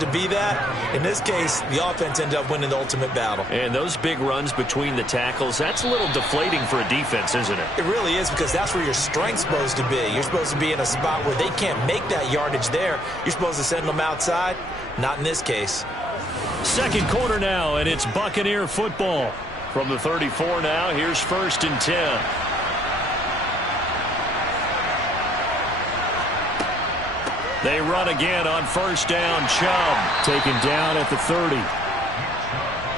to be that. In this case, the offense ended up winning the ultimate battle. And those big runs between the tackles, that's a little deflating for a defense, isn't it? It really is, because that's where your strength's supposed to be. You're supposed to be in a spot where they can't make that yardage there. You're supposed to send them outside. Not in this case. Second quarter now, and it's Buccaneer football. From the 34 now, here's 1st and 10. They run again on 1st down. Chubb taken down at the 30.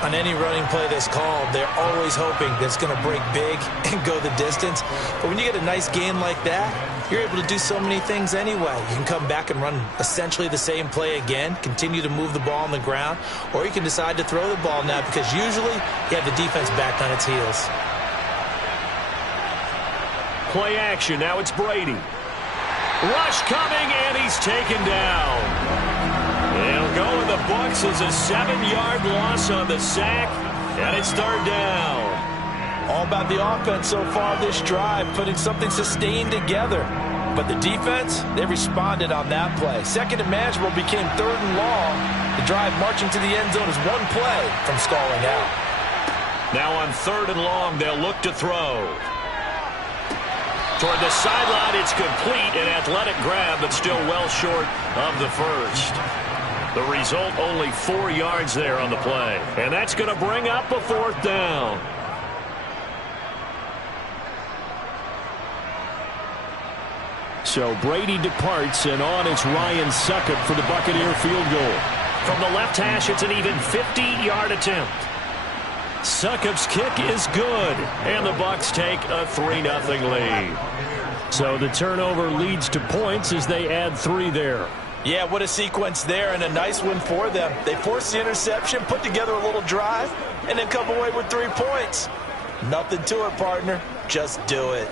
On any running play that's called, they're always hoping that it's going to break big and go the distance. But when you get a nice gain like that, you're able to do so many things anyway. You can come back and run essentially the same play again, continue to move the ball on the ground, or you can decide to throw the ball now, because usually you have the defense back on its heels. Play action. Now it's Brady. Rush coming, and he's taken down. He'll go in the books as a 7-yard loss on the sack, and it's 3rd down. All about the offense so far this drive, putting something sustained together. But the defense, they responded on that play. 2nd and manageable became 3rd and long. The drive marching to the end zone is one play from stalling out. Now on 3rd and long, they'll look to throw. Toward the sideline, it's complete, an athletic grab, but still well short of the first. The result, only 4 yards there on the play. And that's going to bring up a 4th down. So Brady departs, and on it's Ryan Succop for the Buccaneer field goal. From the left hash, it's an even 50-yard attempt. Succop's kick is good, and the Bucs take a 3-0 lead. So the turnover leads to points as they add 3 there. Yeah, what a sequence there, and a nice one for them. They forced the interception, put together a little drive, and then come away with 3 points. Nothing to it, partner. Just do it.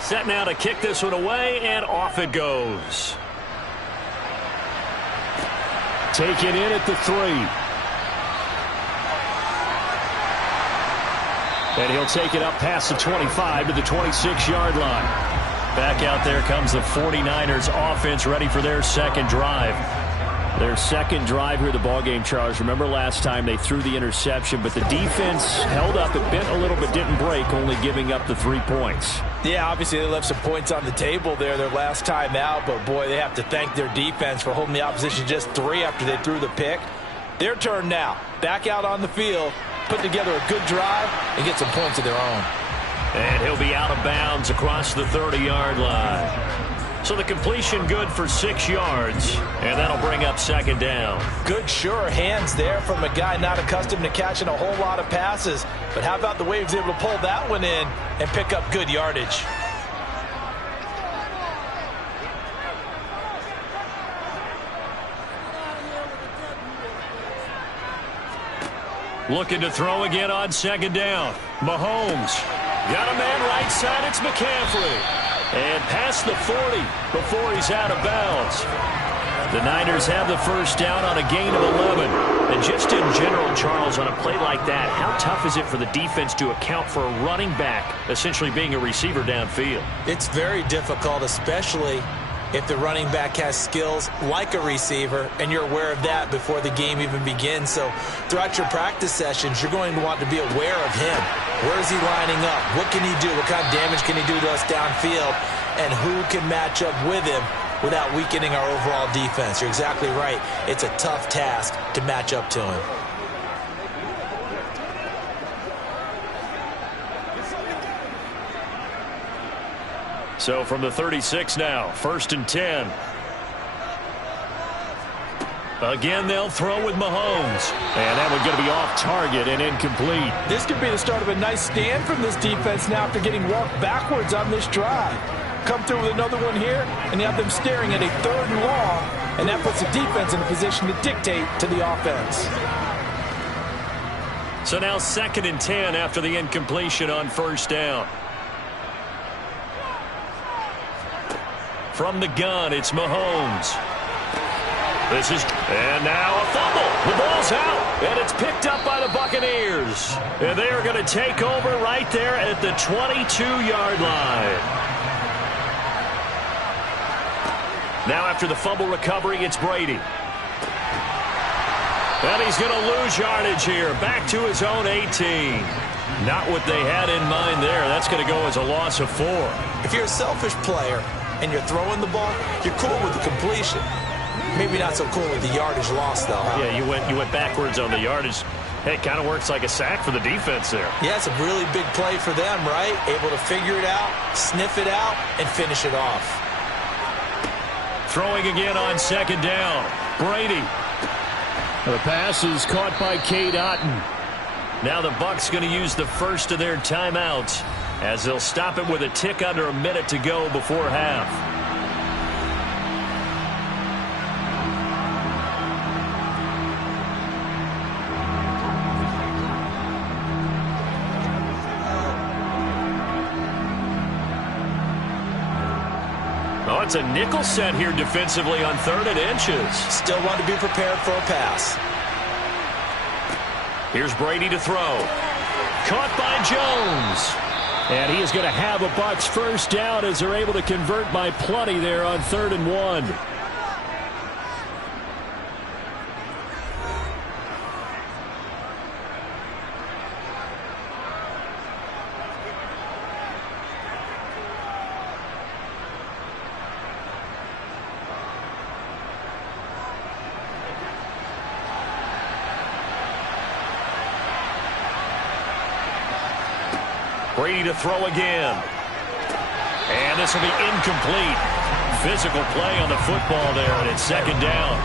Set now to kick this one away, and off it goes. Taken in at the 3. And he'll take it up past the 25 to the 26-yard line. Back out there comes the 49ers offense, ready for their second drive. Their second drive here of the ballgame, Charles. Remember last time they threw the interception, but the defense held up. It bent a little but didn't break, only giving up the 3 points. Yeah, obviously they left some points on the table there their last time out, but boy, they have to thank their defense for holding the opposition just 3 after they threw the pick. Their turn now. Back out on the field, put together a good drive, and get some points of their own. And he'll be out of bounds across the 30-yard line. So the completion good for 6 yards, and that'll bring up 2nd down. Good, sure hands there from a guy not accustomed to catching a whole lot of passes. But how about the way he was able to pull that one in and pick up good yardage? Looking to throw again on 2nd down. Mahomes got a man right side. It's McCaffrey. And past the 40 before he's out of bounds. The Niners have the first down on a gain of 11. And just in general, Charles, on a play like that, how tough is it for the defense to account for a running back essentially being a receiver downfield? It's very difficult, especially if the running back has skills like a receiver, and you're aware of that before the game even begins. So throughout your practice sessions, you're going to want to be aware of him. Where is he lining up? What can he do? What kind of damage can he do to us downfield? And who can match up with him without weakening our overall defense? You're exactly right. It's a tough task to match up to him. So from the 36 now, 1st and 10. Again, they'll throw with Mahomes. And that one's going to be off target and incomplete. This could be the start of a nice stand from this defense now after getting walked backwards on this drive. Come through with another one here, and you have them staring at a 3rd and long and that puts the defense in a position to dictate to the offense. So now 2nd and 10 after the incompletion on first down. From the gun, it's Mahomes. And now a fumble. The ball's out, and it's picked up by the Buccaneers. And they are going to take over right there at the 22-yard line. Now after the fumble recovery, it's Brady. And he's going to lose yardage here. Back to his own 18. Not what they had in mind there. That's going to go as a loss of 4. If you're a selfish player and you're throwing the ball, you're cool with the completion. Maybe not so cool with the yardage loss, though, huh? Yeah, you went backwards on the yardage. Hey, it kind of works like a sack for the defense there. Yeah, it's a really big play for them, right? Able to figure it out, sniff it out, and finish it off. Throwing again on 2nd down. Brady. The pass is caught by Cade Otton. Now the Bucs going to use the first of their timeouts as they'll stop it with a tick under a minute to go before half. Oh, it's a nickel set here defensively on 3rd and inches. Still want to be prepared for a pass. Here's Brady to throw. Caught by Jones. And he is going to have a Bucs first down as they're able to convert by plenty there on 3rd and 1. Brady to throw again. And this will be incomplete. Physical play on the football there, and it's 2nd down.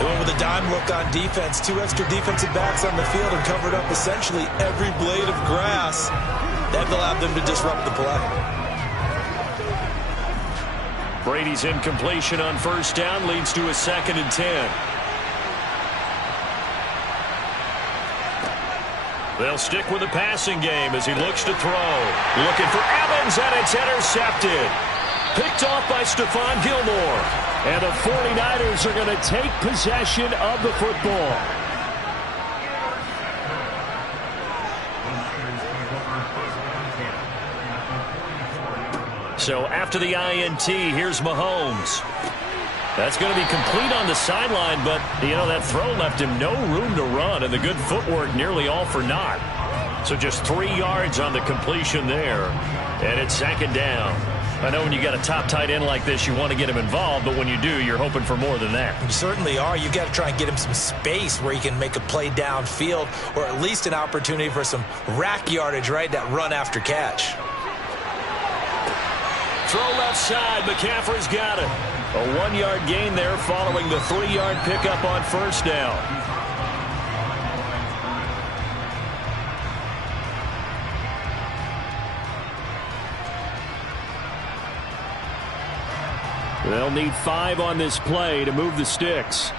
They went with a dime look on defense. 2 extra defensive backs on the field and covered up essentially every blade of grass. That allowed them to disrupt the play. Brady's incompletion on first down leads to a 2nd and 10. They'll stick with the passing game as he looks to throw. Looking for Evans, and it's intercepted. Picked off by Stephon Gilmore. And the 49ers are going to take possession of the football. So after the INT, here's Mahomes. That's going to be complete on the sideline, but, you know, that throw left him no room to run, and the good footwork nearly all for naught. So just 3 yards on the completion there, and it's 2nd down. I know when you got a top tight end like this, you want to get him involved, but when you do, you're hoping for more than that. You certainly are. You've got to try and get him some space where he can make a play downfield, or at least an opportunity for some rack yardage, right? That run after catch. Throw left side. McCaffrey's got it. A 1-yard gain there following the 3-yard pickup on first down. They'll need 5 on this play to move the sticks.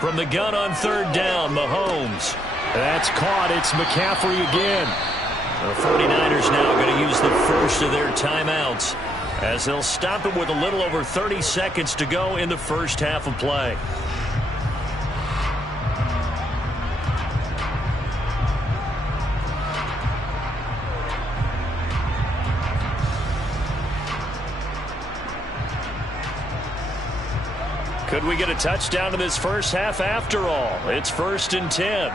From the gun on 3rd down, Mahomes. That's caught. It's McCaffrey again. The 49ers now going to use the first of their timeouts as they'll stop it with a little over 30 seconds to go in the first half of play. Could we get a touchdown in this first half after all? It's 1st and 10.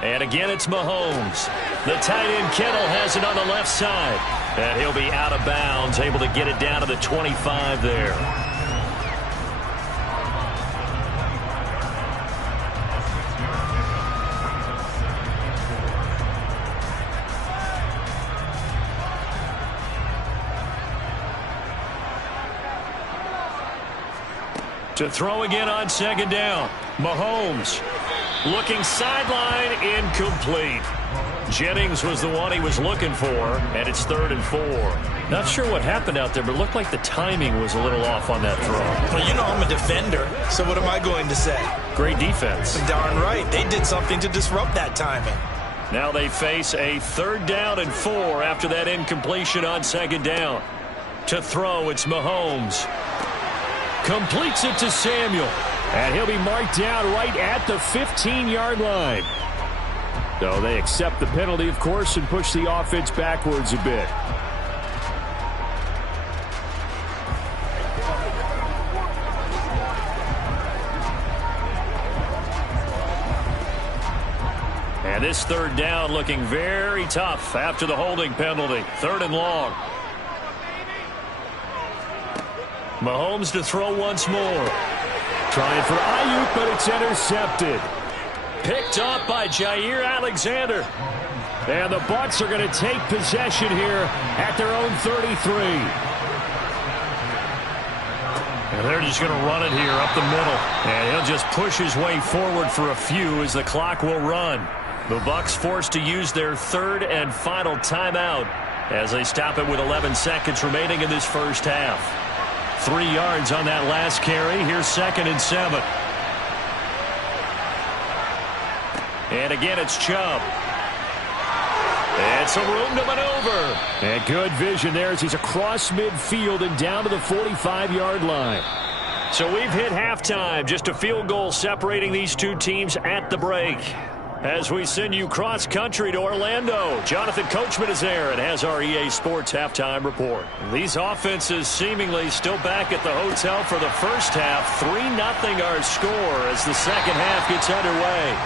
And again, it's Mahomes. The tight end Kittle has it on the left side. And he'll be out of bounds, able to get it down to the 25 there. To throw again on 2nd down. Mahomes looking sideline, incomplete. Jennings was the one he was looking for, and it's 3rd and 4. Not sure what happened out there, but it looked like the timing was a little off on that throw. Well, you know I'm a defender, so what am I going to say? Great defense. Darn right. They did something to disrupt that timing. Now they face a 3rd down and 4 after that incompletion on 2nd down. To throw, it's Mahomes. Completes it to Samuel. And he'll be marked down right at the 15-yard line. So they accept the penalty, of course, and push the offense backwards a bit. And this 3rd down looking very tough after the holding penalty. 3rd and long. Mahomes to throw once more. Trying for Ayuk, but it's intercepted. Picked up by Jair Alexander. And the Bucs are going to take possession here at their own 33. And they're just going to run it here up the middle. And he'll just push his way forward for a few as the clock will run. The Bucs forced to use their 3rd and final timeout as they stop it with 11 seconds remaining in this first half. 3 yards on that last carry. Here's 2nd and 7. And again, it's Chubb. And some room to maneuver. And good vision there as he's across midfield and down to the 45-yard line. So we've hit halftime. Just a field goal separating these two teams at the break. As we send you cross-country to Orlando, Jonathan Coachman is there and has our EA Sports halftime report. These offenses seemingly still back at the hotel for the first half. 3-0 our score as the second half gets underway.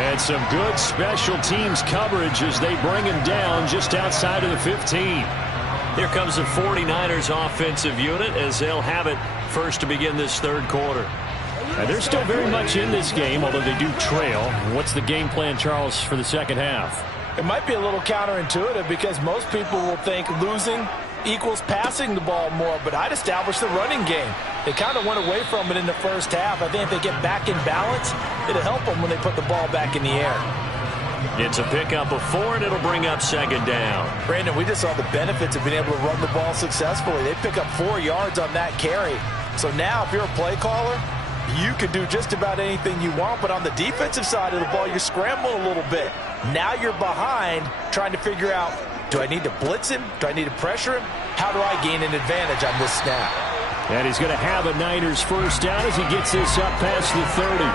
And some good special teams coverage as they bring him down just outside of the 15. Here comes the 49ers offensive unit as they'll have it first to begin this 3rd quarter. And they're still very much in this game, although they do trail. What's the game plan, Charles, for the second half? It might be a little counterintuitive because most people will think losing equals passing the ball more, but I'd establish the running game. They kind of went away from it in the first half. I think if they get back in balance, it'll help them when they put the ball back in the air. It's a pickup of 4, and it'll bring up 2nd down. Brandon, we just saw the benefits of being able to run the ball successfully. They pick up 4 yards on that carry. So now if you're a play caller, you can do just about anything you want, but on the defensive side of the ball, you're scrambling a little bit. Now you're behind trying to figure out, do I need to blitz him? Do I need to pressure him? How do I gain an advantage on this snap? And he's going to have a Niners first down as he gets this up past the 30.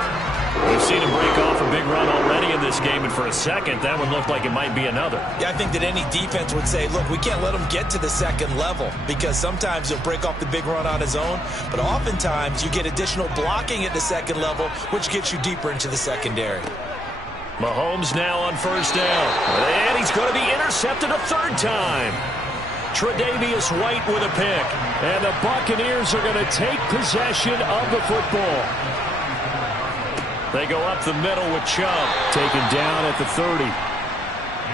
We've seen him break off a big run already in this game, and for a second, that one looked like it might be another. Yeah, I think that any defense would say, look, we can't let him get to the 2nd level because sometimes he'll break off the big run on his own, but oftentimes you get additional blocking at the 2nd level, which gets you deeper into the secondary. Mahomes now on first down, and he's going to be intercepted a 3rd time. Tre'Davious White with a pick, and the Buccaneers are going to take possession of the football. They go up the middle with Chubb, taken down at the 30.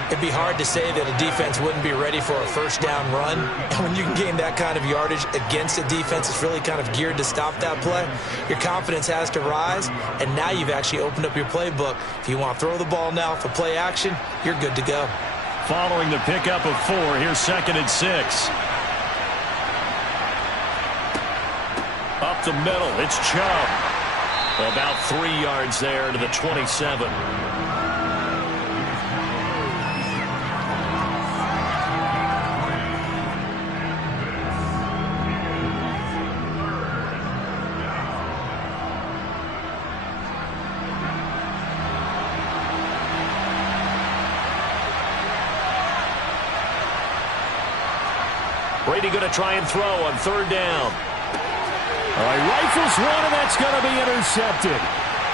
It'd be hard to say that a defense wouldn't be ready for a first down run. And when you can gain that kind of yardage against a defense that's really kind of geared to stop that play, your confidence has to rise, and now you've actually opened up your playbook. If you want to throw the ball now for play action, you're good to go. Following the pickup of 4, here's 2nd and 6. Up the middle, it's Chubb. About 3 yards there to the 27. Brady going to try and throw on 3rd down. Rifles one, and that's going to be intercepted.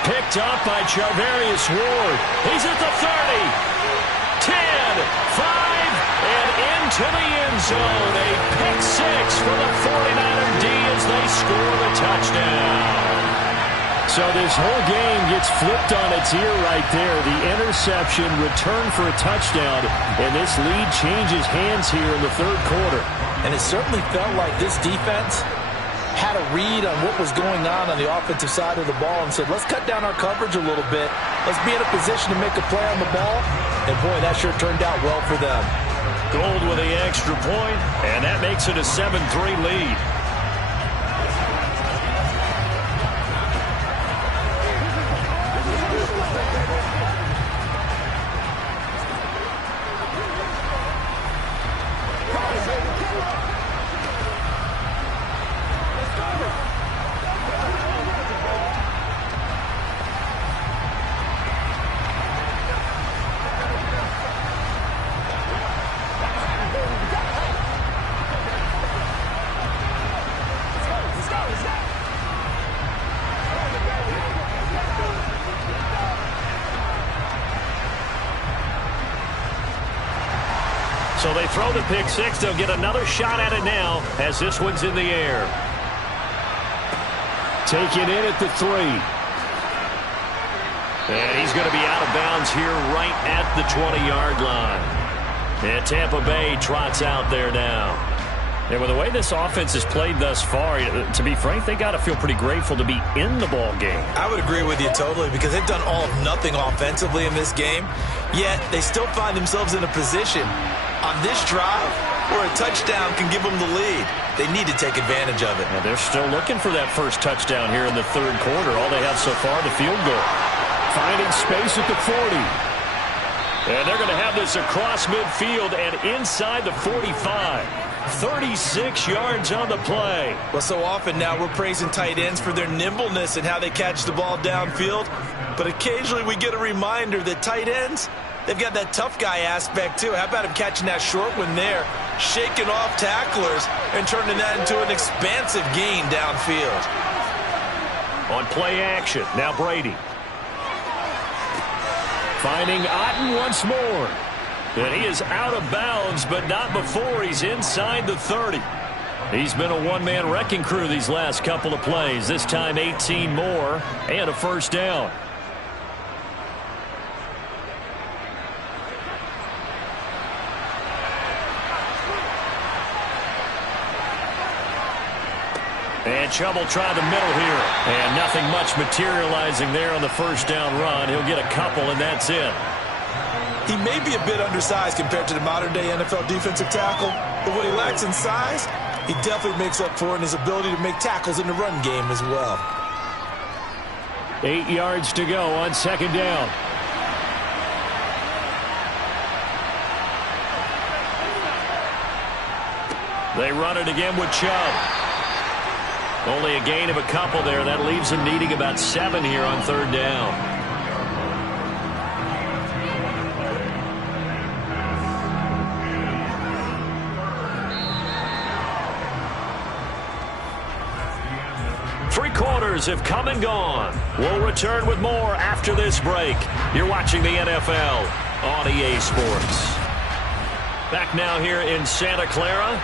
Picked up by Charvarius Ward. He's at the 30, 10, 5, and into the end zone. A pick 6 for the 49er D as they score the touchdown. So this whole game gets flipped on its ear right there. The interception, return for a touchdown, and this lead changes hands here in the 3rd quarter. And it certainly felt like this defense had a read on what was going on the offensive side of the ball and said, let's cut down our coverage a little bit. Let's be in a position to make a play on the ball. And, boy, that sure turned out well for them. Gold with the extra point, and that makes it a 7-3 lead. So they throw the pick six. They'll get another shot at it now as this one's in the air. Taken in at the 3. And he's going to be out of bounds here right at the 20-yard line. And Tampa Bay trots out there now. And with the way this offense has played thus far, to be frank, they got to feel pretty grateful to be in the ball game. I would agree with you totally because they've done all of nothing offensively in this game, yet they still find themselves in a position on this drive where a touchdown can give them the lead. They need to take advantage of it. And they're still looking for that first touchdown here in the third quarter. All they have so far, the field goal. Finding space at the 40. And they're going to have this across midfield and inside the 45. 36 yards on the play. Well, so often now we're praising tight ends for their nimbleness and how they catch the ball downfield. But occasionally we get a reminder that tight ends, they've got that tough guy aspect too. How about him catching that short one there, shaking off tacklers, and turning that into an expansive gain downfield. On play action, now Brady. Finding Otten once more. And he is out of bounds, but not before he's inside the 30. He's been a one-man wrecking crew these last couple of plays. This time 18 more and a first down. And Chubb will try the middle here. And nothing much materializing there on the first down run. He'll get a couple, and that's it. He may be a bit undersized compared to the modern-day NFL defensive tackle, but what he lacks in size, he definitely makes up for in his ability to make tackles in the run game as well. 8 yards to go on second down. They run it again with Chubb. Only a gain of a couple there. That leaves him needing about 7 here on third down. Three quarters have come and gone. We'll return with more after this break. You're watching the NFL on EA Sports. Back now here in Santa Clara.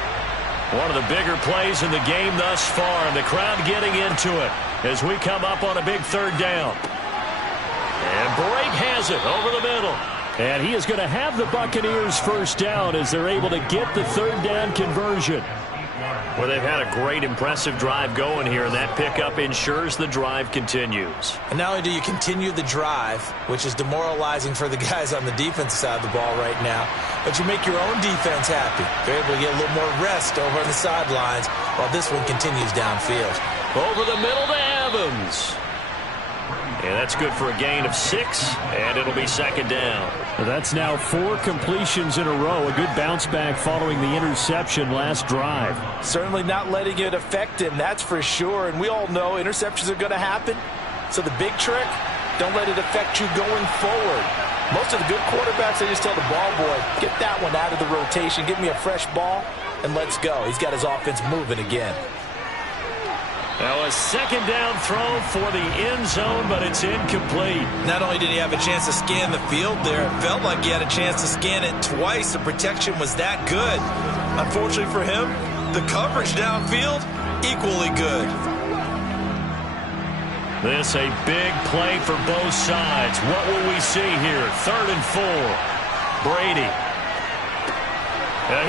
One of the bigger plays in the game thus far, and the crowd getting into it as we come up on a big third down. And Brake has it over the middle. And he is going to have the Buccaneers first down as they're able to get the third down conversion. Well, they've had a great, impressive drive going here, and that pickup ensures the drive continues. And not only do you continue the drive, which is demoralizing for the guys on the defensive side of the ball right now, but you make your own defense happy. They're able to get a little more rest over on the sidelines while this one continues downfield. Over the middle to Evans. And that's good for a gain of 6, and it'll be second down. That's now 4 completions in a row. A good bounce back following the interception last drive. Certainly not letting it affect him, that's for sure. And we all know interceptions are going to happen. So the big trick, don't let it affect you going forward. Most of the good quarterbacks, they just tell the ball boy, get that one out of the rotation, give me a fresh ball, and let's go. He's got his offense moving again. Now a second down throw for the end zone, but it's incomplete. Not only did he have a chance to scan the field there, it felt like he had a chance to scan it twice. The protection was that good. Unfortunately for him, the coverage downfield, equally good. This a big play for both sides. What will we see here? 3rd and 4. Brady.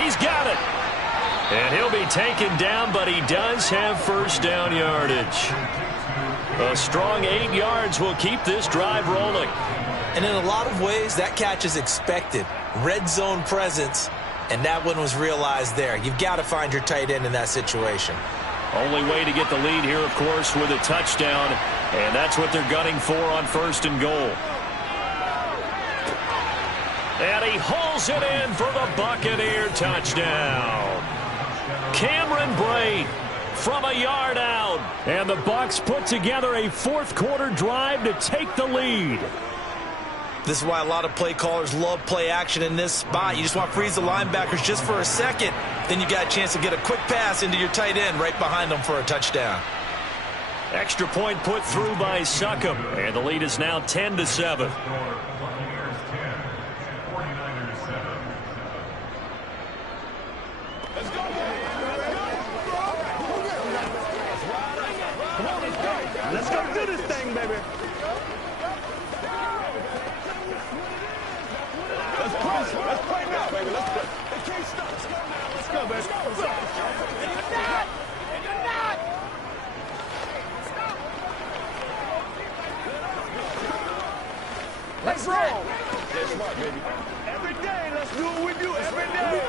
He's got it. And he'll be taken down, but he does have first down yardage. A strong 8 yards will keep this drive rolling. And in a lot of ways, that catch is expected. Red zone presence, and that one was realized there. You've got to find your tight end in that situation. Only way to get the lead here, of course, with a touchdown, and that's what they're gunning for on 1st and goal. And he hauls it in for the Buccaneer touchdown. Cameron Brate from a yard out. And the Bucs put together a fourth-quarter drive to take the lead. This is why a lot of play callers love play action in this spot. You just want to freeze the linebackers just for a second. Then you got a chance to get a quick pass into your tight end right behind them for a touchdown. Extra point put through by Succop. And the lead is now 10-7. Let's go do this thing, baby. Let's play now, baby. Let's play. They can't stop. Let's go, baby. Let's go. Let's roll. That's smart, baby. Every day, let's do what we do. Every day.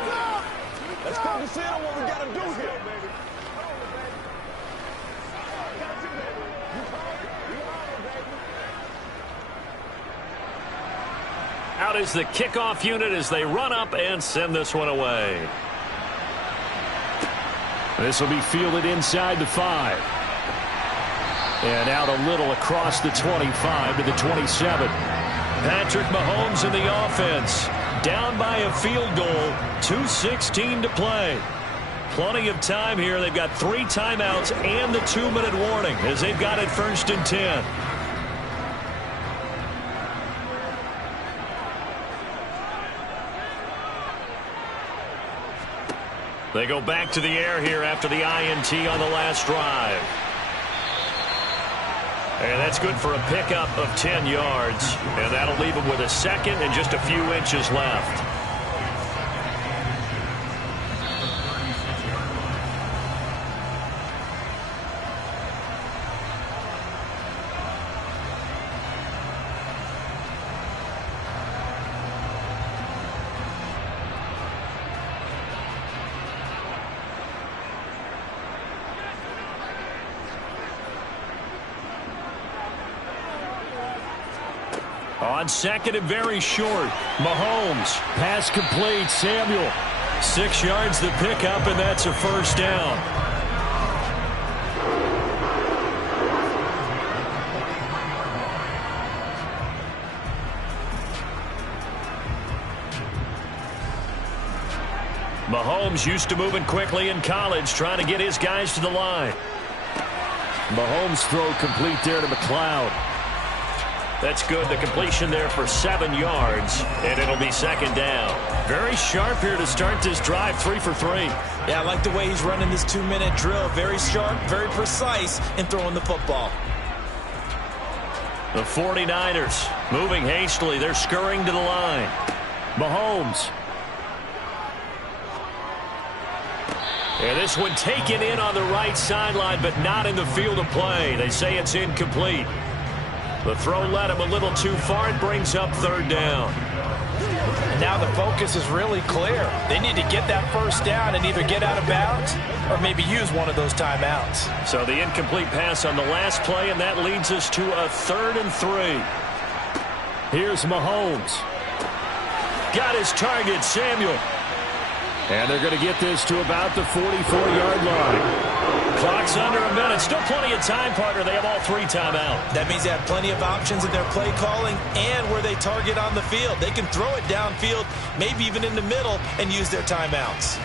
Let's focus in on what we got to do here, baby. Out is the kickoff unit as they run up and send this one away. This will be fielded inside the 5. And out a little across the 25 to the 27. Patrick Mahomes in the offense. Down by a field goal. 2:16 to play. Plenty of time here. They've got 3 timeouts and the 2-minute warning as they've got it 1st and 10. They go back to the air here after the INT on the last drive. And that's good for a pickup of 10 yards. And that'll leave them with a second and just a few inches left. On second and very short, Mahomes. Pass complete, Samuel. 6 yards the pickup, and that's a first down. Mahomes used to moving quickly in college, trying to get his guys to the line. Mahomes throw complete there to McLeod. That's good. The completion there for 7 yards, and it'll be second down. Very sharp here to start this drive, 3 for 3. Yeah, I like the way he's running this 2-minute drill. Very sharp, very precise in throwing the football. The 49ers moving hastily. They're scurrying to the line. Mahomes. And this one taken in on the right sideline, but not in the field of play. They say it's incomplete. The throw led him a little too far. It brings up third down. And now the focus is really clear. They need to get that first down and either get out of bounds or maybe use one of those timeouts. So the incomplete pass on the last play, and that leads us to a 3rd and 3. Here's Mahomes. Got his target, Samuel. And they're going to get this to about the 44-yard line. Clock's under a minute. Still plenty of time, partner. They have all 3 timeout. That means they have plenty of options in their play calling and where they target on the field. They can throw it downfield, maybe even in the middle, and use their timeouts.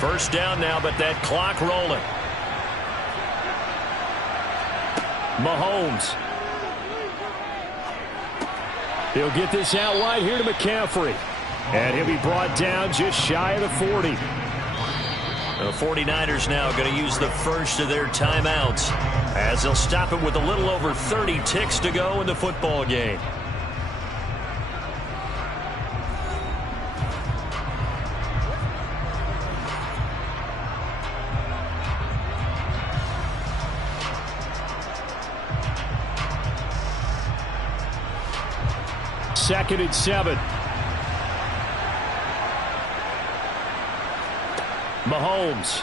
First down now, but that clock rolling. Mahomes. He'll get this out wide here to McCaffrey. And he'll be brought down just shy of the 40. The 49ers now going to use the first of their timeouts as they'll stop it with a little over 30 ticks to go in the football game. 2nd and 7. Mahomes.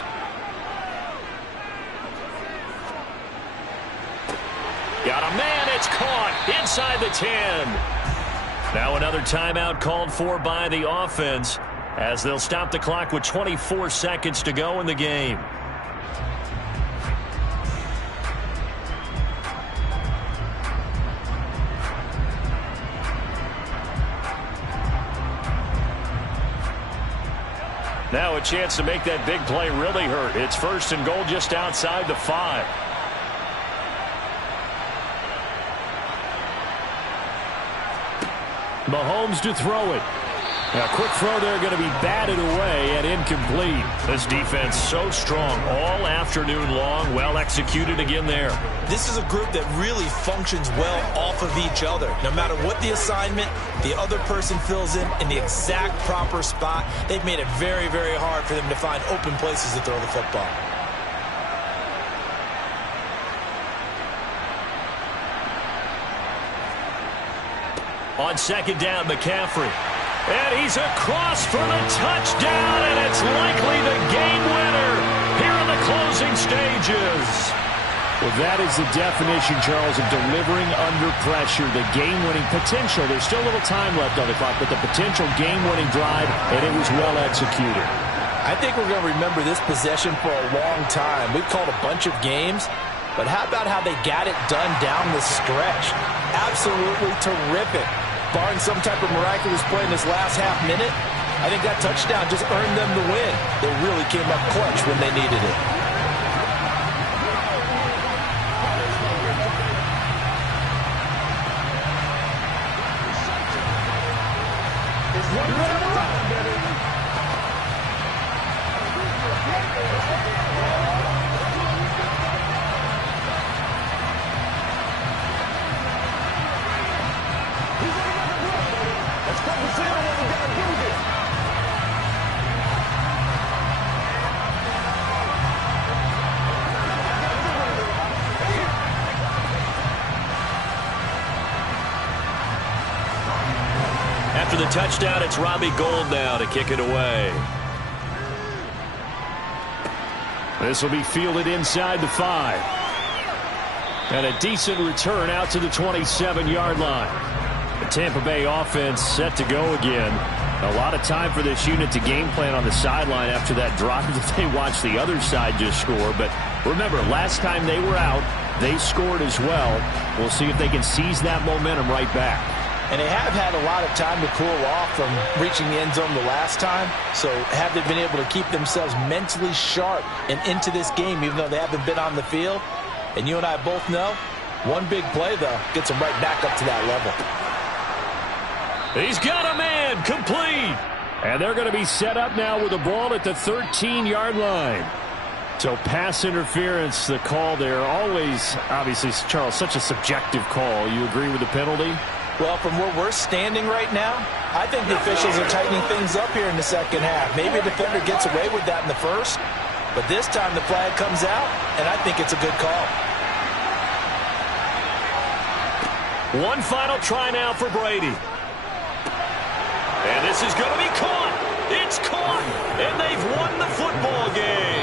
Got a man. It's caught inside the 10. Now another timeout called for by the offense as they'll stop the clock with 24 seconds to go in the game. Now a chance to make that big play really hurt. It's 1st and goal just outside the 5. Mahomes to throw it. A quick throw there going to be batted away and incomplete. This defense so strong all afternoon long. Well executed again there. This is a group that really functions well off of each other. No matter what the assignment, the other person fills in the exact proper spot. They've made it very, very hard for them to find open places to throw the football. On 2nd down, McCaffrey. And he's across for the touchdown, and it's likely the game winner here in the closing stages. Well, that is the definition, Charles, of delivering under pressure. The game-winning potential. There's still a little time left on the clock, but the potential game-winning drive, and it was well executed. I think we're going to remember this possession for a long time. We've called a bunch of games, but how about how they got it done down the stretch? Absolutely terrific. Barring some type of miraculous play in this last half minute, I think that touchdown just earned them the win. They really came up clutch when they needed it. After the touchdown, it's Robbie Gould now to kick it away. This will be fielded inside the 5. And a decent return out to the 27-yard line. The Tampa Bay offense set to go again. A lot of time for this unit to game plan on the sideline after that drive that they watched the other side just score. But remember, last time they were out, they scored as well. We'll see if they can seize that momentum right back. And they have had a lot of time to cool off from reaching the end zone the last time. So have they been able to keep themselves mentally sharp and into this game, even though they haven't been on the field? And you and I both know, one big play, though, gets them right back up to that level. He's got a man, complete. And they're going to be set up now with the ball at the 13-yard line. So pass interference, the call there. Always, obviously, Charles, such a subjective call. You agree with the penalty? Well, from where we're standing right now, I think the officials are tightening things up here in the second half. Maybe a defender gets away with that in the first, but this time the flag comes out, and I think it's a good call. One final try now for Brady. And this is going to be caught. It's caught, and they've won the football game.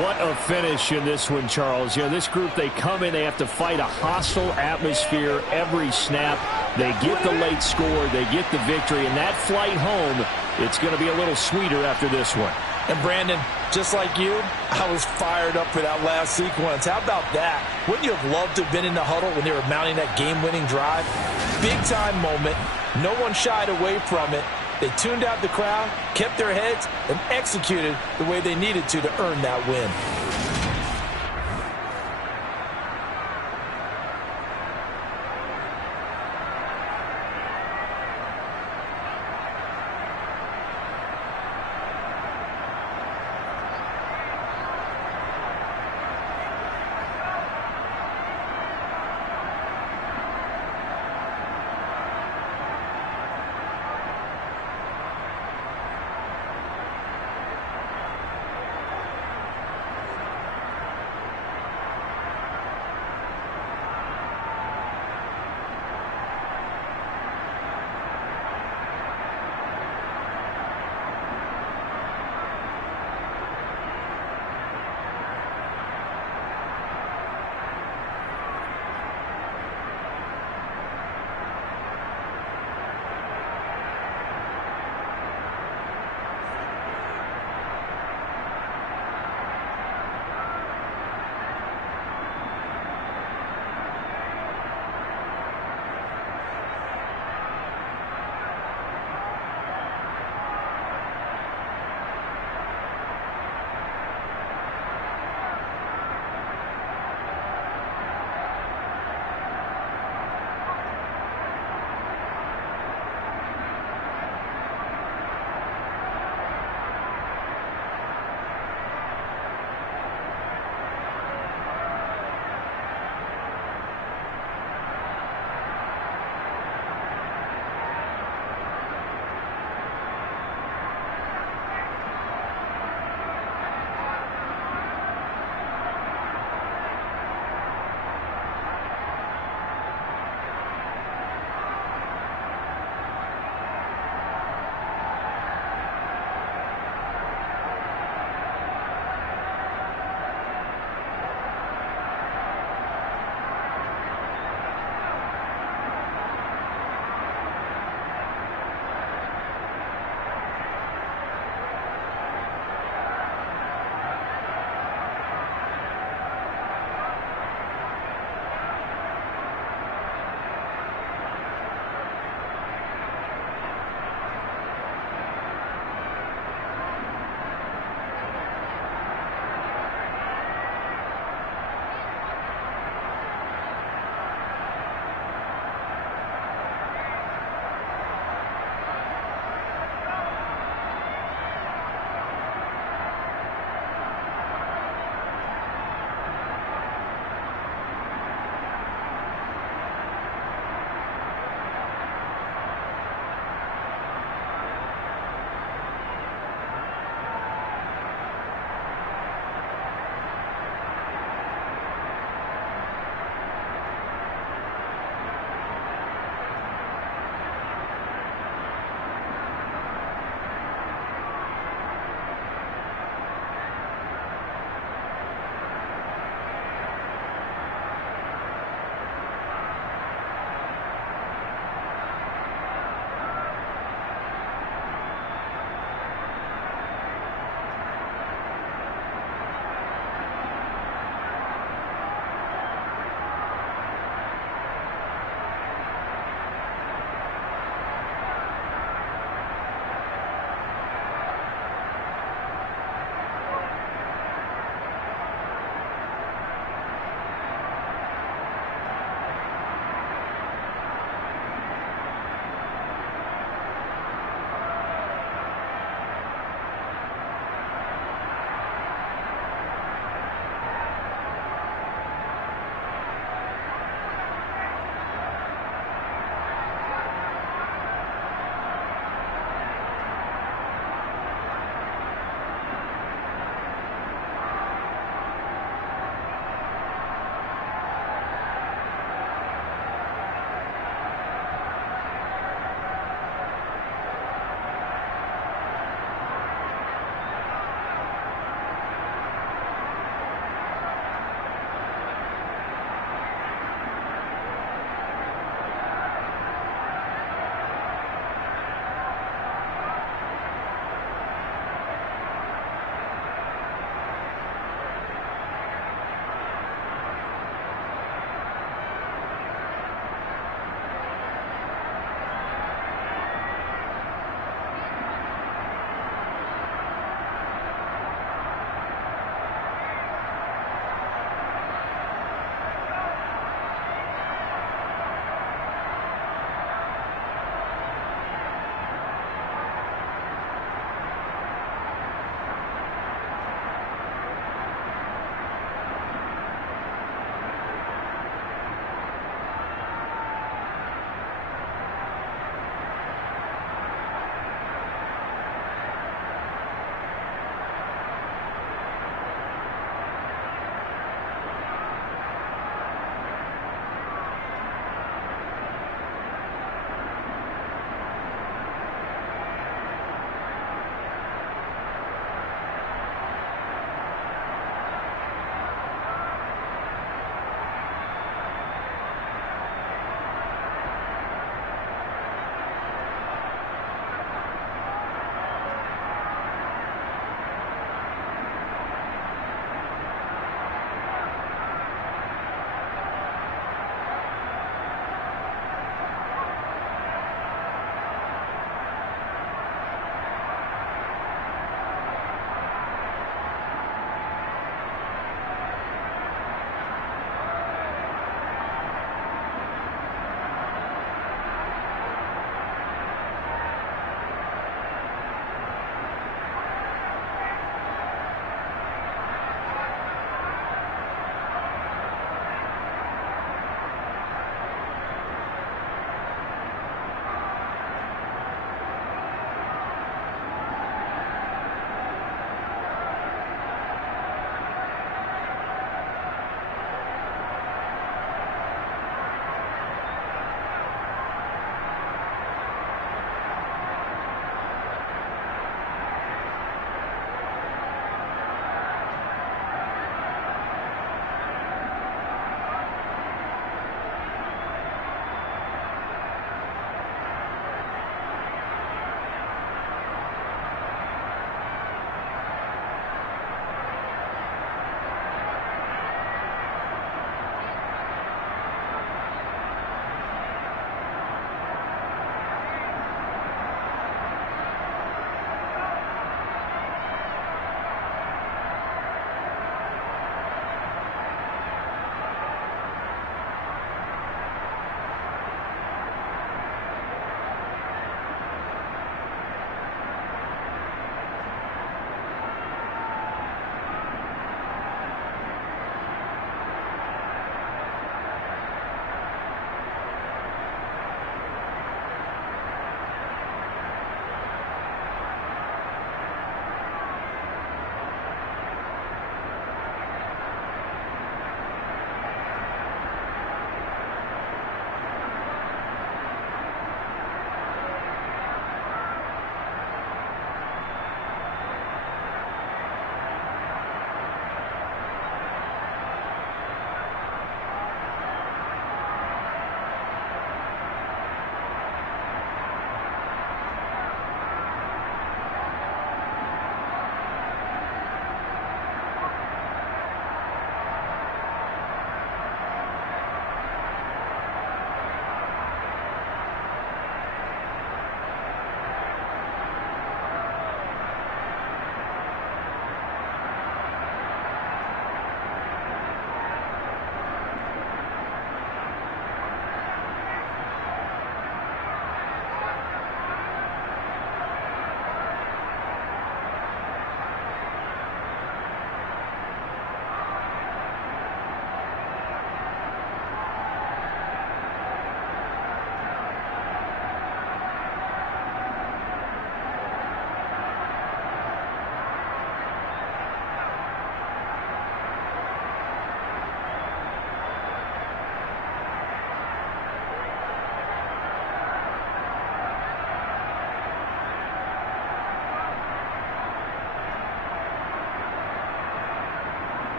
What a finish in this one, Charles. You know, this group, they come in, they have to fight a hostile atmosphere every snap. They get the late score, they get the victory, and that flight home, it's going to be a little sweeter after this one. And Brandon, just like you, I was fired up for that last sequence. How about that? Wouldn't you have loved to have been in the huddle when they were mounting that game-winning drive? Big-time moment. No one shied away from it. They tuned out the crowd, kept their heads, and executed the way they needed to earn that win.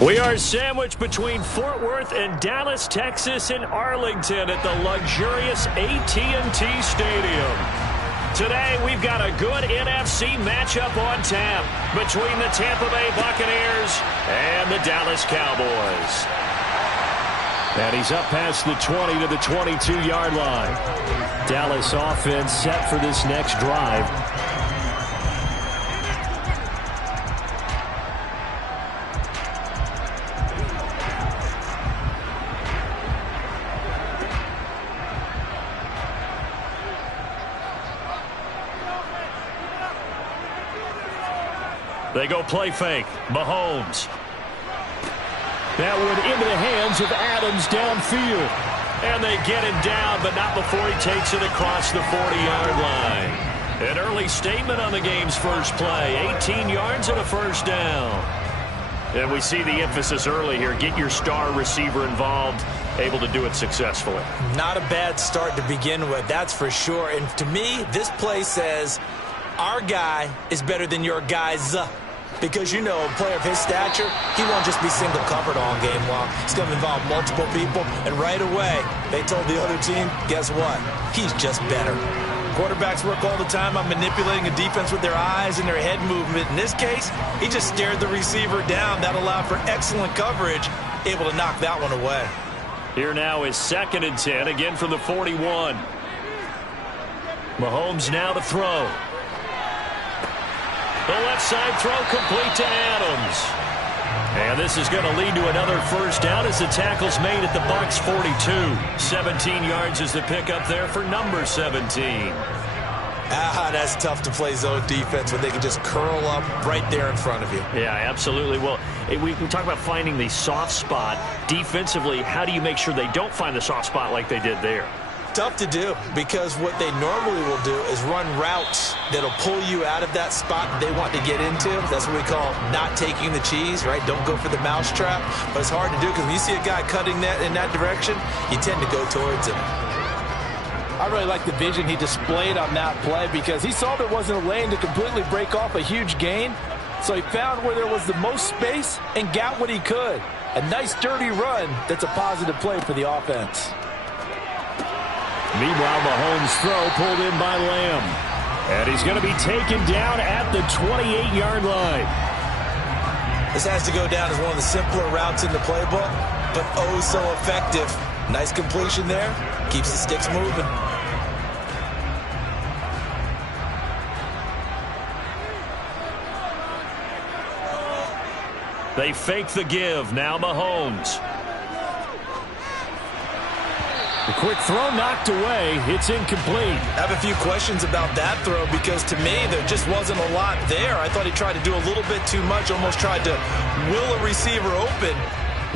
We are sandwiched between Fort Worth and Dallas, Texas, and Arlington at the luxurious AT&T Stadium. Today, we've got a good NFC matchup on tap between the Tampa Bay Buccaneers and the Dallas Cowboys. And he's up past the 20 to the 22-yard line. Dallas offense set for this next drive. They go play fake. Mahomes. That one into the hands of Adams downfield. And they get him down, but not before he takes it across the 40-yard line. An early statement on the game's first play. 18 yards and a first down. And we see the emphasis early here. Get your star receiver involved. Able to do it successfully. Not a bad start to begin with, that's for sure. And to me, this play says our guy is better than your guys. Because, you know, a player of his stature, he won't just be single covered all game long. It's going to involve multiple people. And right away, they told the other team, guess what? He's just better. Quarterbacks work all the time on manipulating a defense with their eyes and their head movement. In this case, he just stared the receiver down. That allowed for excellent coverage, able to knock that one away. Here now is 2nd and 10, again from the 41. Mahomes now to throw. The left side throw complete to Adams. And this is going to lead to another first down as the tackle's made at the Bucs 42. 17 yards is the pickup there for number 17. That's tough to play zone defense when they can just curl up right there in front of you. Yeah, absolutely. Well, we talk about finding the soft spot. Defensively, how do you make sure they don't find the soft spot like they did there? Tough to do, because what they normally will do is run routes that'll pull you out of that spot that they want to get into. That's what we call not taking the cheese, right? Don't go for the mousetrap. But it's hard to do because when you see a guy cutting that in that direction, you tend to go towards him. I really like the vision he displayed on that play because he saw there wasn't a lane to completely break off a huge gain. So he found where there was the most space and got what he could. A nice dirty run that's a positive play for the offense. Meanwhile, Mahomes' throw pulled in by Lamb. And he's going to be taken down at the 28-yard line. This has to go down as one of the simpler routes in the playbook, but oh so effective. Nice completion there. Keeps the sticks moving. They fake the give. Now Mahomes. The quick throw knocked away. It's incomplete. I have a few questions about that throw because to me there just wasn't a lot there. I thought he tried to do a little bit too much, almost tried to will a receiver open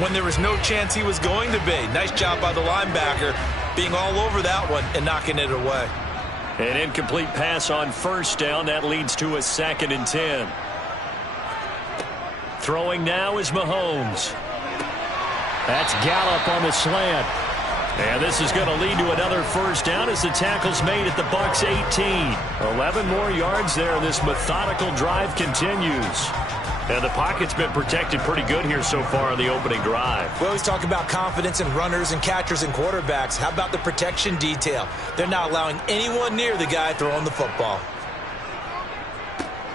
when there was no chance he was going to be. Nice job by the linebacker being all over that one and knocking it away. An incomplete pass on first down. That leads to a 2nd and 10. Throwing now is Mahomes. That's Gallup on the slant. And this is going to lead to another first down as the tackle's made at the Bucs 18. 11 more yards there. This methodical drive continues. And the pocket's been protected pretty good here so far on the opening drive. We always talk about confidence in runners and catchers and quarterbacks. How about the protection detail? They're not allowing anyone near the guy throwing the football.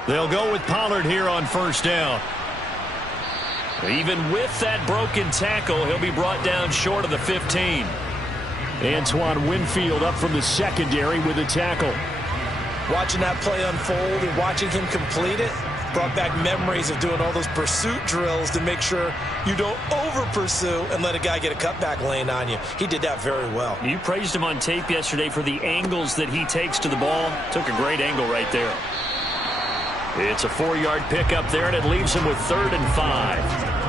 They'll go with Pollard here on first down. Even with that broken tackle, he'll be brought down short of the 15. Antoine Winfield up from the secondary with a tackle. Watching that play unfold and watching him complete it brought back memories of doing all those pursuit drills to make sure you don't over-pursue and let a guy get a cutback lane on you. He did that very well. You praised him on tape yesterday for the angles that he takes to the ball. Took a great angle right there. It's a 4-yard pickup there, and it leaves him with 3rd and 5.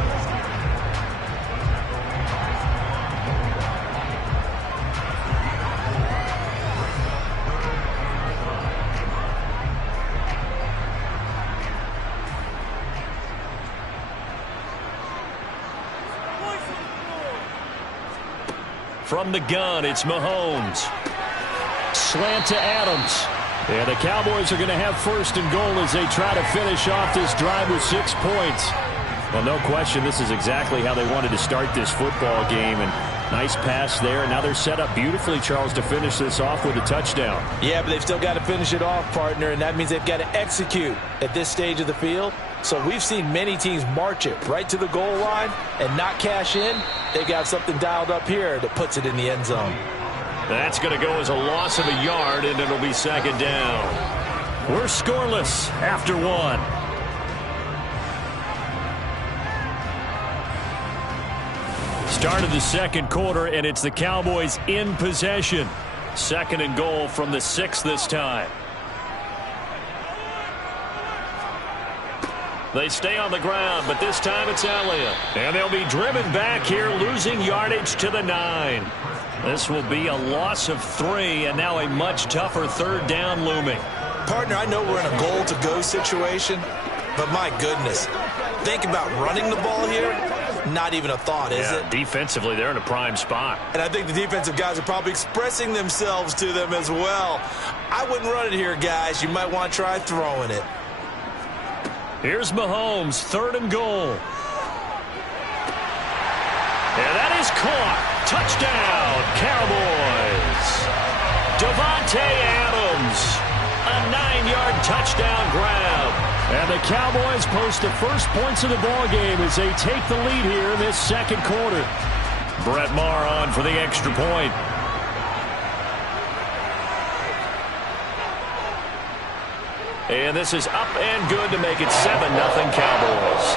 From the gun, it's Mahomes. Slant to Adams. And the Cowboys are going to have 1st and goal as they try to finish off this drive with 6 points. Well, no question, this is exactly how they wanted to start this football game. And nice pass there. And now they're set up beautifully, Charles, to finish this off with a touchdown. Yeah, but they've still got to finish it off, partner, and that means they've got to execute at this stage of the field. So we've seen many teams march it right to the goal line and not cash in. They've got something dialed up here that puts it in the end zone. That's going to go as a loss of a yard, and it'll be second down. We're scoreless after one. Start of the second quarter, and it's the Cowboys in possession. Second and goal from the 6 this time. They stay on the ground, but this time it's Elliott. And they'll be driven back here, losing yardage to the 9. This will be a loss of 3, and now a much tougher third down looming. Partner, I know we're in a goal-to-go situation, but my goodness, think about running the ball here. Not even a thought, is it? Defensively, they're in a prime spot. And I think the defensive guys are probably expressing themselves to them as well. I wouldn't run it here, guys. You might want to try throwing it. Here's Mahomes, third and goal. And that is caught. Touchdown, Cowboys. Davante Adams, a 9-yard touchdown grab. And the Cowboys post the first points of the ball game as they take the lead here in this second quarter. Brett Maher on for the extra point. And this is up and good to make it 7-0 Cowboys.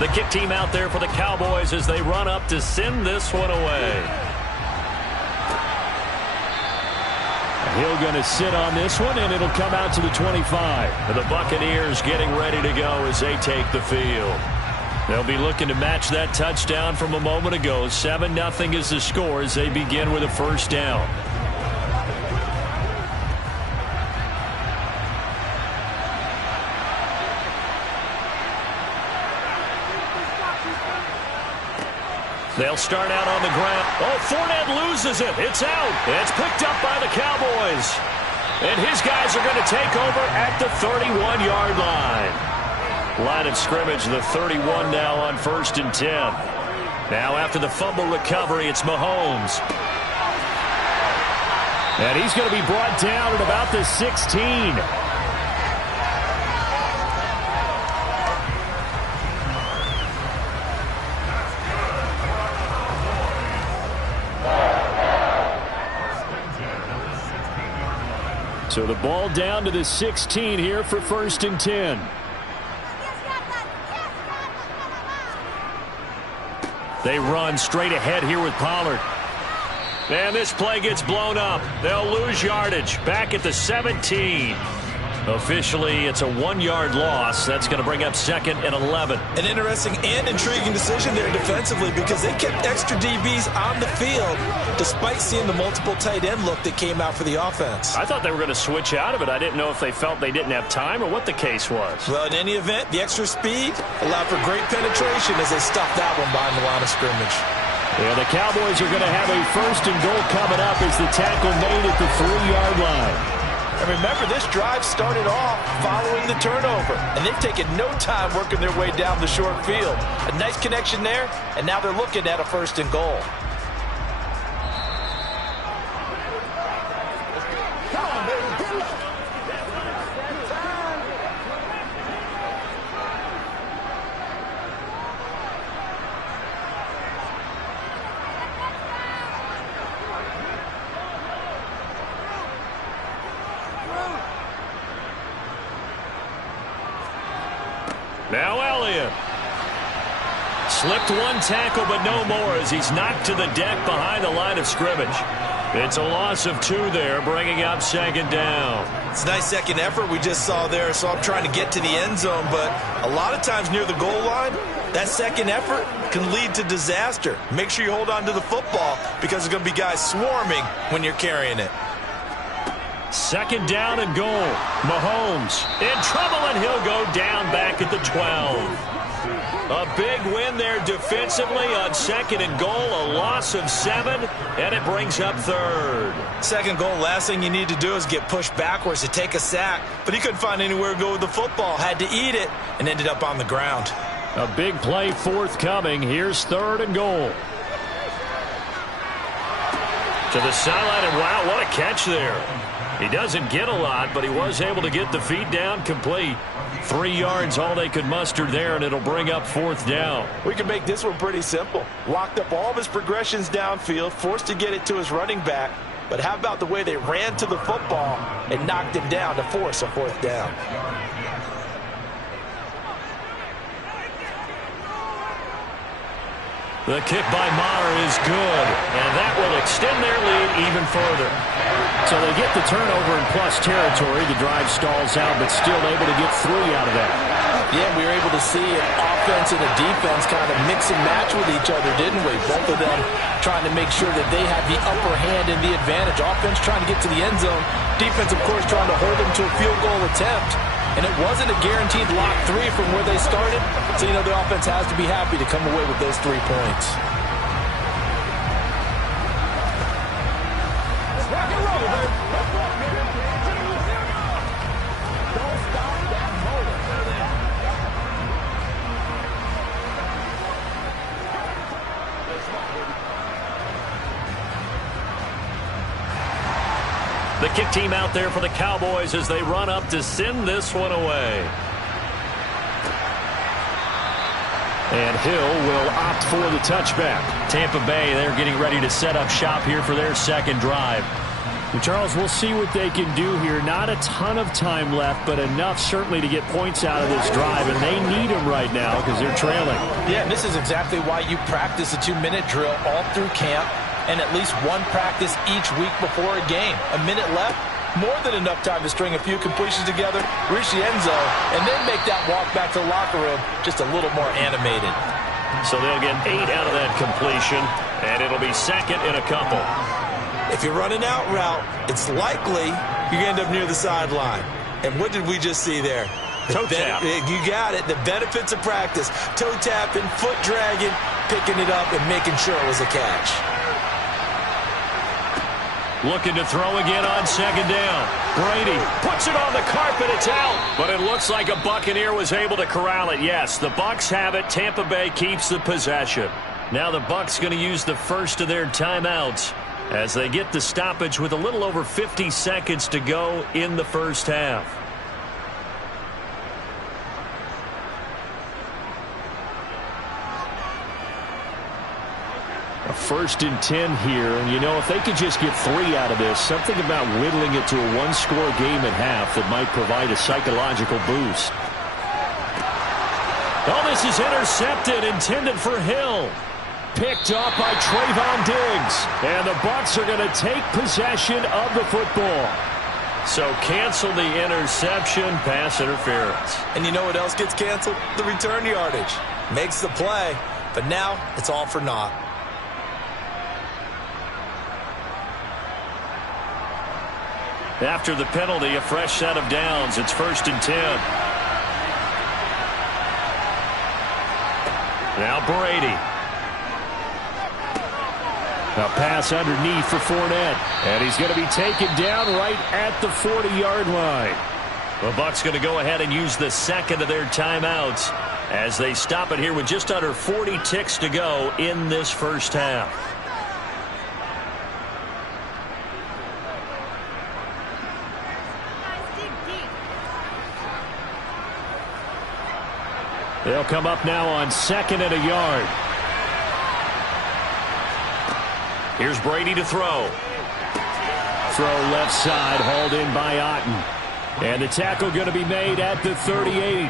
The kick team out there for the Cowboys as they run up to send this one away. Hill going to sit on this one, and it'll come out to the 25. And the Buccaneers getting ready to go as they take the field. They'll be looking to match that touchdown from a moment ago. 7-0 is the score as they begin with a first down. They'll start out on the ground. Oh, Fournette loses it. It's out. It's picked up by the Cowboys. And his guys are going to take over at the 31-yard line. Line of scrimmage, the 31 now on 1st and 10. Now after the fumble recovery, it's Mahomes. And he's going to be brought down at about the 16. So the ball down to the 16 here for 1st and 10. They run straight ahead here with Pollard. And this play gets blown up. They'll lose yardage back at the 17. Officially, it's a 1-yard loss. That's going to bring up 2nd and 11. An interesting and intriguing decision there defensively because they kept extra DBs on the field despite seeing the multiple tight end look that came out for the offense. I thought they were going to switch out of it. I didn't know if they felt they didn't have time or what the case was. Well, in any event, the extra speed allowed for great penetration as they stuffed that one behind the line of scrimmage. Yeah, the Cowboys are going to have a 1st and goal coming up as the tackle made at the 3-yard line. And remember, this drive started off following the turnover, and they've taken no time working their way down the short field. A nice connection there, and now they're looking at a 1st and goal. Now Elliott. Slipped one tackle, but no more as he's knocked to the deck behind the line of scrimmage. It's a loss of 2 there, bringing up second down. It's a nice second effort we just saw there, so I'm trying to get to the end zone, but a lot of times near the goal line, that second effort can lead to disaster. Make sure you hold on to the football because there's going to be guys swarming when you're carrying it. Second down and goal. Mahomes in trouble, and he'll go down back at the 12. A big win there defensively on second and goal, a loss of 7, and it brings up third. Second goal, last thing you need to do is get pushed backwards to take a sack, but he couldn't find anywhere to go with the football, had to eat it, and ended up on the ground. A big play forthcoming. Here's third and goal. To the sideline, and wow, what a catch there. He doesn't get a lot, but he was able to get the feet down complete. 3 yards, all they could muster there, and it'll bring up fourth down. We can make this one pretty simple. Locked up all of his progressions downfield, forced to get it to his running back. But how about the way they ran to the football and knocked him down to force a fourth down? The kick by Maher is good, and that will extend their lead even further. So they get the turnover in plus territory. The drive stalls out, but still able to get 3 out of that. Yeah, we were able to see an offense and a defense kind of mix and match with each other, didn't we? Both of them trying to make sure that they have the upper hand and the advantage. Offense trying to get to the end zone. Defense, of course, trying to hold them to a field goal attempt. And it wasn't a guaranteed lock 3 from where they started. So, the offense has to be happy to come away with those 3 points. Rock and roll, baby. Don't stop that motor. The kick team out there for the Cowboys as they run up to send this one away. And Hill will opt for the touchback. Tampa Bay, they're getting ready to set up shop here for their second drive. Well, Charles, we'll see what they can do here. Not a ton of time left, but enough certainly to get points out of this drive, and they need them right now because they're trailing. Yeah, and this is exactly why you practice a 2-minute drill all through camp and at least one practice each week before a game. A minute left, more than enough time to string a few completions together, reach the end zone, and then make that walk back to the locker room just a little more animated. So they'll get 8 out of that completion, and it'll be second in a couple. If you're running out route, it's likely you end up near the sideline. And what did we just see there? Toe tap. You got it. The benefits of practice. Toe tapping, foot dragging, picking it up, and making sure it was a catch. Looking to throw again on second down. Brady puts it on the carpet. It's out. But it looks like a Buccaneer was able to corral it. Yes, the Bucs have it. Tampa Bay keeps the possession. Now the Bucs going to use the first of their timeouts as they get the stoppage with a little over 50 seconds to go in the first half. A 1st and 10 here, and if they could just get 3 out of this, something about whittling it to a 1-score game at half that might provide a psychological boost. Oh, this is intercepted, intended for Hill. Picked up by Trayvon Diggs. And the Bucs are going to take possession of the football. So cancel the interception, pass interference. And you know what else gets canceled? The return yardage. Makes the play, but now it's all for naught. After the penalty, a fresh set of downs. It's 1st and 10. Now Brady. A pass underneath for Fournette. And he's going to be taken down right at the 40-yard line. The Bucs going to go ahead and use the second of their timeouts as they stop it here with just under 40 ticks to go in this first half. They'll come up now on 2nd and a yard. Here's Brady to throw. Throw left side, hauled in by Otten. And the tackle going to be made at the 38.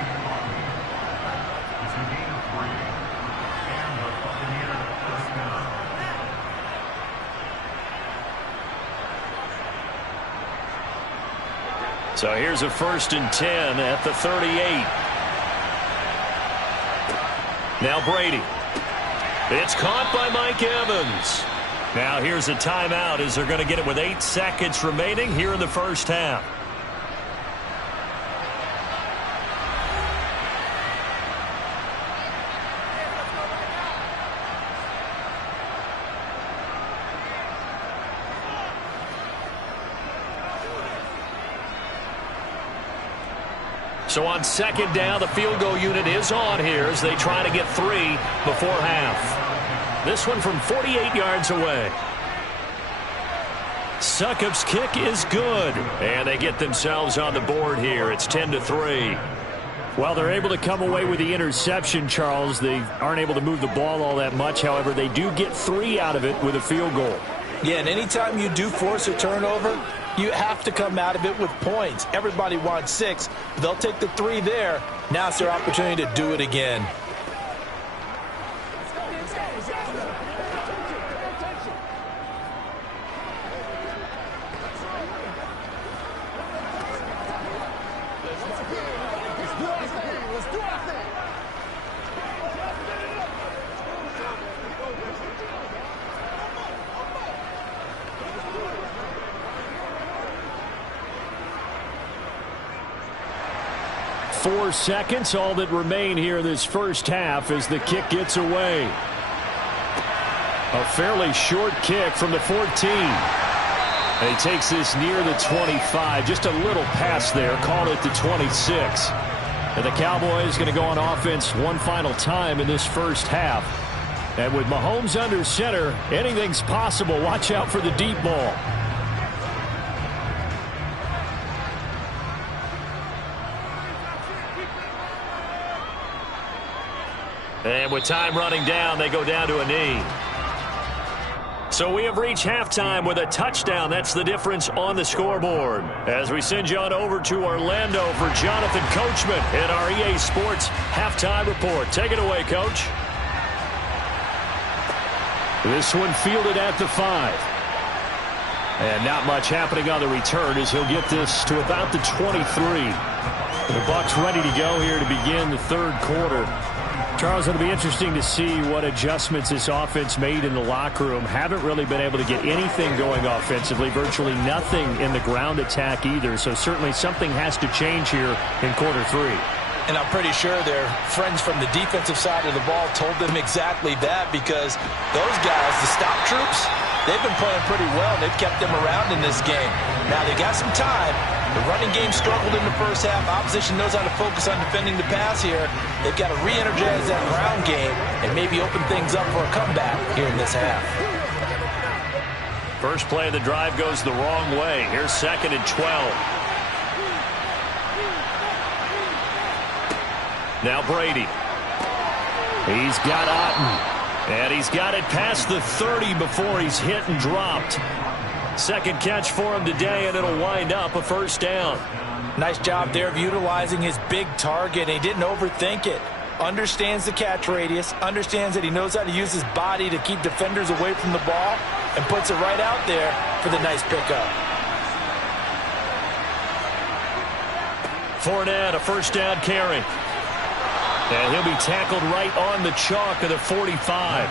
So here's a 1st and 10 at the 38. Now Brady. It's caught by Mike Evans. Now here's a timeout as they're going to get it with 8 seconds remaining here in the first half. So on 2nd down, the field goal unit is on here as they try to get 3 before half. This one from 48 yards away. Succop's kick is good, and they get themselves on the board here. It's 10-3. Well, they're able to come away with the interception, Charles. They aren't able to move the ball all that much. However, they do get 3 out of it with a field goal. Yeah, and anytime you do force a turnover, you have to come out of it with points. Everybody wants 6. But they'll take the 3 there. Now it's their opportunity to do it again. Four seconds, all that remain here in this first half as the kick gets away. A fairly short kick from the 14. And he takes this near the 25. Just a little pass there. Called it the 26. And the Cowboys going to go on offense one final time in this first half. And with Mahomes under center, anything's possible. Watch out for the deep ball. And with time running down, they go down to a knee. So we have reached halftime with a touchdown. That's the difference on the scoreboard. As we send you on over to Orlando for Jonathan Coachman at our EA Sports Halftime Report. Take it away, Coach. This one fielded at the 5. And not much happening on the return as he'll get this to about the 23. The Bucs ready to go here to begin the third quarter. Charles, it'll be interesting to see what adjustments this offense made in the locker room. Haven't really been able to get anything going offensively, virtually nothing in the ground attack either. So certainly something has to change here in quarter 3. And I'm pretty sure their friends from the defensive side of the ball told them exactly that, because those guys, the stop troops, they've been playing pretty well. They've kept them around in this game. Now they got some time. The running game struggled in the first half. Opposition knows how to focus on defending the pass here. They've got to re-energize that ground game and maybe open things up for a comeback here in this half. First play of the drive goes the wrong way. Here's 2nd and 12. Now Brady. He's got Otten. And he's got it past the 30 before he's hit and dropped. Second catch for him today, and it'll wind up a first down. Nice job there of utilizing his big target. He didn't overthink it. Understands the catch radius. Understands that he knows how to use his body to keep defenders away from the ball, and puts it right out there for the nice pickup. Fournette, a first down carry. And he'll be tackled right on the chalk of the 45.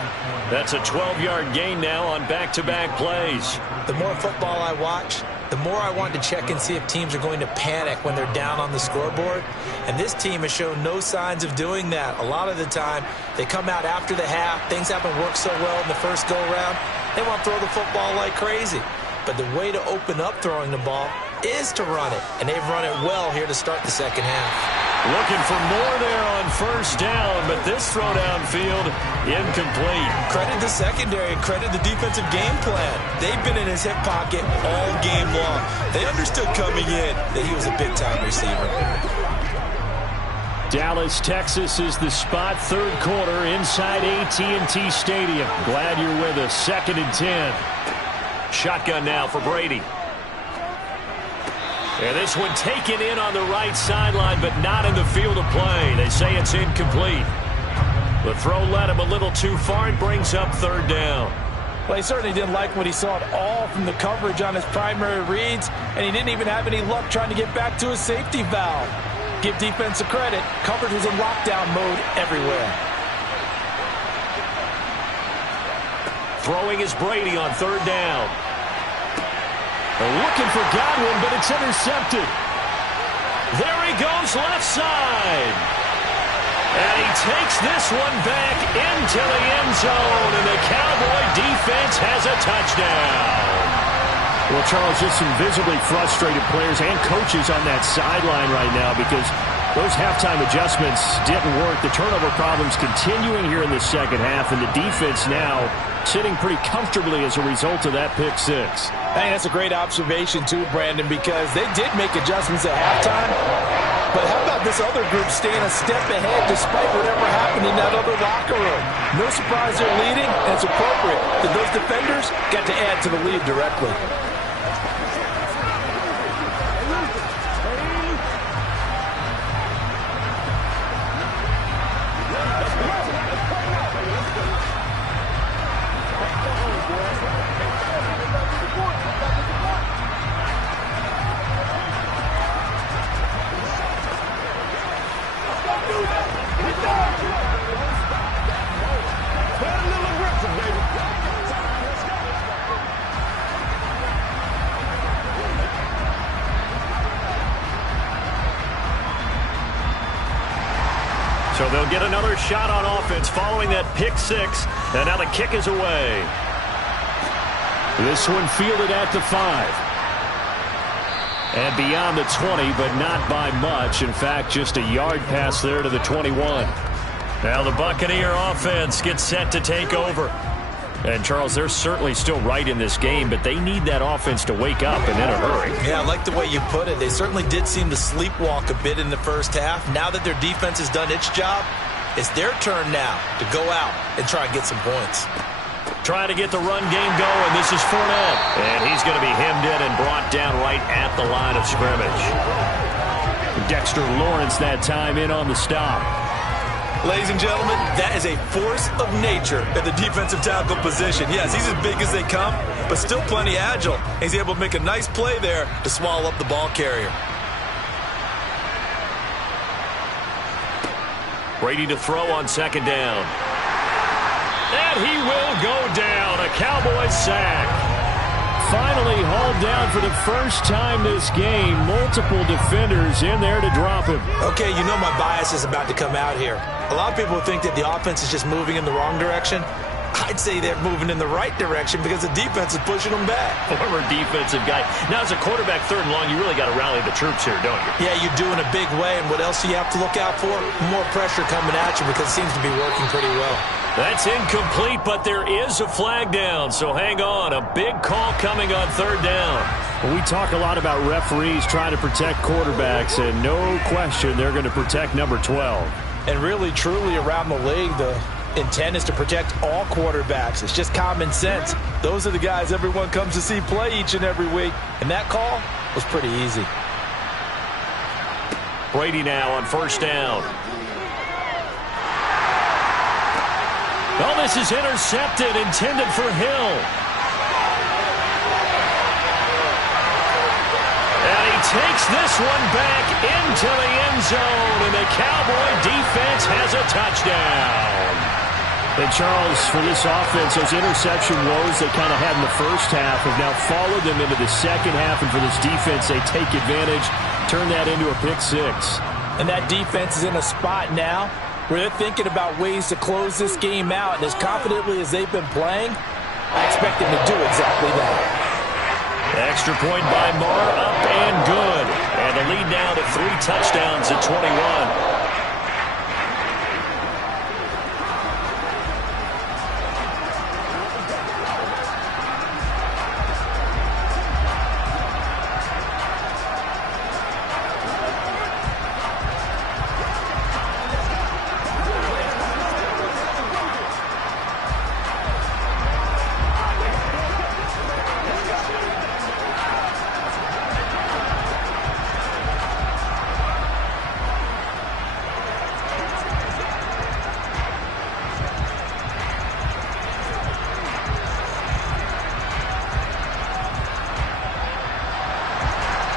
That's a 12-yard gain now on back-to-back plays. The more football I watch, the more I want to check and see if teams are going to panic when they're down on the scoreboard. And this team has shown no signs of doing that. A lot of the time, they come out after the half. Things haven't worked so well in the first go-around. They want to throw the football like crazy. But the way to open up throwing the ball is to run it. And they've run it well here to start the second half. Looking for more there on first down, but this throw downfield incomplete. Credit the secondary, credit the defensive game plan. They've been in his hip pocket all game long. They understood coming in that he was a big-time receiver. Dallas, Texas is the spot. Third quarter inside AT&T Stadium. Glad you're with us. 2nd and 10. Shotgun now for Brady. And this one taken in on the right sideline, but not in the field of play. They say it's incomplete. The throw led him a little too far and brings up third down. Well, he certainly didn't like what he saw at all from the coverage on his primary reads, and he didn't even have any luck trying to get back to his safety valve. Give defense a credit. Coverage was in lockdown mode everywhere. Throwing is Brady on third down. Looking for Godwin, but it's intercepted. There he goes left side. And he takes this one back into the end zone, and the Cowboy defense has a touchdown. Well, Charles, just some visibly frustrated players and coaches on that sideline right now because those halftime adjustments didn't work. The turnover problems continuing here in the second half, and the defense now sitting pretty comfortably as a result of that pick six. Hey, that's a great observation too, Brandon, because they did make adjustments at halftime. But how about this other group staying a step ahead despite whatever happened in that other locker room? No surprise they're leading, and it's appropriate that those defenders got to add to the lead directly. So they'll get another shot on offense following that pick six. And now the kick is away. This one fielded at the 5. And beyond the 20, but not by much. In fact, just a yard pass there to the 21. Now the Buccaneer offense gets set to take over. And, Charles, they're certainly still right in this game, but they need that offense to wake up and in a hurry. Yeah, I like the way you put it. They certainly did seem to sleepwalk a bit in the first half. Now that their defense has done its job, it's their turn now to go out and try and get some points. Trying to get the run game going. This is Fournette. And he's going to be hemmed in and brought down right at the line of scrimmage. Dexter Lawrence that time in on the stop. Ladies and gentlemen, that is a force of nature at the defensive tackle position. Yes, he's as big as they come, but still plenty agile. He's able to make a nice play there to swallow up the ball carrier. Brady to throw on second down. And he will go down. A Cowboys sack. Finally hauled down for the first time this game. Multiple defenders in there to drop him. Okay, you know my bias is about to come out here. A lot of people think that the offense is just moving in the wrong direction. I'd say they're moving in the right direction because the defense is pushing them back. Former defensive guy. Now, as a quarterback, third and long, you really got to rally the troops here, don't you? Yeah, you do in a big way. And what else do you have to look out for? More pressure coming at you because it seems to be working pretty well. That's incomplete, but there is a flag down. So hang on. A big call coming on third down. We talk a lot about referees trying to protect quarterbacks, and no question they're going to protect number 12. And really, truly, around the league, the intent is to protect all quarterbacks. It's just common sense. Those are the guys everyone comes to see play each and every week. And that call was pretty easy. Brady now on first down. Oh, this is intercepted, intended for Hill. And he takes this one back into the end zone, and the Cowboy defense has a touchdown. And, Charles, for this offense, those interception woes they kind of had in the first half have now followed them into the second half, and for this defense, they take advantage, turn that into a pick six. And that defense is in a spot now where they're thinking about ways to close this game out, and as confidently as they've been playing, I expect them to do exactly that. Extra point by Marr, up and good. And the lead now to 3 touchdowns at 21.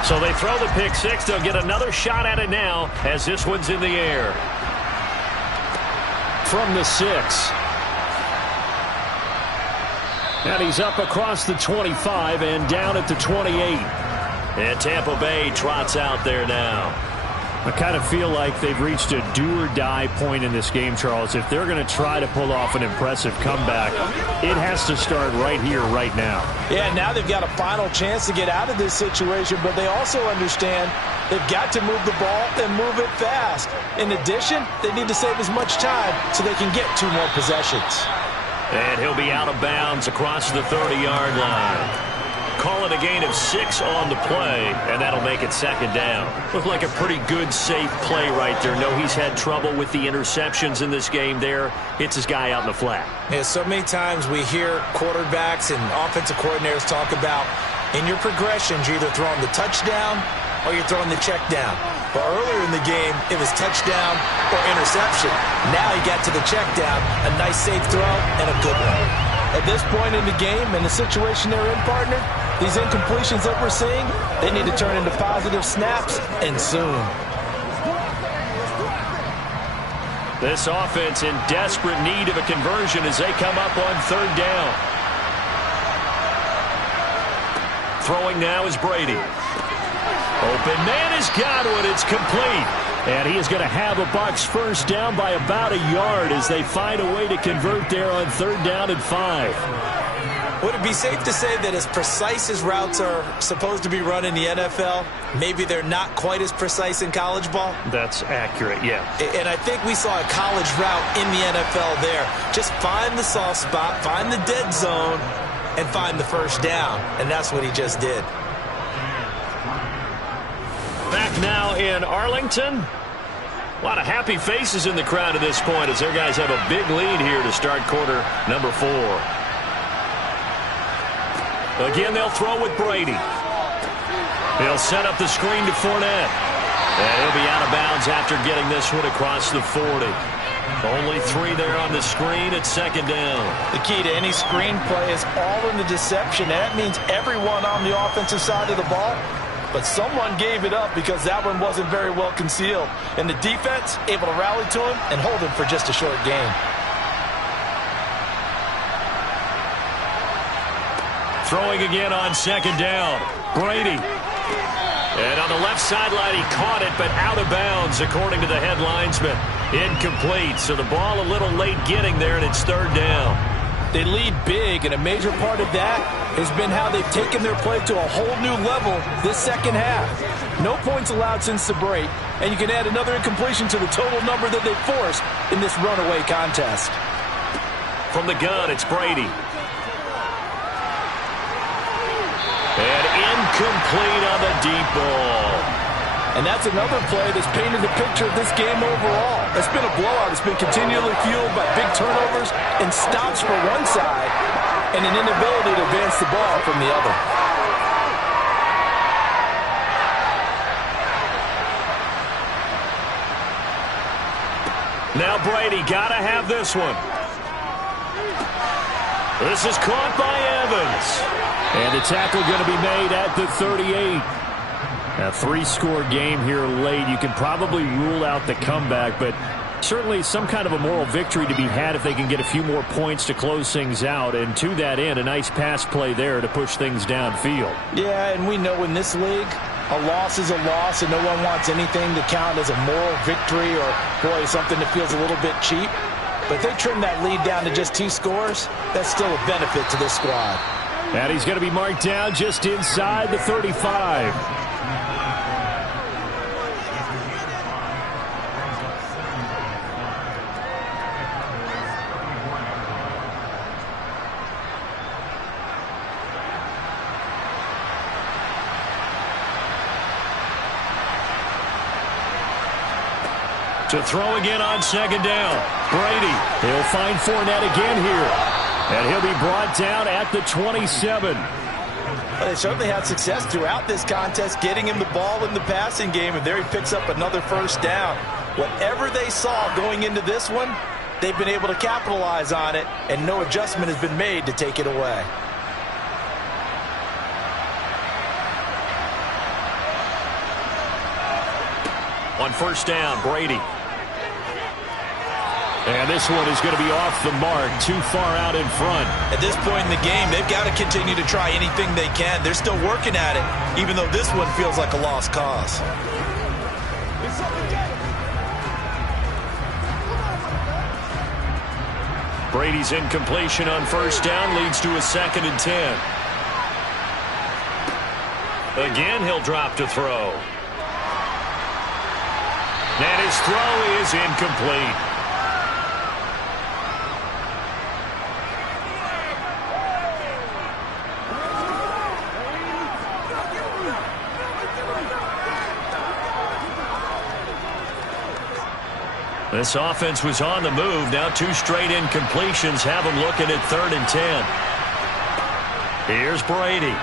So they throw the pick six. They'll get another shot at it now as this one's in the air. From the 6. And he's up across the 25 and down at the 28. And Tampa Bay trots out there now. I kind of feel like they've reached a do-or-die point in this game, Charles. If they're going to try to pull off an impressive comeback, it has to start right here, right now. Yeah, now they've got a final chance to get out of this situation, but they also understand they've got to move the ball and move it fast. In addition, they need to save as much time so they can get 2 more possessions. And he'll be out of bounds across the 30-yard line. Call it a gain of 6 on the play, and that'll make it second down. Looked like a pretty good, safe play right there. No, he's had trouble with the interceptions in this game there. Hits his guy out in the flat. Yeah, so many times we hear quarterbacks and offensive coordinators talk about in your progressions, you're either throwing the touchdown or you're throwing the check down. But earlier in the game, it was touchdown or interception. Now he got to the check down, a nice safe throw, and a good one. At this point in the game and the situation they're in, partner, these incompletions that we're seeing, they need to turn into positive snaps, and soon. This offense in desperate need of a conversion as they come up on 3rd down. Throwing now is Brady. Open man has got one. It's complete. And he is going to have a Bucs first down by about a yard as they find a way to convert there on 3rd down and 5. Would it be safe to say that as precise as routes are supposed to be run in the NFL, maybe they're not quite as precise in college ball? That's accurate, yeah. And I think we saw a college route in the NFL there. Just find the soft spot, find the dead zone, and find the first down. And that's what he just did. Back now in Arlington. A lot of happy faces in the crowd at this point as their guys have a big lead here to start quarter number 4. Again, they'll throw with Brady. He'll set up the screen to Fournette. And he'll be out of bounds after getting this one across the 40. Only 3 there on the screen at 2nd down. The key to any screen play is all in the deception. And that means everyone on the offensive side of the ball. But someone gave it up because that one wasn't very well concealed. And the defense able to rally to him and hold him for just a short gain. Throwing again on 2nd down. Brady. And on the left sideline, he caught it, but out of bounds, according to the head linesman. Incomplete. So the ball a little late getting there, and it's 3rd down. They lead big, and a major part of that has been how they've taken their play to a whole new level this second half. No points allowed since the break, and you can add another incompletion to the total number that they've forced in this runaway contest. From the gun, it's Brady. And incomplete on the deep ball. And that's another play that's painted the picture of this game overall. It's been a blowout. It's been continually fueled by big turnovers and stops for one side and an inability to advance the ball from the other. Now Brady got to have this one. This is caught by Evans. And the tackle going to be made at the 38. A 3-score game here late. You can probably rule out the comeback, but certainly some kind of a moral victory to be had if they can get a few more points to close things out. And to that end, a nice pass play there to push things downfield. Yeah, and we know in this league, a loss is a loss, and no one wants anything to count as a moral victory or, boy, something that feels a little bit cheap. But if they trim that lead down to just 2 scores, that's still a benefit to this squad. And he's going to be marked down just inside the 35. To throw again on 2nd down. Brady. He'll find Fournette again here. And he'll be brought down at the 27. Well, they certainly had success throughout this contest, getting him the ball in the passing game, and there he picks up another first down. Whatever they saw going into this one, they've been able to capitalize on it, and no adjustment has been made to take it away. On first down, Brady. And this one is going to be off the mark, too far out in front. At this point in the game, they've got to continue to try anything they can. They're still working at it, even though this one feels like a lost cause. Brady's incompletion on first down leads to a 2nd and 10. Again, he'll drop to throw. And his throw is incomplete. This offense was on the move. Now 2 straight incompletions have them looking at 3rd and 10. Here's Brady.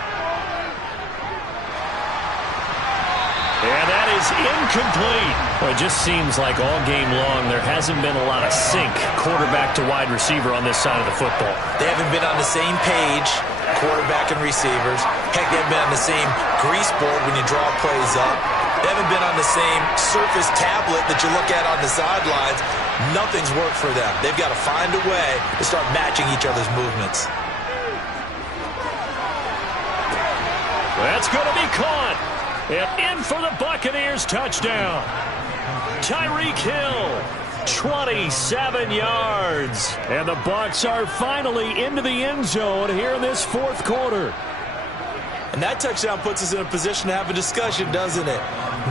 And that is incomplete. Well, it just seems like all game long there hasn't been a lot of sync quarterback to wide receiver on this side of the football. They haven't been on the same page, quarterback and receivers. Heck, they haven't been on the same grease board when you draw plays up. They haven't been on the same surface tablet that you look at on the sidelines. Nothing's worked for them. They've got to find a way to start matching each other's movements. That's going to be caught. And in for the Buccaneers touchdown. Tyreek Hill, 27 yards. And the Bucs are finally into the end zone here in this 4th quarter. And that touchdown puts us in a position to have a discussion, doesn't it?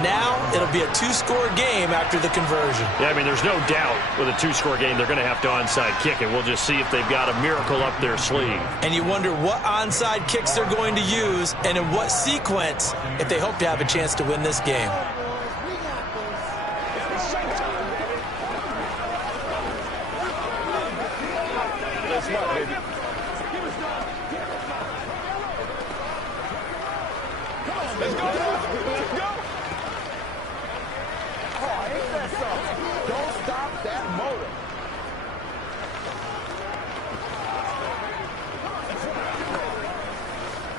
Now it'll be a 2-score game after the conversion. Yeah, I mean, there's no doubt with a 2-score game they're going to have to onside kick it. We'll just see if they've got a miracle up their sleeve. And you wonder what onside kicks they're going to use and in what sequence if they hope to have a chance to win this game. Let's go. Let's go. Oh, ain't that something? Don't stop that motor.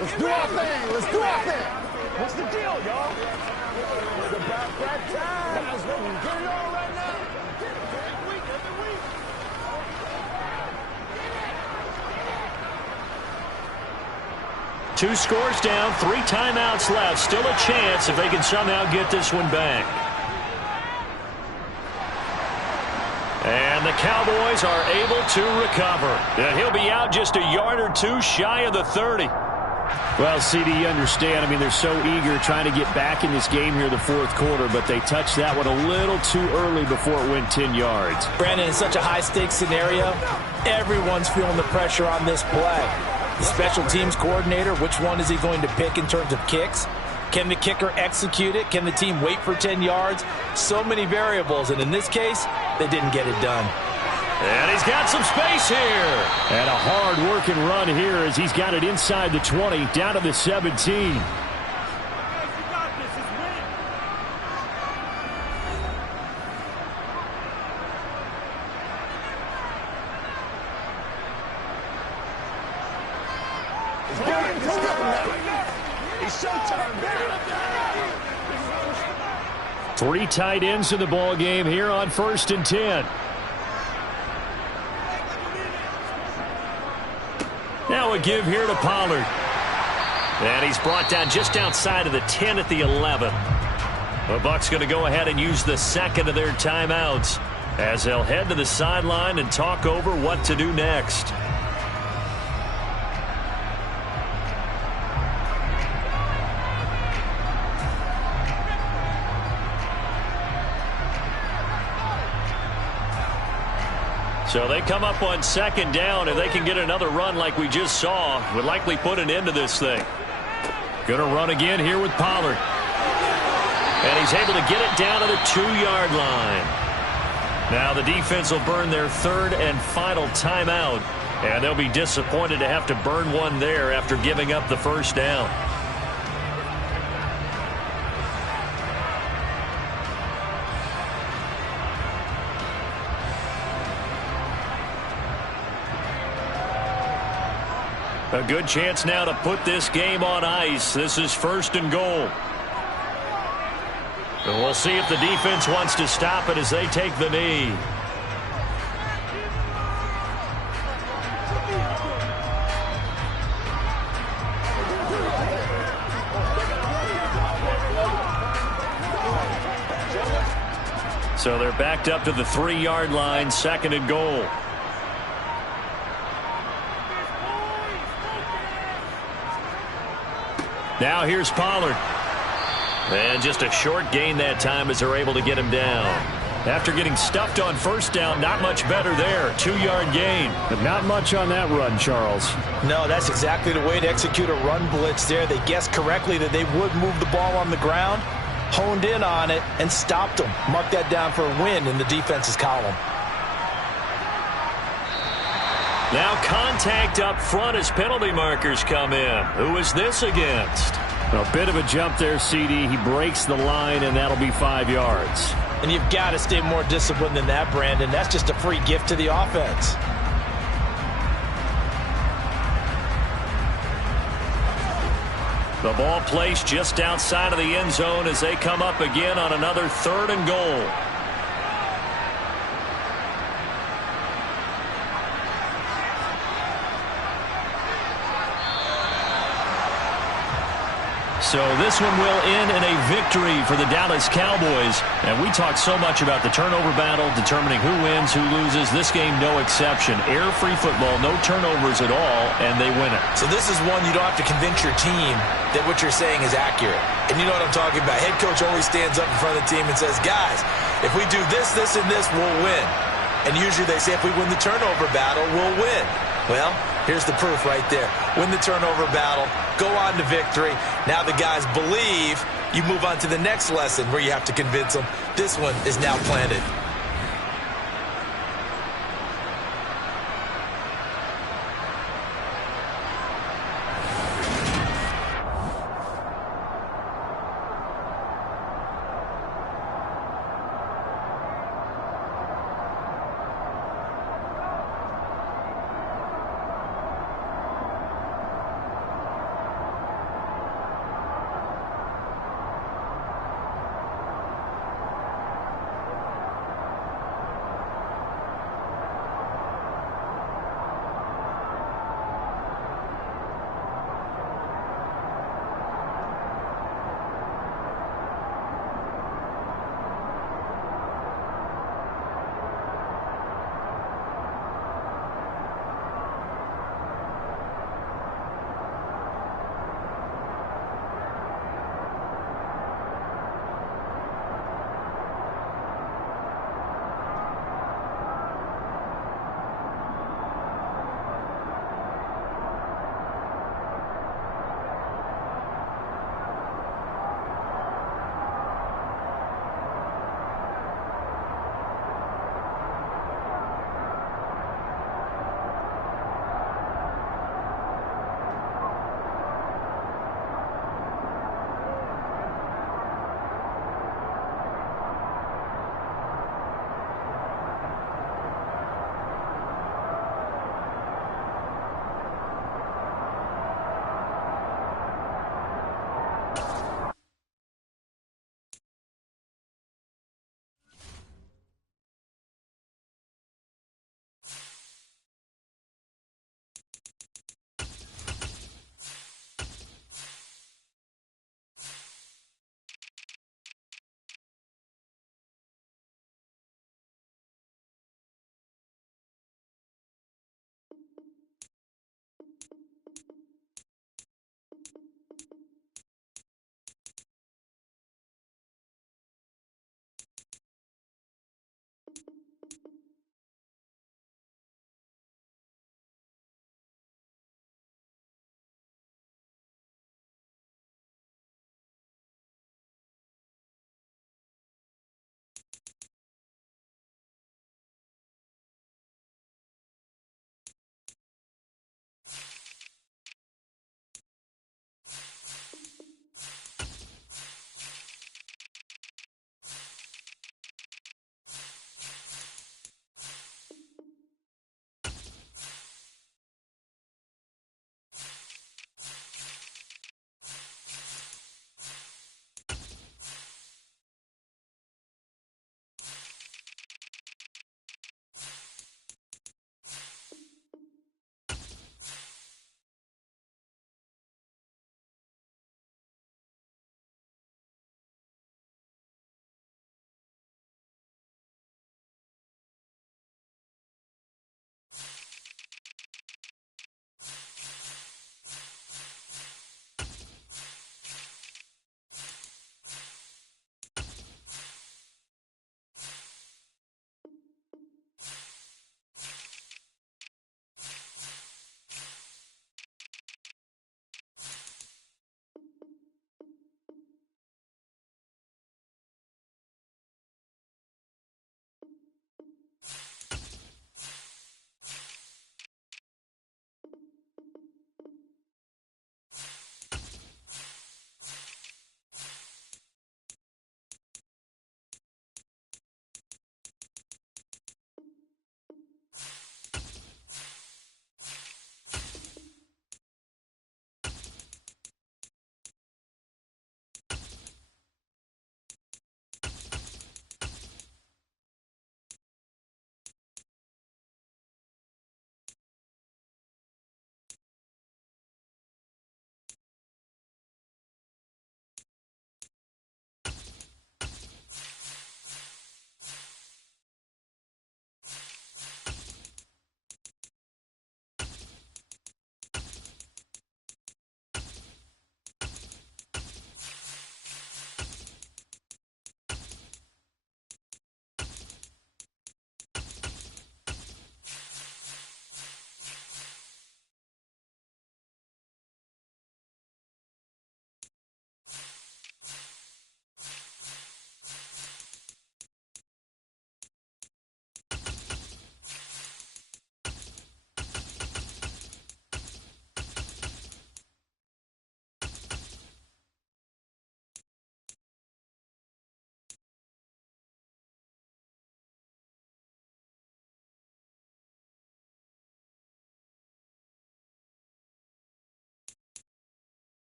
Let's do our thing. Let's do our thing. What's the deal, y'all? It's about that time. Might as well get it on right now. Every week. 2 scores down, 3 timeouts left. Still a chance if they can somehow get this one back. And the Cowboys are able to recover. And he'll be out just a yard or 2 shy of the 30. Well, CD, you understand. I mean, they're so eager trying to get back in this game here in the 4th quarter, but they touched that one a little too early before it went 10 yards. Brandon, in such a high-stakes scenario, everyone's feeling the pressure on this play. The special teams coordinator, which one is he going to pick in terms of kicks? Can the kicker execute it? Can the team wait for 10 yards? So many variables, and in this case, they didn't get it done. And he's got some space here. And a hard-working run here as he's got it inside the 20, down to the 17. Three tight ends in the ball game here on 1st and 10. Now a give here to Pollard. And he's brought down just outside of the 10 at the 11. The Bucs going to go ahead and use the second of their timeouts as they'll head to the sideline and talk over what to do next. So they come up on 2nd down. If they can get another run like we just saw, would likely put an end to this thing. Going to run again here with Pollard. And he's able to get it down to the 2-yard line. Now the defense will burn their 3rd and final timeout. And they'll be disappointed to have to burn one there after giving up the first down. A good chance now to put this game on ice. This is 1st and goal. And we'll see if the defense wants to stop it as they take the knee. So they're backed up to the 3-yard line, 2nd and goal. Now here's Pollard. And just a short gain that time as they're able to get him down. After getting stuffed on 1st down, not much better there. 2-yard gain. But not much on that run, Charles. No, that's exactly the way to execute a run blitz there. They guessed correctly that they would move the ball on the ground, honed in on it, and stopped them. Mark that down for a win in the defense's column. Now contact up front as penalty markers come in. Who is this against? A bit of a jump there, CD. He breaks the line, and that'll be 5 yards. And you've got to stay more disciplined than that, Brandon. That's just a free gift to the offense. The ball placed just outside of the end zone as they come up again on another 3rd and goal. So this one will end in a victory for the Dallas Cowboys. And we talked so much about the turnover battle, determining who wins, who loses. This game, no exception. Air-free football, no turnovers at all, and they win it. So this is one you don't have to convince your team that what you're saying is accurate. And you know what I'm talking about. Head coach always stands up in front of the team and says, guys, if we do this, this, and this, we'll win. And usually they say if we win the turnover battle, we'll win. Well, here's the proof right there. Win the turnover battle, go on to victory. Now the guys believe. You move on to the next lesson where you have to convince them. This one is now planted.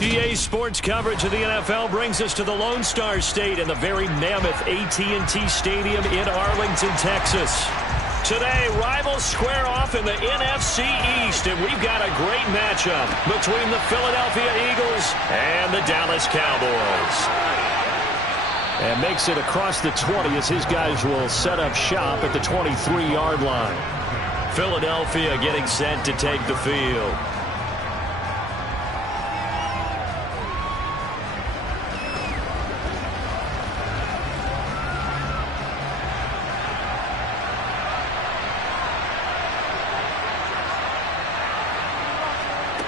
EA Sports coverage of the NFL brings us to the Lone Star State and the very mammoth AT&T Stadium in Arlington, Texas. Today, rivals square off in the NFC East, and we've got a great matchup between the Philadelphia Eagles and the Dallas Cowboys. And makes it across the 20 as his guys will set up shop at the 23-yard line. Philadelphia getting set to take the field.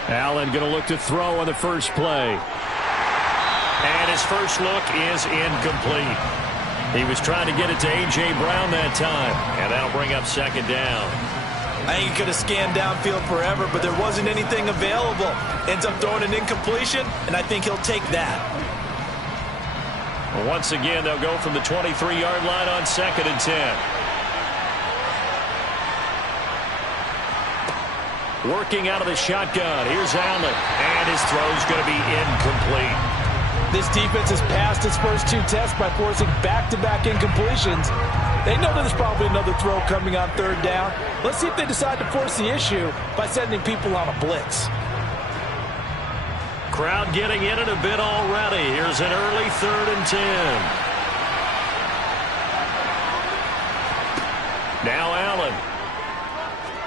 Allen going to look to throw on the first play. And his first look is incomplete. He was trying to get it to A.J. Brown that time, and that'll bring up second down. I think he could have scanned downfield forever, but there wasn't anything available. Ends up throwing an incompletion, and I think he'll take that. Well, once again, they'll go from the 23-yard line on 2nd and 10. Working out of the shotgun. Here's Allen, and his throw's going to be incomplete. This defense has passed its first 2 tests by forcing back-to-back incompletions. They know that there's probably another throw coming on 3rd down. Let's see if they decide to force the issue by sending people on a blitz. Crowd getting in it a bit already. Here's an early 3rd and 10. Now Allen.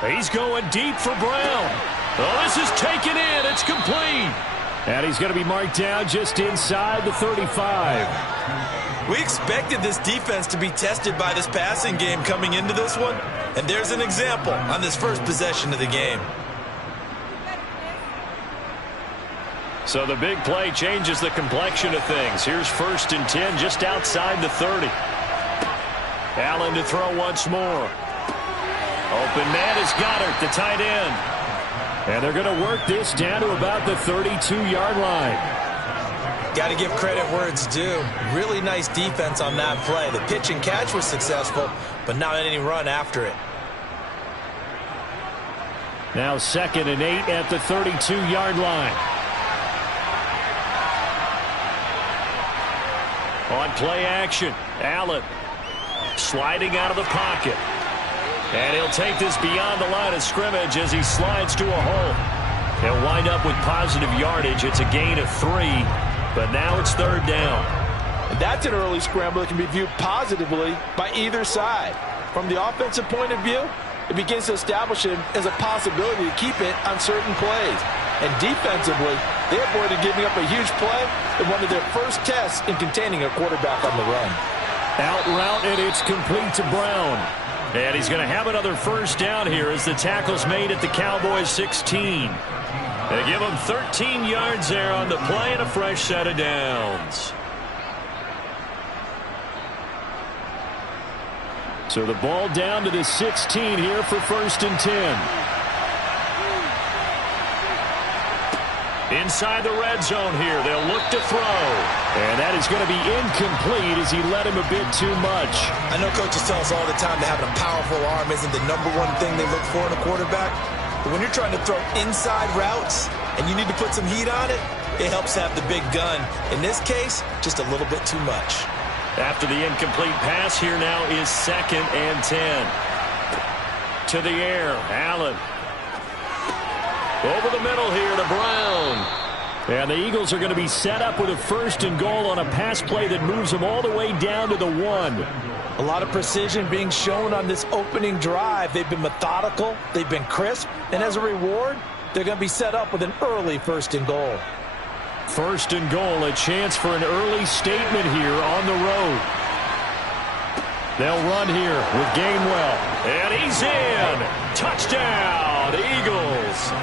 He's going deep for Brown. Oh, this is taken in. It's complete. And he's going to be marked down just inside the 35. We expected this defense to be tested by this passing game coming into this one, and there's an example on this first possession of the game. So the big play changes the complexion of things. Here's 1st and 10 just outside the 30. Allen to throw once more. Open man is Goddard, the tight end. And they're going to work this down to about the 32-yard line. Got to give credit where it's due. Really nice defense on that play. The pitch and catch was successful, but not any run after it. Now 2nd and 8 at the 32-yard line. On play action, Allen sliding out of the pocket. And he'll take this beyond the line of scrimmage as he slides to a hole. He'll wind up with positive yardage. It's a gain of 3, but now it's 3rd down. And that's an early scramble that can be viewed positively by either side. From the offensive point of view, it begins to establish him as a possibility to keep it on certain plays. And defensively, they avoided giving up a huge play in one of their first tests in containing a quarterback on the run. Out route, and it's complete to Brown. And he's going to have another 1st down here as the tackle's made at the Cowboys 16. They give him 13 yards there on the play and a fresh set of downs. So the ball down to the 16 here for 1st and 10. Inside the red zone here, they'll look to throw. And that is going to be incomplete as he led him a bit too much. I know coaches tell us all the time that having a powerful arm isn't the #1 thing they look for in a quarterback. But when you're trying to throw inside routes and you need to put some heat on it, it helps have the big gun. In this case, just a little bit too much. After the incomplete pass, here now is 2nd and 10. To the air, Allen. Over the middle here to Brown. And the Eagles are going to be set up with a 1st and goal on a pass play that moves them all the way down to the 1. A lot of precision being shown on this opening drive. They've been methodical, they've been crisp, and as a reward, they're going to be set up with an early 1st and goal. 1st and goal, a chance for an early statement here on the road. They'll run here with Gainwell. And he's in. Touchdown, Eagles.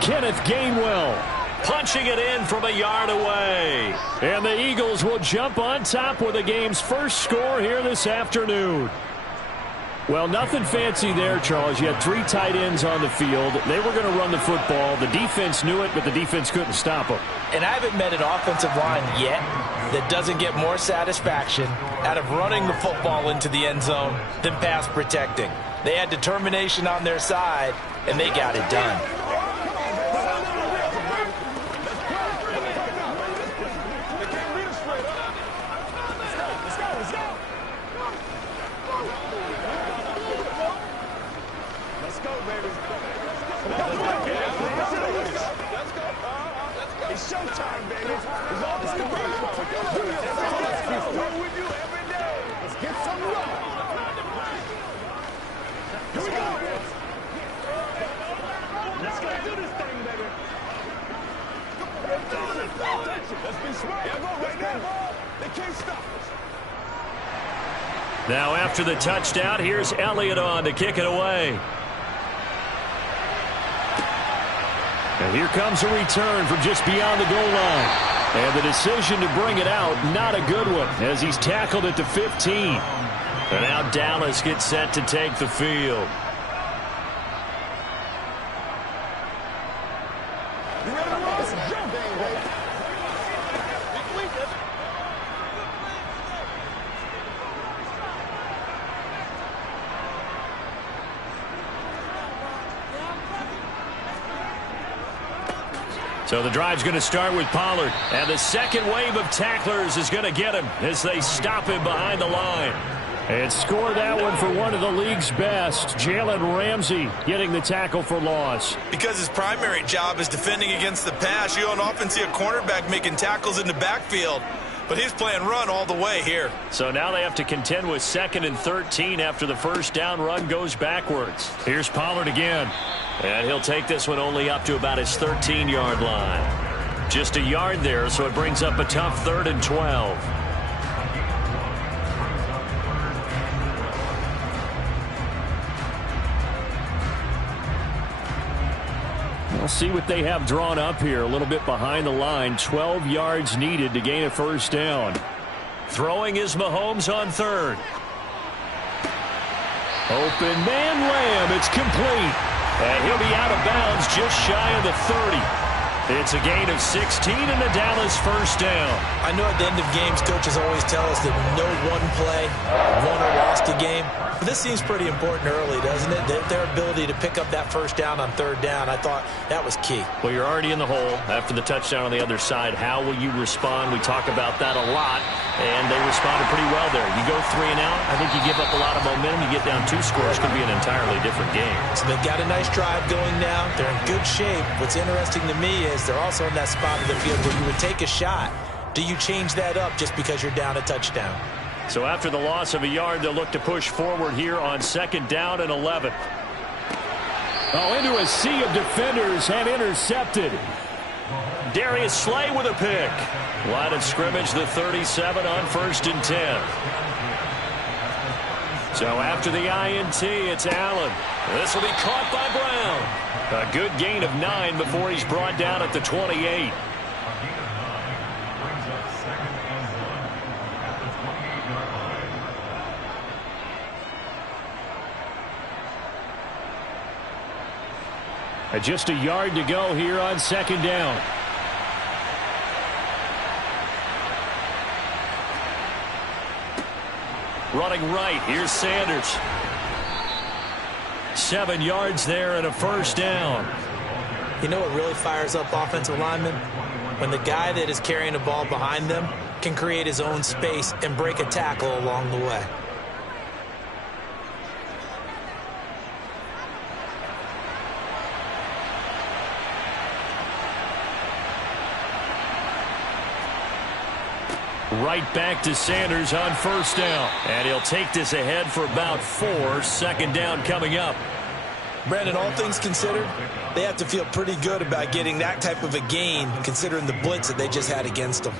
Kenneth Gainwell punching it in from a yard away. And the Eagles will jump on top with the game's first score here this afternoon. Well, nothing fancy there, Charles. You had 3 tight ends on the field. They were going to run the football. The defense knew it, but the defense couldn't stop them. And I haven't met an offensive line yet that doesn't get more satisfaction out of running the football into the end zone than pass protecting. They had determination on their side, and they got it done. It's showtime, baby. It's all this commercial. Do your thing. We're with you every day. Let's get some love. Here we go. Let's go do this thing, baby. Let's be smart. Yeah, go right now. They can't stop us. Now after the touchdown, here's Elliott on to kick it away. And here comes a return from just beyond the goal line. And the decision to bring it out, not a good one, as he's tackled at the 15. And now Dallas gets set to take the field. You ready to roll? It's a jump thing, baby. So the drive's going to start with Pollard. And the second wave of tacklers is going to get him as they stop him behind the line. And score that one for one of the league's best. Jalen Ramsey getting the tackle for loss. Because his primary job is defending against the pass, you don't often see a cornerback making tackles in the backfield. But he's playing run all the way here. So now they have to contend with 2nd and 13 after the first down run goes backwards. Here's Pollard again. And he'll take this one only up to about his 13-yard line. Just a yard there, so it brings up a tough 3rd and 12. We'll see what they have drawn up here. A little bit behind the line. 12 yards needed to gain a first down. Throwing is Mahomes on 3rd. Open man Lamb. It's complete. And he'll be out of bounds just shy of the 30. It's a gain of 16 and a Dallas first down. I know at the end of games, coaches always tell us that no one play won or lost a game. But this seems pretty important early, doesn't it? Their ability to pick up that first down on 3rd down, I thought that was key. Well, you're already in the hole after the touchdown on the other side. How will you respond? We talk about that a lot, and they responded pretty well there. You go 3 and out, I think you give up a lot of momentum. You get down 2 scores, could be an entirely different game. So they've got a nice drive going now. They're in good shape. What's interesting to me is they're also in that spot of the field where you would take a shot. Do you change that up just because you're down a touchdown? So after the loss of a yard, they'll look to push forward here on 2nd down and 11. Oh, into a sea of defenders and intercepted. Darius Slay with a pick. Line of scrimmage, the 37 on 1st and 10. So after the INT, it's Allen. This will be caught by Brown. A good gain of 9 before he's brought down at the 28. Just a yard to go here on 2nd down. Running right, here's Sanders. 7 yards there and a first down. You know what really fires up offensive linemen? When the guy that is carrying the ball behind them can create his own space and break a tackle along the way. Right back to Sanders on 1st down. And he'll take this ahead for about 4. 2nd down coming up. Brandon, all things considered, they have to feel pretty good about getting that type of a gain considering the blitz that they just had against them.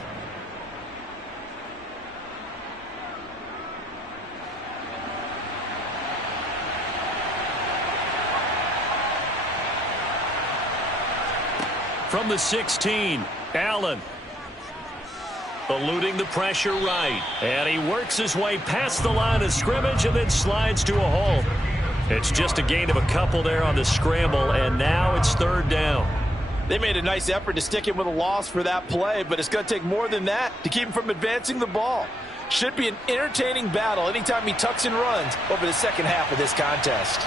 From the 16, Allen. Eluding the pressure right. And he works his way past the line of scrimmage and then slides to a halt. It's just a gain of a couple there on the scramble, and now it's 3rd down. They made a nice effort to stick him with a loss for that play, but it's going to take more than that to keep him from advancing the ball. Should be an entertaining battle anytime he tucks and runs over the second half of this contest.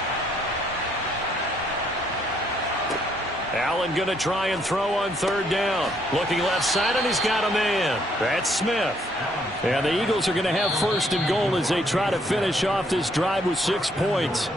Allen going to try and throw on 3rd down. Looking left side, and he's got a man. That's Smith. And the Eagles are going to have 1st and goal as they try to finish off this drive with 6 points.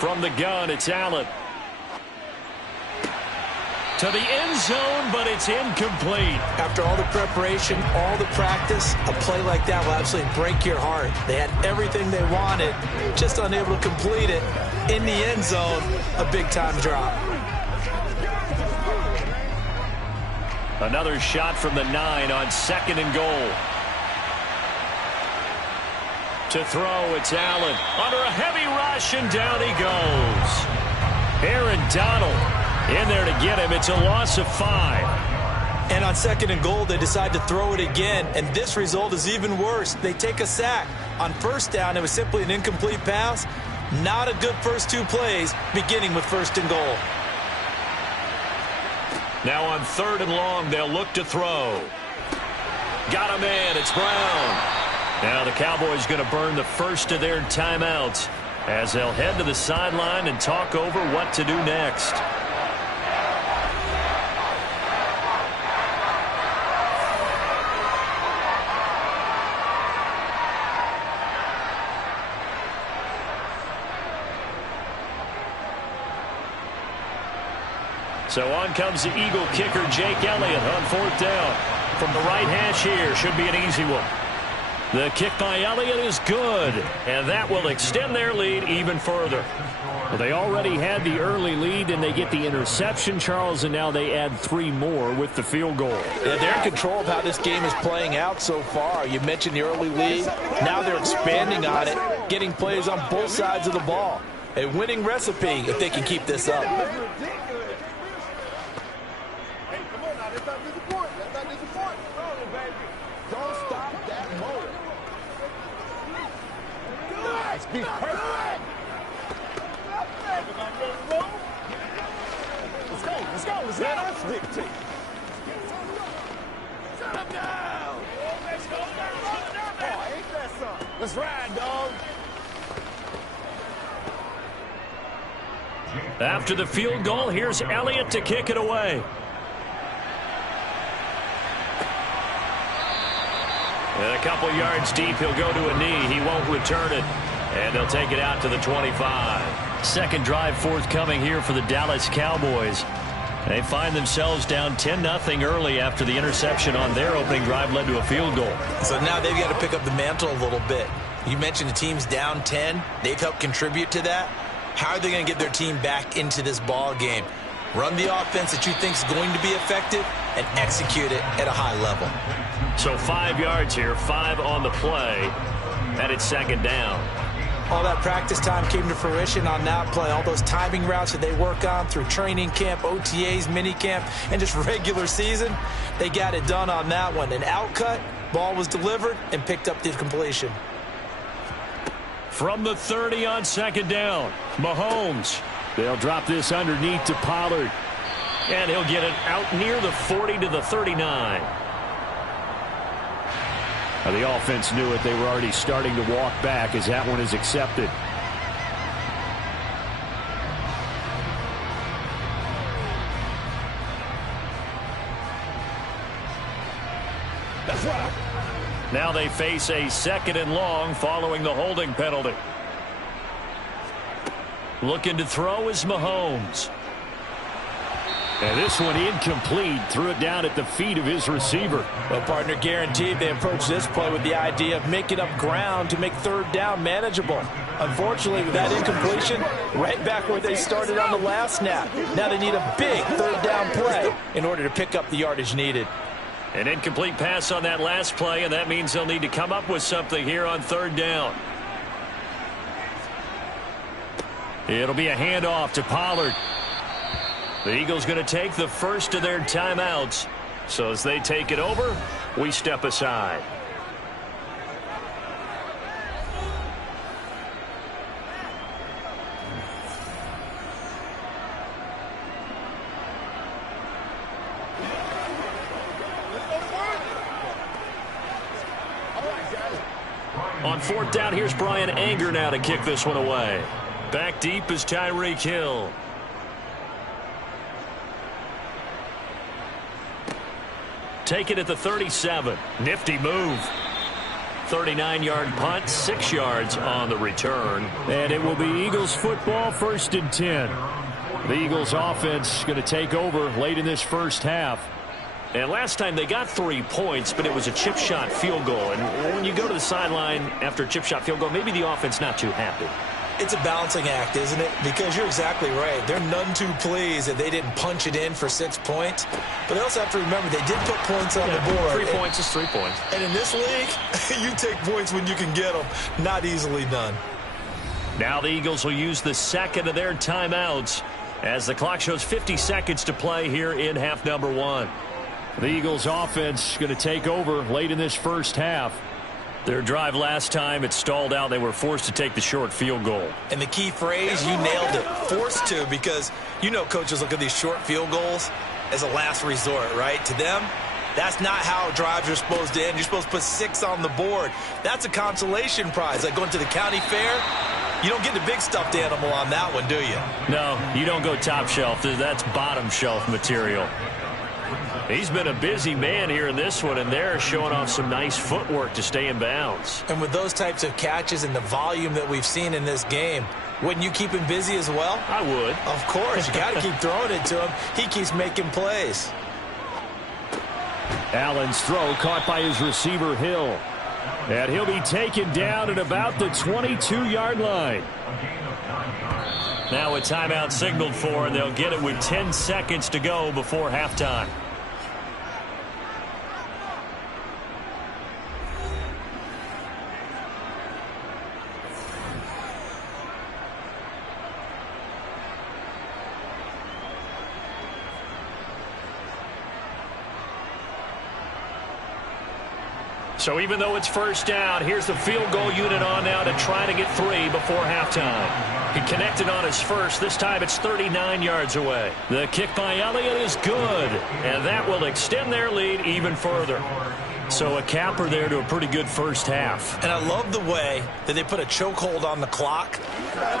From the gun, it's Allen. To the end zone, but it's incomplete. After all the preparation, all the practice, a play like that will absolutely break your heart. They had everything they wanted, just unable to complete it. In the end zone, a big-time drop. Another shot from the 9 on 2nd and goal. To throw, it's Allen. Under a heavy rush, and down he goes. Aaron Donald in there to get him. It's a loss of 5. And on 2nd and goal, they decide to throw it again, and this result is even worse. They take a sack. On 1st down, it was simply an incomplete pass. Not a good first 2 plays, beginning with 1st and goal. Now on 3rd and long, they'll look to throw. Got a man. It's Brown. Now the Cowboys going to burn the first of their timeouts as they'll head to the sideline and talk over what to do next. So on comes the Eagle kicker, Jake Elliott, on 4th down. From the right hash here, should be an easy one. The kick by Elliott is good, and that will extend their lead even further. Well, they already had the early lead, and they get the interception, Charles, and now they add 3 more with the field goal. Yeah, they're in control of how this game is playing out so far. You mentioned the early lead. Now they're expanding on it, getting plays on both sides of the ball. A winning recipe if they can keep this up. Be perfect. Let's go. Let us dictate. Shut him down. Oh, ain't that something? Let's ride, dog. After the field goal, here's Elliott to kick it away. And a couple yards deep, he'll go to a knee. He won't return it. And they'll take it out to the 25. Second drive forthcoming here for the Dallas Cowboys. They find themselves down 10-0 early after the interception on their opening drive led to a field goal. So now they've got to pick up the mantle a little bit. You mentioned the team's down 10. They've helped contribute to that. How are they going to get their team back into this ball game? Run the offense that you think is going to be effective and execute it at a high level. So 5 yards here, 5 on the play, and it's 2nd down. All that practice time came to fruition on that play. All those timing routes that they work on through training camp, OTAs, mini camp, and just regular season, they got it done on that one. An outcut, ball was delivered, and picked up the completion. From the 30 on 2nd down, Mahomes. They'll drop this underneath to Pollard. And he'll get it out near the 40 to the 39. Now the offense knew it. They were already starting to walk back as that one is accepted. That's right. Now they face a 2nd and long following the holding penalty. Looking to throw is Mahomes. And this one incomplete. Threw it down at the feet of his receiver. Well, partner, guaranteed they approach this play with the idea of making up ground to make 3rd down manageable. Unfortunately, with that incompletion, right back where they started on the last snap. Now they need a big 3rd down play in order to pick up the yardage needed. An incomplete pass on that last play, and that means they'll need to come up with something here on 3rd down. It'll be a handoff to Pollard. The Eagles going to take the first of their timeouts. So as they take it over, we step aside. On 4th down, here's Brian Anger now to kick this one away. Back deep is Tyreek Hill. Take it at the 37. Nifty move. 39-yard punt, 6 yards on the return. And it will be Eagles football, 1st and 10. The Eagles offense going to take over late in this first half. And last time they got 3 points, but it was a chip shot field goal. And when you go to the sideline after a chip shot field goal, maybe the offense not too happy. It's a balancing act, isn't it? Because you're exactly right. They're none too pleased that they didn't punch it in for 6 points. But they also have to remember they did put points on the board. 3 points is 3 points. And in this league, you take points when you can get them. Not easily done. Now the Eagles will use the second of their timeouts as the clock shows 50 seconds to play here in half number 1. The Eagles offense going to take over late in this first half. Their drive last time, it stalled out. They were forced to take the short field goal. And the key phrase, you nailed it, forced to, because you know coaches look at these short field goals as a last resort, right? To them, that's not how drives are supposed to end. You're supposed to put 6 on the board. That's a consolation prize, like going to the county fair. You don't get the big stuffed animal on that one, do you? No, you don't go top shelf. That's bottom shelf material. He's been a busy man here in this one, and they're showing off some nice footwork to stay in bounds. And with those types of catches and the volume that we've seen in this game, wouldn't you keep him busy as well? I would. Of course. You got to keep throwing it to him. He keeps making plays. Allen's throw caught by his receiver, Hill. And he'll be taken down at about the 22-yard line. Now a timeout signaled for, and they'll get it with 10 seconds to go before halftime. So even though it's first down, here's the field goal unit on now to try to get 3 before halftime. He connected on his first. This time it's 39 yards away. The kick by Elliott is good, and that will extend their lead even further. So a capper there to a pretty good first half. And I love the way that they put a chokehold on the clock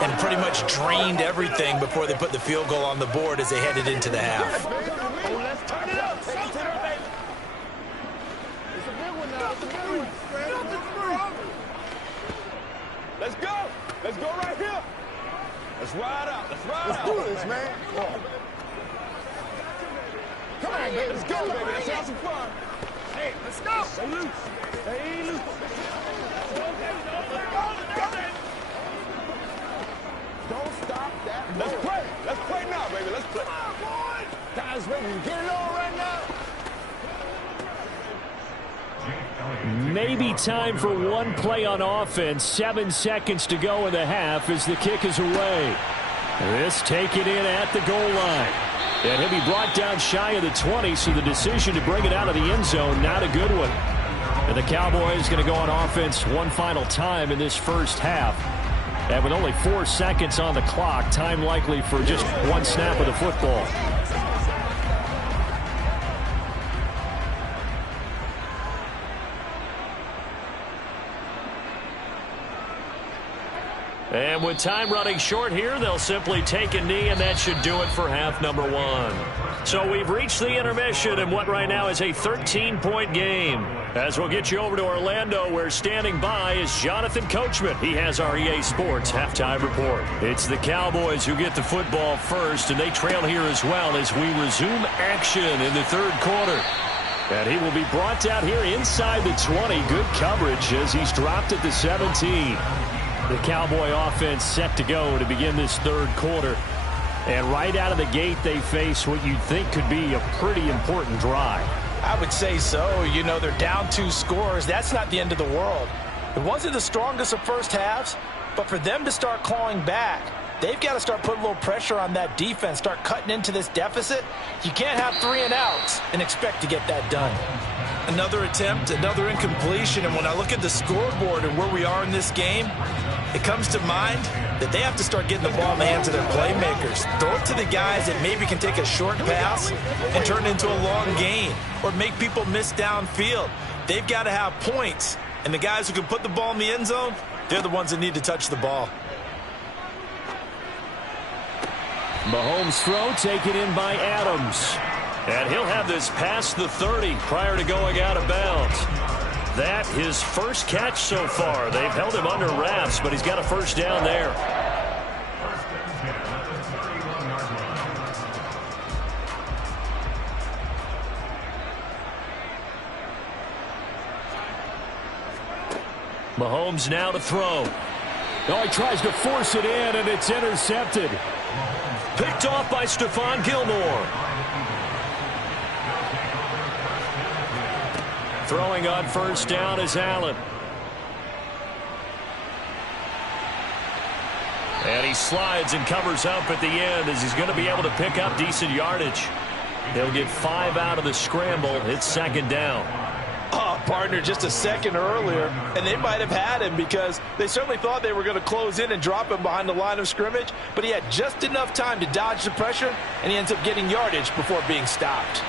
and pretty much drained everything before they put the field goal on the board as they headed into the half. Let's turn it up. Let's go. Let's go right here. Let's ride out. Let's ride out. Let's do this, man. Come on, baby. Let's go, baby. Let's have some fun. Hey, let's go. Stay loose. Stay loose. Don't stop that. Let's play. Let's play now, baby. Let's play. Come on, boys. Guys, ready to get it on right now. Maybe time for one play on offense. 7 seconds to go in the half as the kick is away. This taken in at the goal line. And he'll be brought down shy of the 20, so the decision to bring it out of the end zone, not a good one. And the Cowboys going to go on offense one final time in this first half. And with only 4 seconds on the clock, time likely for just one snap of the football. And with time running short here, they'll simply take a knee, and that should do it for half number 1. So we've reached the intermission in what right now is a 13-point game. As we'll get you over to Orlando, where standing by is Jonathan Coachman. He has our EA Sports halftime report. It's the Cowboys who get the football first, and they trail here as well as we resume action in the third quarter. And he will be brought down here inside the 20. Good coverage as he's dropped at the 17. The Cowboy offense set to go to begin this third quarter. And right out of the gate, they face what you'd think could be a pretty important drive. I would say so. You know, they're down 2 scores. That's not the end of the world. It wasn't the strongest of first halves, but for them to start clawing back, they've got to start putting a little pressure on that defense, start cutting into this deficit. You can't have 3 and outs and expect to get that done. Another attempt, another incompletion, and when I look at the scoreboard and where we are in this game, it comes to mind that they have to start getting the ball in the hands of their playmakers. Throw it to the guys that maybe can take a short pass and turn it into a long gain or make people miss downfield. They've got to have points, and the guys who can put the ball in the end zone, they're the ones that need to touch the ball. Mahomes' throw taken in by Adams. And he'll have this past the 30 prior to going out of bounds. that his first catch so far. They've held him under wraps, but he's got a first down there. Mahomes now to throw. Oh, he tries to force it in, and it's intercepted. Picked off by Stephon Gilmore. Throwing on first down is Allen. And he slides and covers up at the end as he's going to be able to pick up decent yardage. He'll get 5 out of the scramble. It's second down. Oh, partner, just a second earlier, and they might have had him because they certainly thought they were going to close in and drop him behind the line of scrimmage, but he had just enough time to dodge the pressure, and he ends up getting yardage before being stopped.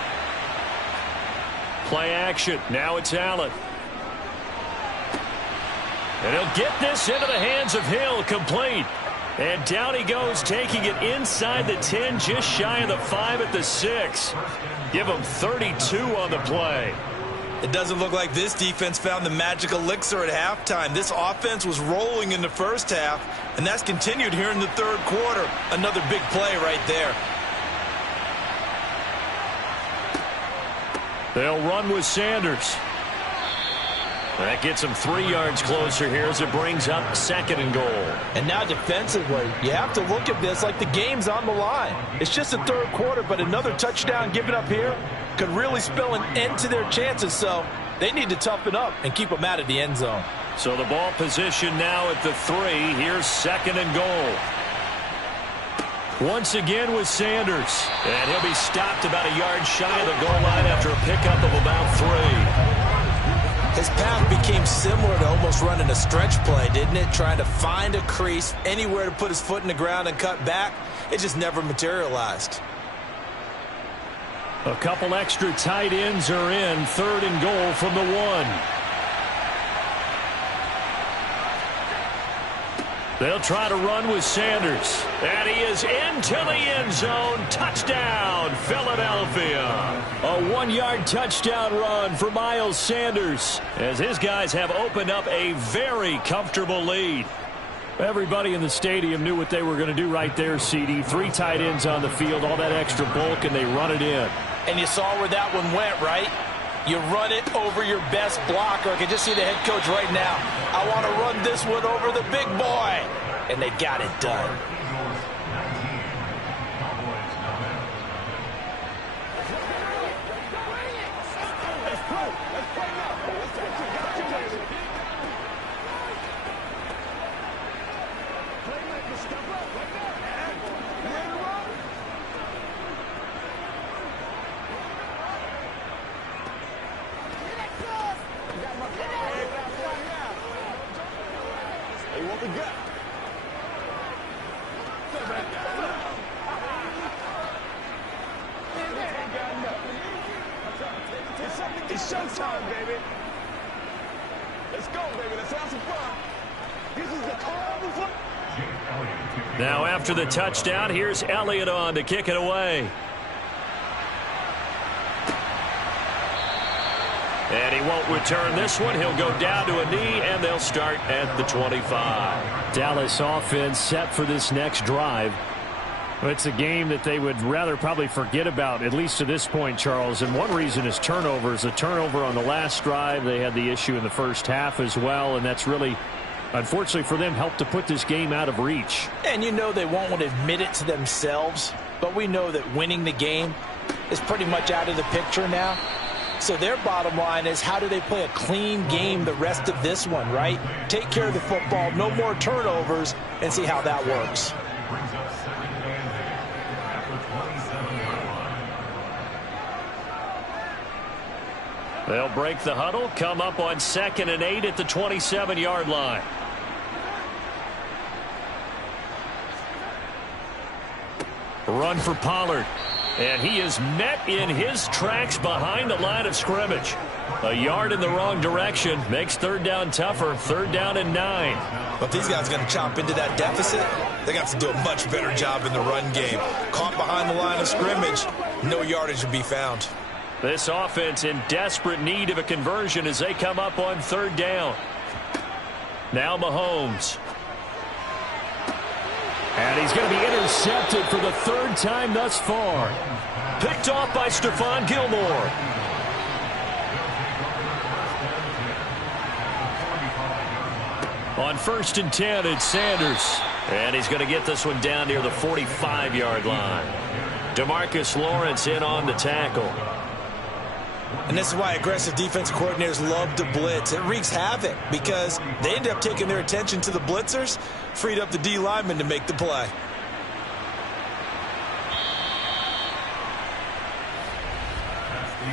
Play action. Now it's Allen. And he'll get this into the hands of Hill, complete. And down he goes, taking it inside the 10, just shy of the 5 at the 6. Give him 32 on the play. It doesn't look like this defense found the magic elixir at halftime. This offense was rolling in the first half, and that's continued here in the third quarter. Another big play right there. They'll run with Sanders. That gets him 3 yards closer here as it brings up second and goal. And now defensively, you have to look at this like the game's on the line. It's just the third quarter, but another touchdown given up here could really spell an end to their chances, so they need to toughen up and keep them out of the end zone. So the ball position now at the 3. Here's second and goal. Once again with Sanders. And he'll be stopped about a yard shy of the goal line after a pickup of about 3. His path became similar to almost running a stretch play, didn't it? Trying to find a crease, anywhere to put his foot in the ground and cut back. It just never materialized. A couple extra tight ends are in. Third and goal from the 1. They'll try to run with Sanders. And he is into the end zone. Touchdown, Philadelphia. A 1-yard touchdown run for Miles Sanders as his guys have opened up a very comfortable lead. Everybody in the stadium knew what they were going to do right there, CD. 3 tight ends on the field, all that extra bulk, and they run it in. And you saw where that one went, right? You run it over your best blocker. I can just see the head coach right now. I want to run this one over the big boy. And they got it done. It's showtime, baby. Let's go, baby. Let's have some fun. This is the call of foot. Now after the touchdown, here's Elliott on to kick it away. And he won't return this one. He'll go down to a knee, and they'll start at the 25. Dallas offense set for this next drive. It's a game that they would rather probably forget about, at least to this point, Charles. And one reason is turnovers. A turnover on the last drive. They had the issue in the first half as well, and that's really, unfortunately for them, helped to put this game out of reach. And you know they won't admit it to themselves, but we know that winning the game is pretty much out of the picture now. So their bottom line is, how do they play a clean game the rest of this one, right? Take care of the football, no more turnovers, and see how that works. They'll break the huddle, come up on 2nd and 8 at the 27-yard line. Run for Pollard. And he is met in his tracks behind the line of scrimmage. A yard in the wrong direction makes third down tougher. 3rd down and 9. But these guys are going to chop into that deficit. They got to do a much better job in the run game. Caught behind the line of scrimmage, no yardage to be found. This offense in desperate need of a conversion as they come up on 3rd down. Now Mahomes. And he's going to be intercepted for the 3rd time thus far. Picked off by Stephon Gilmore. On 1st and 10, it's Sanders. And he's going to get this one down near the 45-yard line. DeMarcus Lawrence in on the tackle. And this is why aggressive defensive coordinators love to blitz. It wreaks havoc because they end up taking their attention to the blitzers, freed up the D lineman to make the play.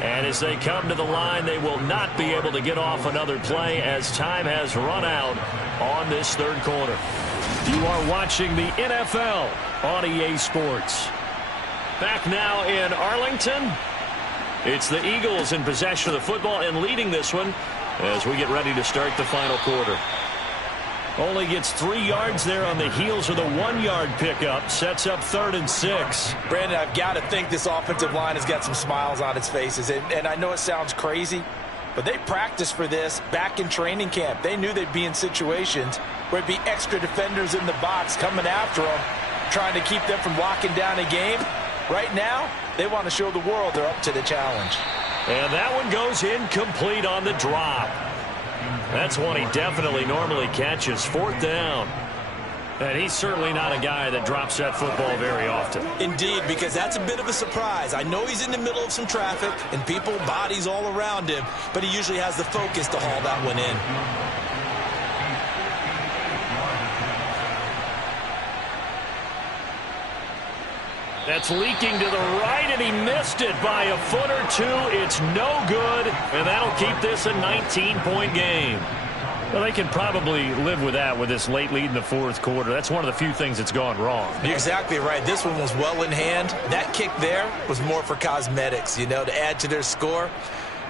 And as they come to the line, they will not be able to get off another play as time has run out on this 3rd quarter. You are watching the NFL on EA Sports. Back now in Arlington. It's the Eagles in possession of the football and leading this one as we get ready to start the final quarter. Only gets 3 yards there on the heels of the 1-yard pickup. Sets up 3rd and 6. Brandon, I've got to think this offensive line has got some smiles on its faces. And I know it sounds crazy, but they practiced for this back in training camp. They knew they'd be in situations where it'd be extra defenders in the box coming after them, trying to keep them from locking down a game. Right now, they want to show the world they're up to the challenge. And that one goes incomplete on the drop. That's one he definitely normally catches. 4th down. And he's certainly not a guy that drops that football very often. Indeed, because that's a bit of a surprise. I know he's in the middle of some traffic and people, bodies all around him, but he usually has the focus to haul that one in. That's leaking to the right, and he missed it by a foot or 2. It's no good, and that'll keep this a 19-point game. Well, they can probably live with that with this late lead in the 4th quarter. That's one of the few things that's gone wrong. You're exactly right. This one was well in hand. That kick there was more for cosmetics, to add to their score.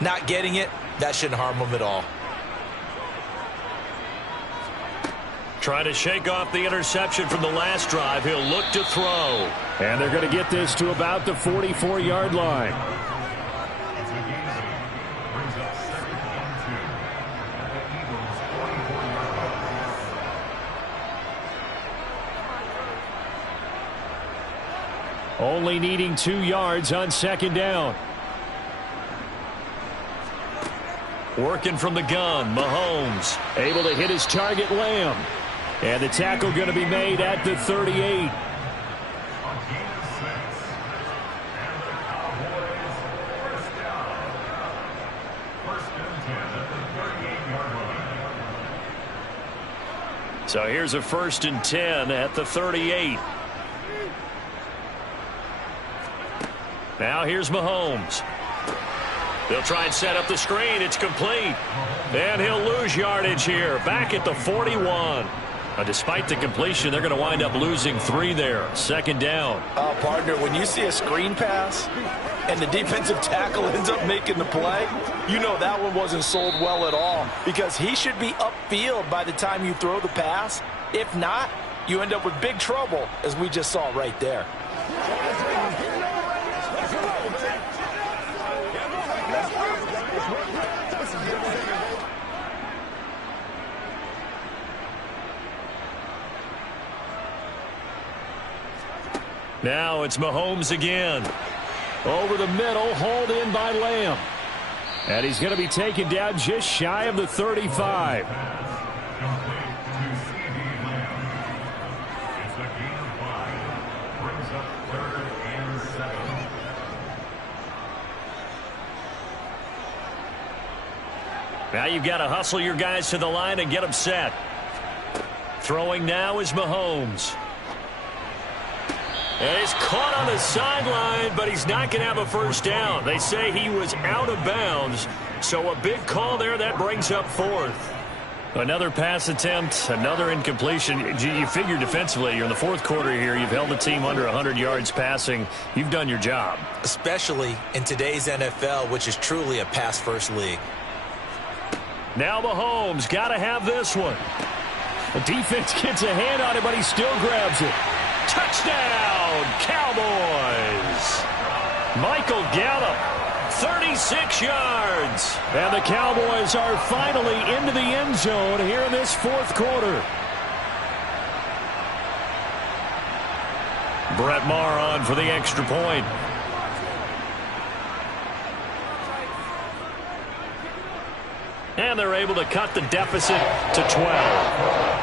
Not getting it, that shouldn't harm them at all. Trying to shake off the interception from the last drive. He'll look to throw. And they're going to get this to about the 44-yard line. Only needing 2 yards on 2nd down. Working from the gun, Mahomes able to hit his target, Lamb. And the tackle going to be made at the 38. So here's a 1st and 10 at the 38. Now here's Mahomes. They'll try and set up the screen. It's complete. And he'll lose yardage here. Back at the 41. Despite the completion, they're going to wind up losing 3 there. 2nd down. Partner, when you see a screen pass and the defensive tackle ends up making the play, you know that one wasn't sold well at all because he should be upfield by the time you throw the pass. If not, you end up with big trouble, as we just saw right there. Now it's Mahomes again. Over the middle, hauled in by Lamb. And he's going to be taken down just shy of the 35. Now you've got to hustle your guys to the line and get them set. Throwing now is Mahomes. And he's caught on the sideline, but he's not going to have a 1st down. They say he was out of bounds, so a big call there. That brings up 4th. Another pass attempt, another incompletion. You figure defensively, you're in the 4th quarter here. You've held the team under 100 yards passing. You've done your job. Especially in today's NFL, which is truly a pass-first league. Now Mahomes got to have this one. The defense gets a hand on it, but he still grabs it. Touchdown, Cowboys! Michael Gallup, 36 yards. And the Cowboys are finally into the end zone here in this fourth quarter. Brett Maher on for the extra point. And they're able to cut the deficit to 12.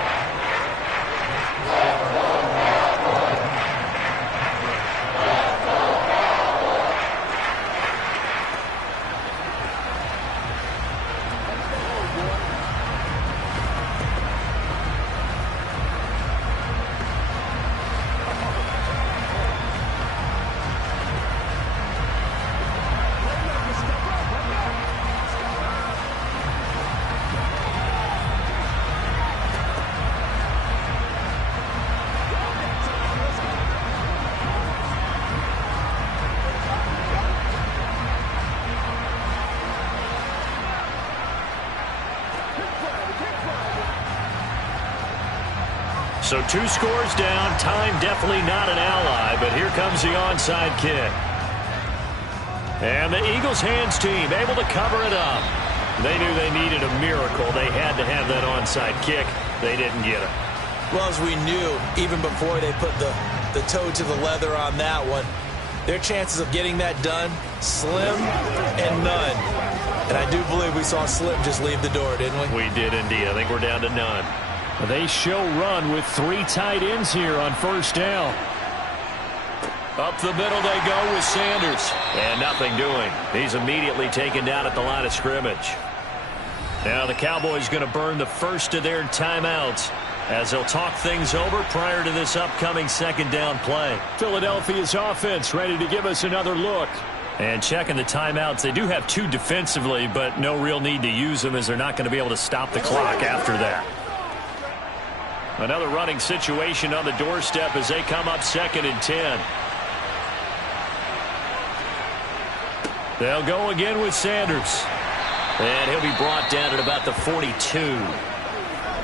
So 2 scores down. Time definitely not an ally, but here comes the onside kick. And the Eagles hands team able to cover it up. They knew they needed a miracle. They had to have that onside kick. They didn't get it. Well, as we knew, even before they put the toe to the leather on that one, their chances of getting that done, slim and none. And I do believe we saw Slim just leave the door, didn't we? We did indeed. I think we're down to none. They show run with 3 tight ends here on first down. Up the middle they go with Sanders. And nothing doing. He's immediately taken down at the line of scrimmage. Now the Cowboys going to burn the first of their timeouts as they'll talk things over prior to this upcoming second down play. Philadelphia's offense ready to give us another look. And checking the timeouts, they do have 2 defensively, but no real need to use them as they're not going to be able to stop the clock after that. Another running situation on the doorstep as they come up 2nd and 10. They'll go again with Sanders. And he'll be brought down at about the 42.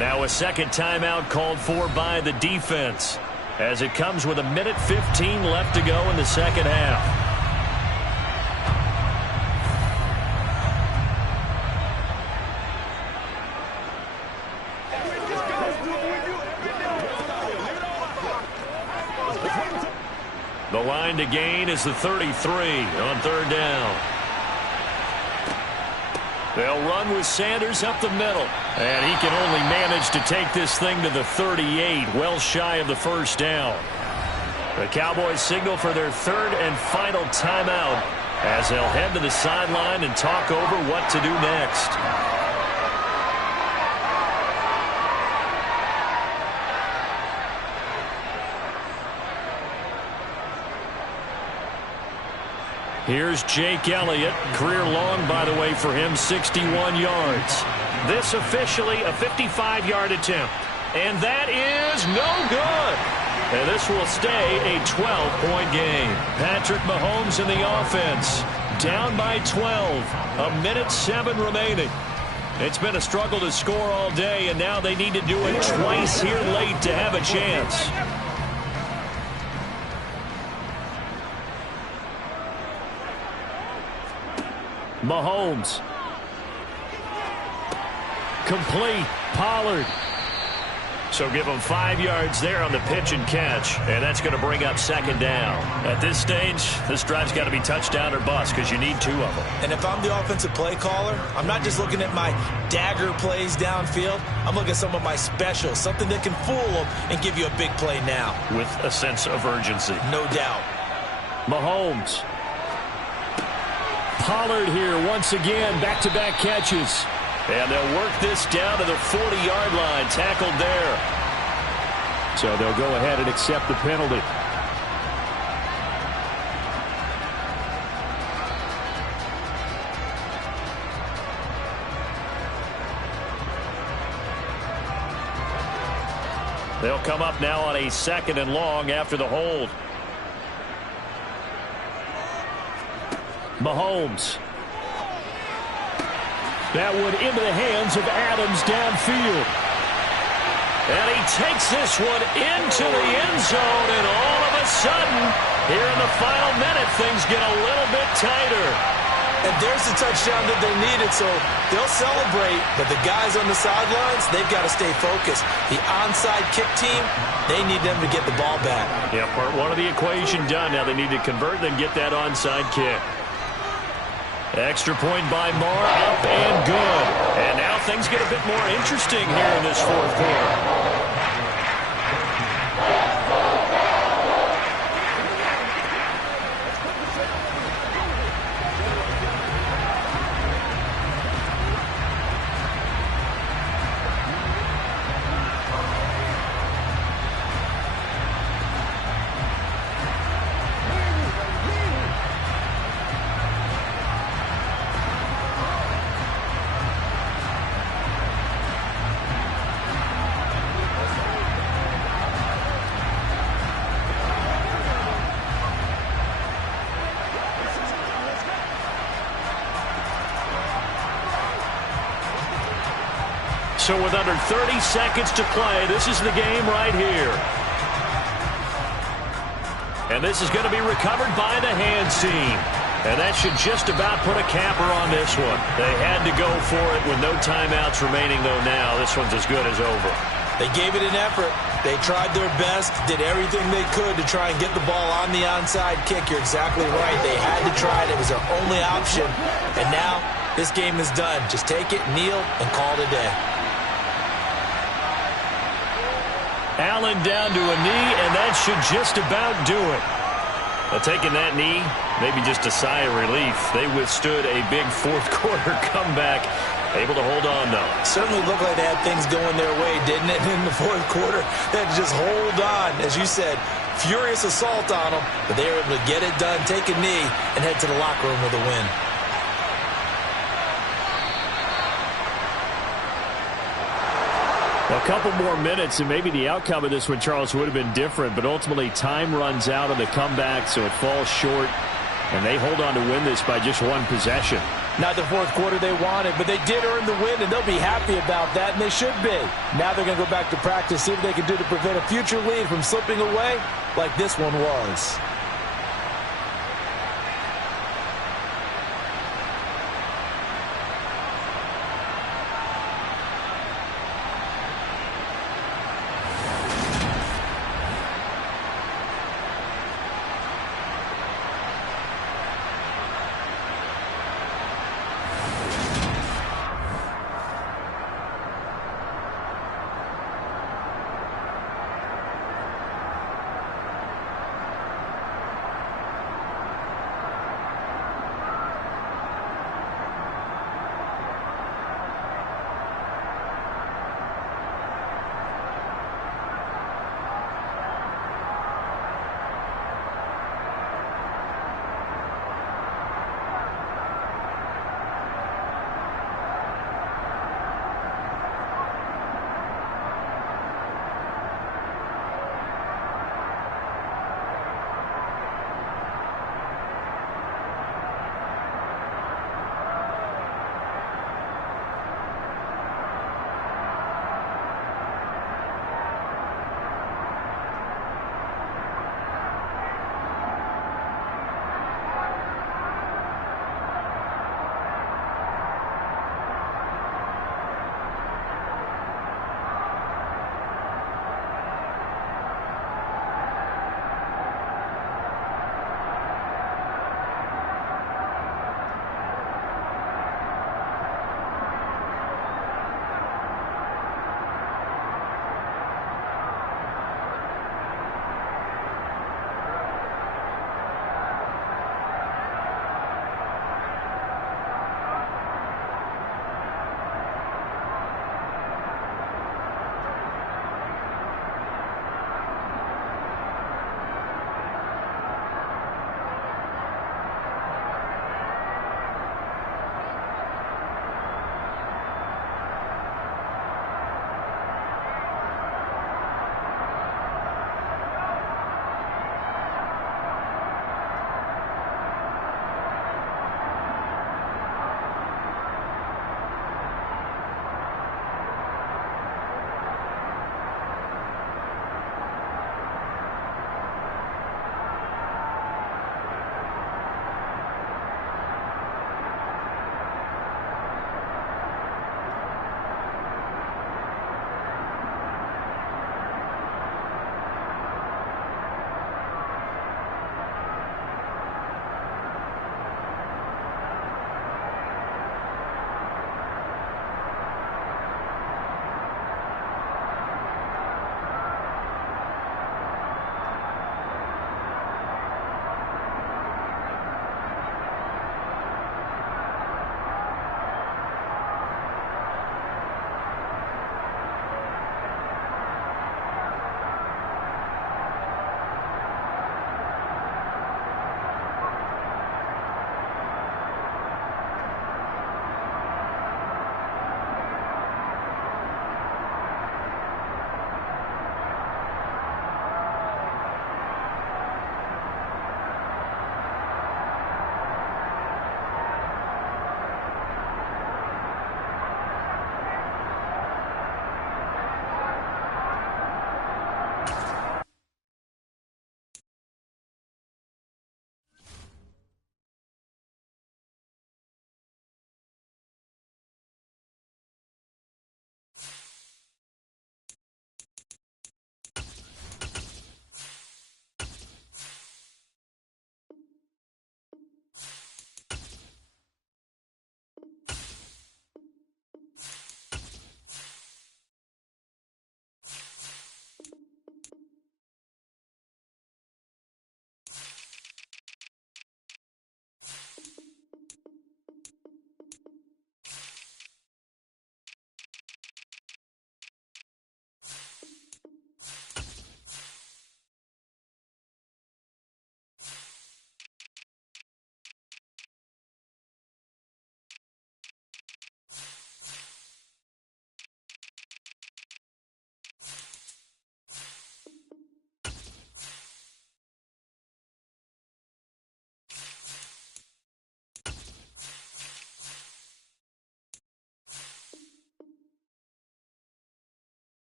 Now a second timeout called for by the defense as it comes with 1:15 left to go in the second half. The line to gain is the 33 on third down. They'll run with Sanders up the middle. And he can only manage to take this thing to the 38, well shy of the first down. The Cowboys signal for their 3rd and final timeout as they'll head to the sideline and talk over what to do next. Here's Jake Elliott. Career long, by the way, for him, 61 yards. This officially a 55-yard attempt. And that is no good. And this will stay a 12-point game. Patrick Mahomes in the offense. Down by 12. 1:07 remaining. It's been a struggle to score all day, and now they need to do it twice here late to have a chance. Mahomes. Complete. Pollard. So give them 5 yards there on the pitch and catch, and that's going to bring up second down. At this stage, this drive's got to be touchdown or bust because you need 2 of them. And if I'm the offensive play caller, I'm not just looking at my dagger plays downfield. I'm looking at some of my specials, something that can fool them and give you a big play now. With a sense of urgency. No doubt. Mahomes. Pollard here once again, back-to-back catches. And they'll work this down to the 40-yard line, tackled there. So they'll go ahead and accept the penalty. They'll come up now on a 2nd and long after the hold. Mahomes. That one into the hands of Adams downfield. And he takes this one into the end zone, and all of a sudden, here in the final minute, things get a little bit tighter. And there's the touchdown that they needed, so they'll celebrate. But the guys on the sidelines, they've got to stay focused. The onside kick team, they need them to get the ball back. Yeah, part one of the equation done. Now they need to convert and get that onside kick. Extra point by Marr, up and good. And now things get a bit more interesting here in this fourth quarter. So with under 30 seconds to play, this is the game right here. And this is going to be recovered by the hands team. And that should just about put a capper on this one. They had to go for it with no timeouts remaining, though now this one's as good as over. They gave it an effort. They tried their best, did everything they could to try and get the ball on the onside kick. You're exactly right. They had to try it. It was their only option. And now this game is done. Just take it, kneel, and call it a day. Allen down to a knee, and that should just about do it. Now, taking that knee, maybe just a sigh of relief. They withstood a big fourth-quarter comeback, able to hold on, though. Certainly looked like they had things going their way, didn't it, in the fourth quarter? They had to just hold on, as you said, furious assault on them, but they were able to get it done, take a knee, and head to the locker room with a win. A couple more minutes, and maybe the outcome of this one, Charles, would have been different, but ultimately time runs out on the comeback, so it falls short, and they hold on to win this by just one possession. Not the fourth quarter they wanted, but they did earn the win, and they'll be happy about that, and they should be. Now they're going to go back to practice, see what they can do to prevent a future lead from slipping away like this one was.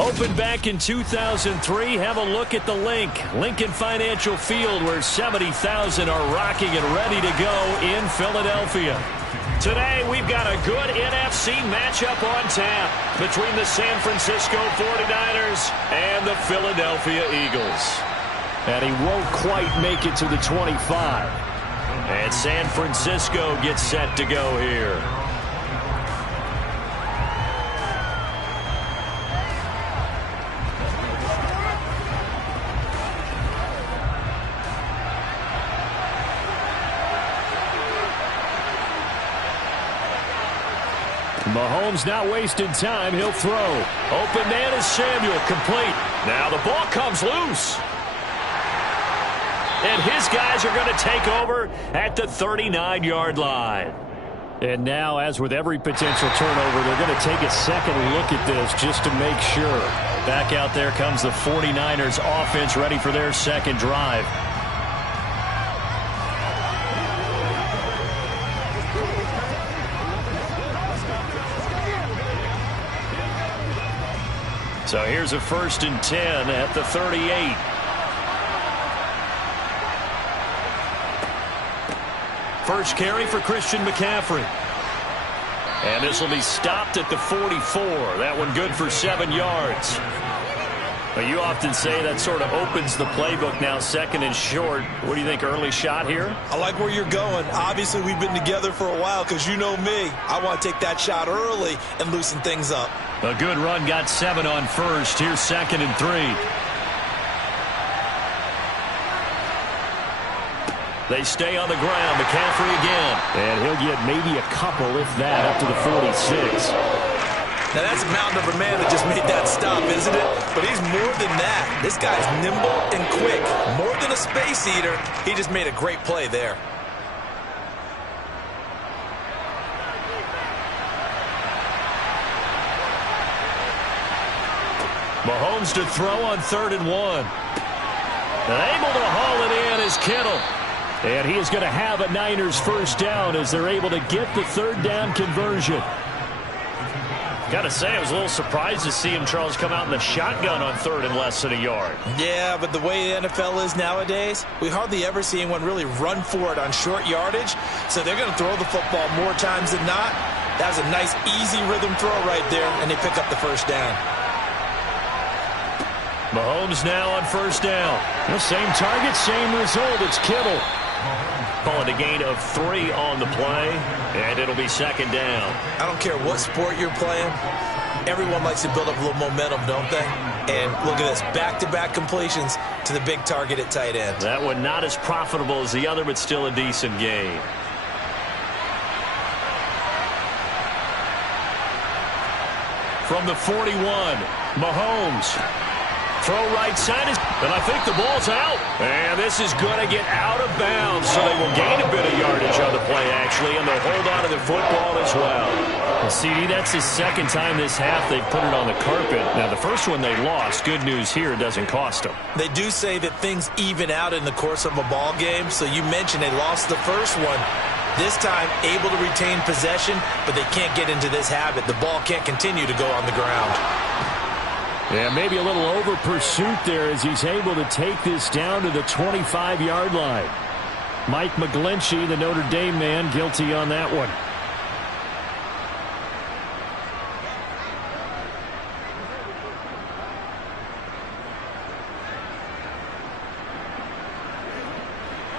Opened back in 2003, have a look at the link. Lincoln Financial Field, where 70,000 are rocking and ready to go in Philadelphia. Today, we've got a good NFC matchup on tap between the San Francisco 49ers and the Philadelphia Eagles. And he won't quite make it to the 25. And San Francisco gets set to go here. Mahomes not wasting time. He'll throw. Open man is Samuel, complete. Now the ball comes loose. And his guys are going to take over at the 39-yard line. And now, as with every potential turnover, they're going to take a second look at this just to make sure. Back out there comes the 49ers offense, ready for their second drive. So here's a 1st and 10 at the 38. First carry for Christian McCaffrey. And this will be stopped at the 44. That one good for 7 yards. But you often say that sort of opens the playbook now, 2nd and short. What do you think, early shot here? I like where you're going. Obviously, we've been together for a while because you know me. I want to take that shot early and loosen things up. A good run, got 7 on first. Here's 2nd and 3. They stay on the ground. McCaffrey again. And he'll get maybe a couple, if that, up to the 46. Now, that's a mountain of a man that just made that stop, isn't it? But he's more than that. This guy's nimble and quick. More than a space eater. He just made a great play there. Mahomes to throw on 3rd and 1. And able to haul it in is Kittle. And he is going to have a Niners first down as they're able to get the 3rd down conversion. Got to say, I was a little surprised to see him, Charles, come out in the shotgun on 3rd and less than a yard. Yeah, but the way the NFL is nowadays, we hardly ever see anyone really run for it on short yardage. So they're going to throw the football more times than not. That was a nice, easy rhythm throw right there, and they pick up the first down. Mahomes now on 1st down. The same target, same result. It's Kittle. Call it a gain of 3 on the play, and it'll be 2nd down. I don't care what sport you're playing. Everyone likes to build up a little momentum, don't they? And look at this, back-to-back completions to the big target at tight end. That one not as profitable as the other, but still a decent gain. From the 41, Mahomes. Throw right side, and I think the ball's out. And this is going to get out of bounds, so they will gain a bit of yardage on the play, actually, and they'll hold on to the football as well. Well, CD, that's the 2nd time this half they've put it on the carpet. Now, the first one they lost. Good news here, it doesn't cost them. They do say that things even out in the course of a ball game, so you mentioned they lost the first one. This time, able to retain possession, but they can't get into this habit. The ball can't continue to go on the ground. Yeah, maybe a little over pursuit there as he's able to take this down to the 25-yard line. Mike McGlinchey, the Notre Dame man, guilty on that one.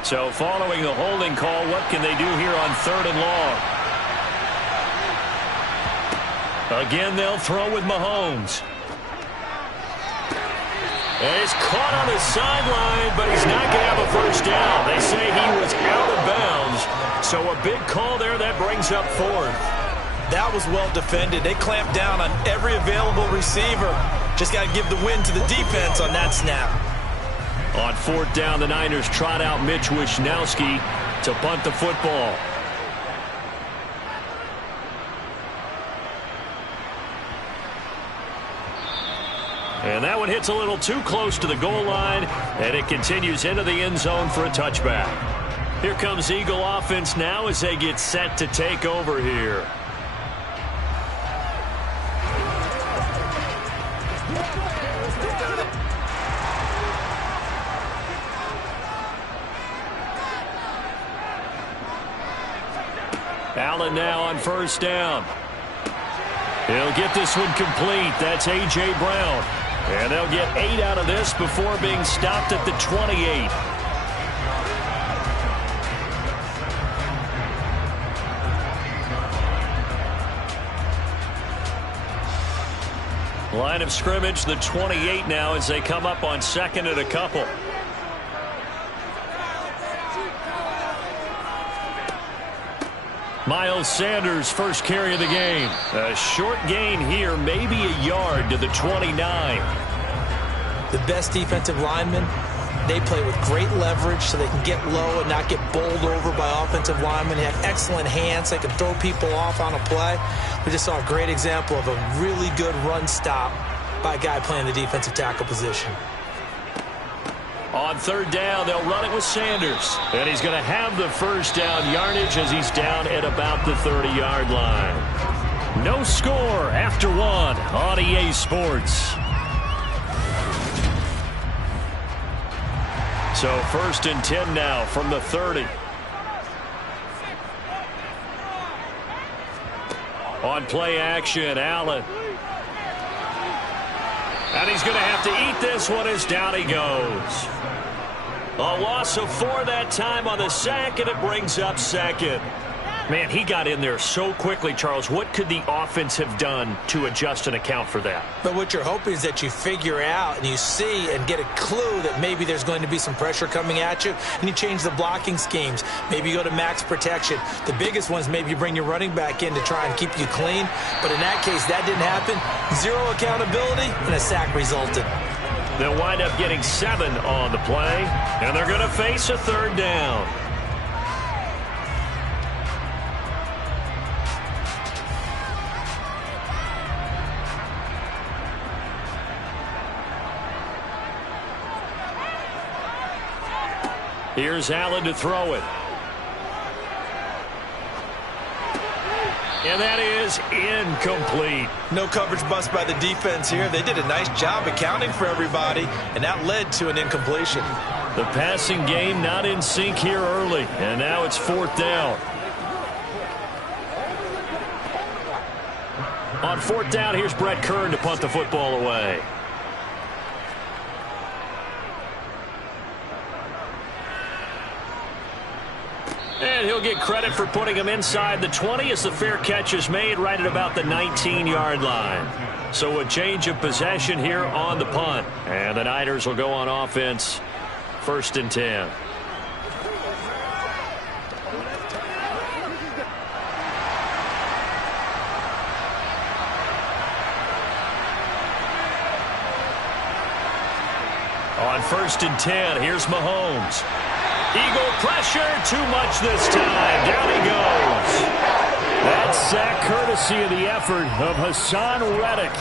So following the holding call, what can they do here on 3rd and long? Again, they'll throw with Mahomes. And he's caught on his sideline, but he's not going to have a first down. They say he was out of bounds. So a big call there that brings up 4th. That was well defended. They clamped down on every available receiver. Just got to give the win to the defense on that snap. On 4th down, the Niners trot out Mitch Wishnowsky to punt the football. And that one hits a little too close to the goal line, and it continues into the end zone for a touchback. Here comes Eagle offense now as they get set to take over here. Allen now on first down. He'll get this one complete. That's A.J. Brown. And they'll get 8 out of this before being stopped at the 28. Line of scrimmage, the 28 now as they come up on second and a couple. Miles Sanders, first carry of the game. A short gain here, maybe a yard to the 29. The best defensive linemen, they play with great leverage so they can get low and not get bowled over by offensive linemen. They have excellent hands. They can throw people off on a play. We just saw a great example of a really good run stop by a guy playing the defensive tackle position. On third down, they'll run it with Sanders. And he's going to have the first down yardage as he's down at about the 30-yard line. No score after one on EA Sports. So first and 10 now from the 30. On play action, Allen. And he's going to have to eat this one as down he goes. A loss of 4 that time on the sack, and it brings up second. Man, he got in there so quickly, Charles. What could the offense have done to adjust and account for that? But what you're hoping is that you figure out and you see and get a clue that maybe there's going to be some pressure coming at you, and you change the blocking schemes. Maybe you go to max protection. The biggest one is maybe you bring your running back in to try and keep you clean. But in that case, that didn't happen. 0 accountability, and a sack resulted. They'll wind up getting 7 on the play, and they're going to face a third down. Here's Allen to throw it. And that is incomplete. No coverage bust by the defense here. They did a nice job accounting for everybody, and that led to an incompletion. The passing game not in sync here early, and now it's fourth down. On fourth down, here's Brett Kern to punt the football away. And he'll get credit for putting him inside the 20 as the fair catch is made right at about the 19-yard line. So a change of possession here on the punt. And the Niners will go on offense, first and 10. On first and 10, here's Mahomes. Eagle pressure, too much this time. Down he goes. That sack courtesy of the effort of Hassan Reddick.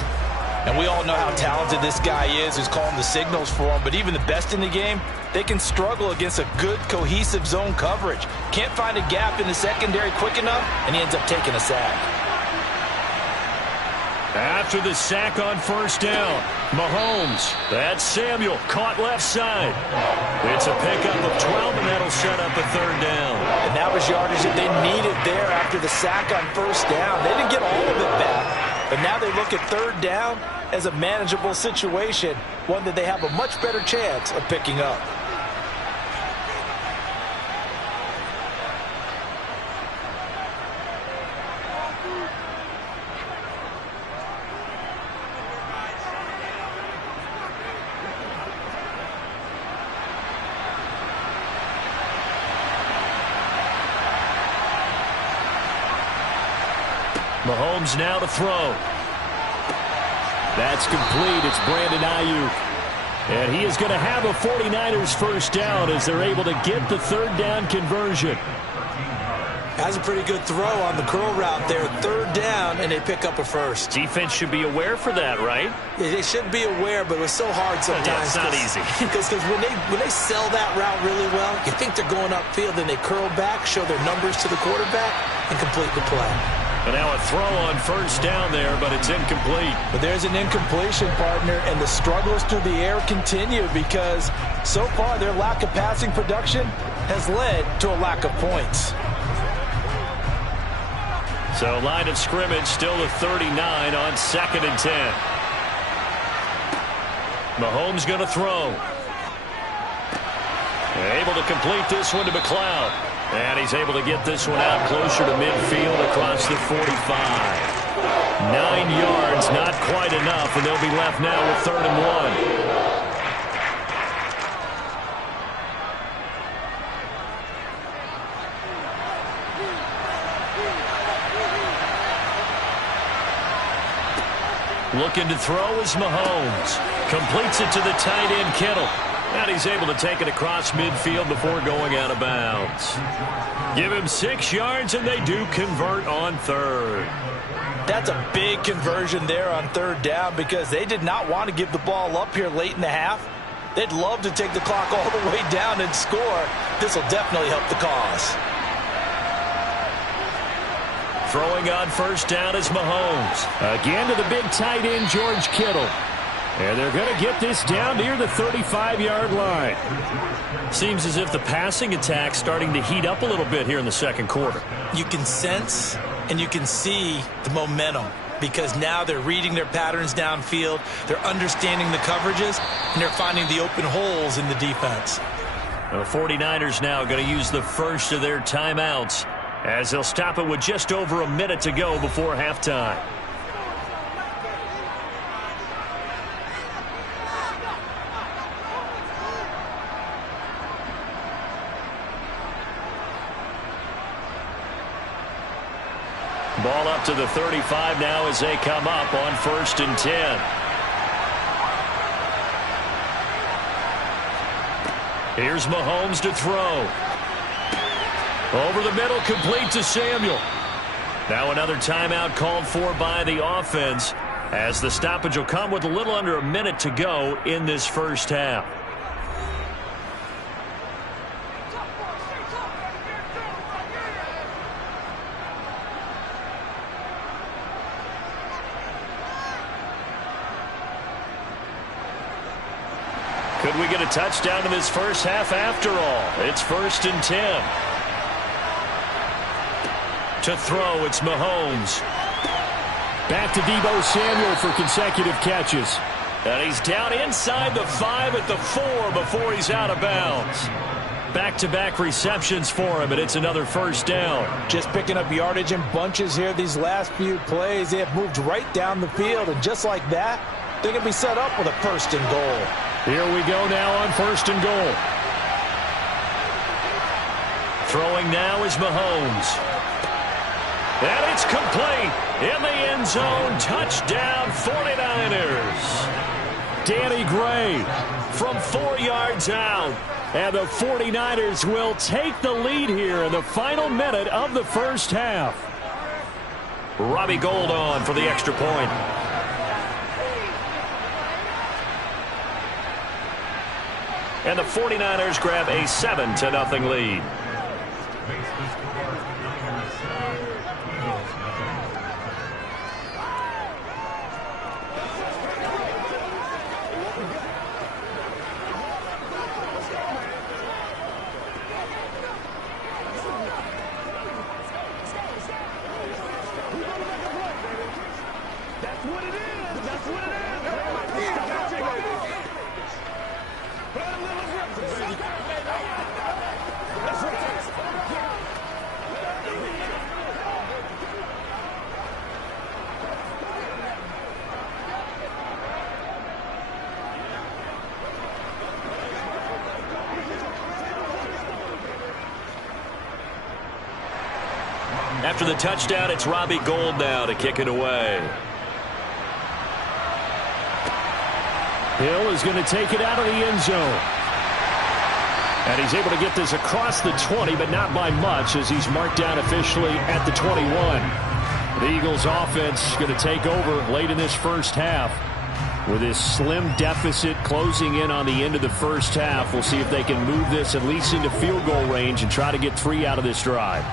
And we all know how talented this guy is who's calling the signals for him. But even the best in the game, they can struggle against a good, cohesive zone coverage. Can't find a gap in the secondary quick enough, and he ends up taking a sack. After the sack on first down, Mahomes. That's Samuel, caught left side. It's a pickup of 12, and that'll set up a third down. And that was yardage that they needed there after the sack on first down. They didn't get all of it back, but now they look at third down as a manageable situation, one that they have a much better chance of picking up. Mahomes now to throw. That's complete. It's Brandon Ayuk. And he is going to have a 49ers first down as they're able to get the third down conversion. That's a pretty good throw on the curl route there. Third down, and they pick up a first. Defense should be aware for that, right? Yeah, they should be aware, but it was so hard sometimes. Yeah, it's not easy. Because when they sell that route really well, you think they're going upfield, and they curl back, show their numbers to the quarterback, and complete the play. And now a throw on first down there, but it's incomplete. But there's an incompletion, partner, and the struggles through the air continue because so far their lack of passing production has led to a lack of points. So line of scrimmage still the 39 on 2nd and 10. Mahomes going to throw. Able to complete this one to McLeod. And he's able to get this one out closer to midfield across the 45. 9 yards, not quite enough, and they'll be left now with 3rd and 1. Looking to throw is Mahomes. Completes it to the tight end, Kittle. And he's able to take it across midfield before going out of bounds. Give him 6 yards, and they do convert on 3rd. That's a big conversion there on 3rd down because they did not want to give the ball up here late in the half. They'd love to take the clock all the way down and score. This will definitely help the cause. Throwing on 1st down is Mahomes. Again to the big tight end, George Kittle. And they're going to get this down near the 35-yard line. Seems as if the passing attack's starting to heat up a little bit here in the 2nd quarter. You can sense and you can see the momentum because now they're reading their patterns downfield, they're understanding the coverages, and they're finding the open holes in the defense. The 49ers now going to use the first of their timeouts as they'll stop it with just over a minute to go before halftime. Ball up to the 35 now as they come up on 1st and 10. Here's Mahomes to throw. Over the middle, complete to Samuel. Now another timeout called for by the offense as the stoppage will come with a little under a minute to go in this 1st half. Could we get a touchdown in this 1st half after all? It's 1st and 10. To throw, it's Mahomes. Back to Deebo Samuel for consecutive catches. And he's down inside the 5 at the 4 before he's out of bounds. Back-to-back receptions for him, and it's another 1st down. Just picking up yardage in bunches here these last few plays. They have moved right down the field, and just like that, they're going to be set up with a 1st and goal. Here we go now on 1st and goal. Throwing now is Mahomes. And it's complete. In the end zone, touchdown 49ers. Danny Gray From 4 yards out. and the 49ers will take the lead here in the final minute of the 1st half. Robbie Gould on for the extra point. And the 49ers grab a 7-0 lead. After the touchdown, it's Robbie Gould now to kick it away. Hill is going to take it out of the end zone. And he's able to get this across the 20, but not by much as he's marked down officially at the 21. The Eagles offense going to take over late in this 1st half. With this slim deficit closing in on the end of the 1st half, we'll see if they can move this at least into field goal range and try to get 3 out of this drive.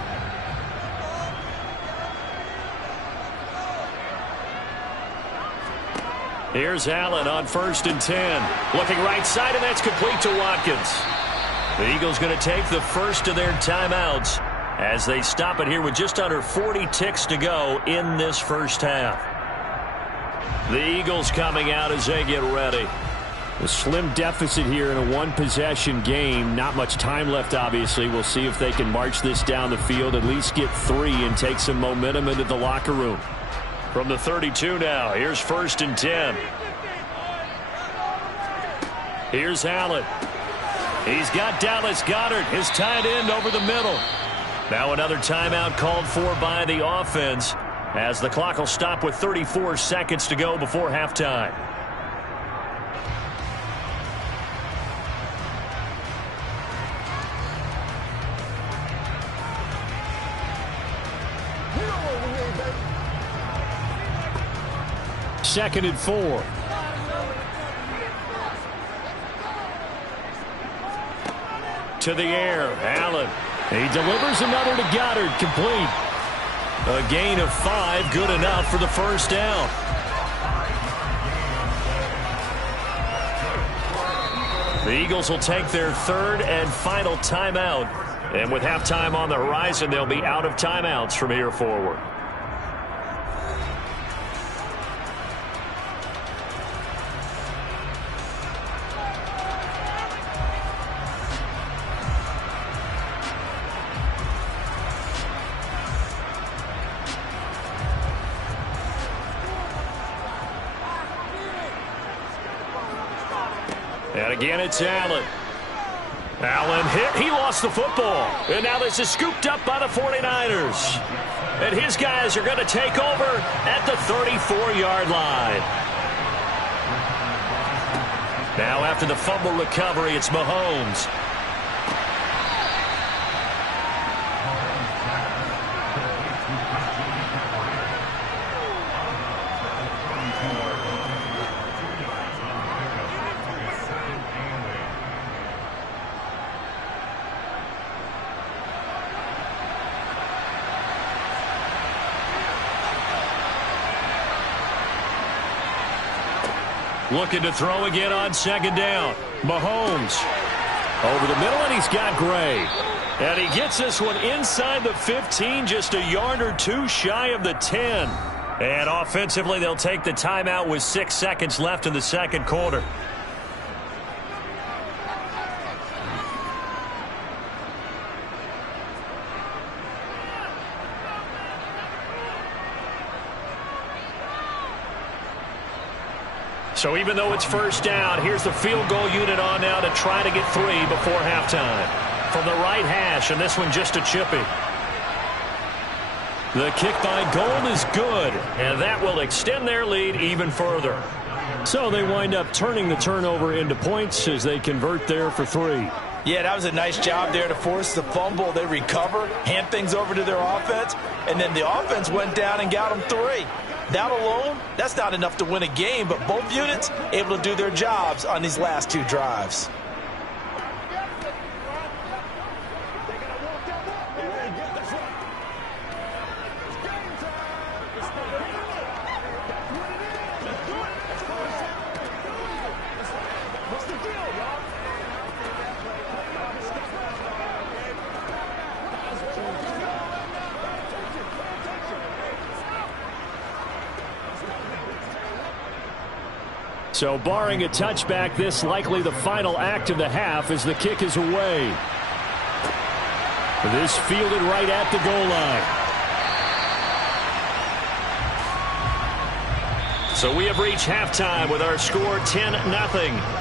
Here's Allen on 1st and 10. Looking right side, and that's complete to Watkins. The Eagles going to take the first of their timeouts as they stop it here with just under 40 ticks to go in this first half. The Eagles coming out as they get ready. A slim deficit here in a one-possession game. Not much time left, obviously. We'll see if they can march this down the field, at least get 3 and take some momentum into the locker room. From the 32 now, here's 1st and 10. Here's Allen. He's got Dallas Goedert, his tight end, over the middle. Now another timeout called for by the offense, as the clock will stop with 34 seconds to go before halftime. Second and 4. To the air, Allen. He delivers another to Goddard, complete. A gain of 5, good enough for the first down. The Eagles will take their 3rd and final timeout. And with halftime on the horizon, they'll be out of timeouts from here forward. And again, it's Allen. Allen hit. He lost the football. And now this is scooped up by the 49ers. And his guys are going to take over at the 34-yard line. Now after the fumble recovery, it's Mahomes. Looking to throw again on 2nd down. Mahomes over the middle, and he's got Gray. And he gets this one inside the 15, just a yard or 2 shy of the 10. And offensively, they'll take the timeout with 6 seconds left in the second quarter. So even though it's first down, here's the field goal unit on now to try to get 3 before halftime. From the right hash, and this one just a chippy. The kick by Gold is good, and that will extend their lead even further. So they wind up turning the turnover into points as they convert there for 3. Yeah, that was a nice job there to force the fumble. They recover, hand things over to their offense, and then the offense went down and got them 3. That alone, that's not enough to win a game, but both units able to do their jobs on these last 2 drives. So barring a touchback, this likely the final act of the half as the kick is away. This fielded right at the goal line. So we have reached halftime with our score 10-0.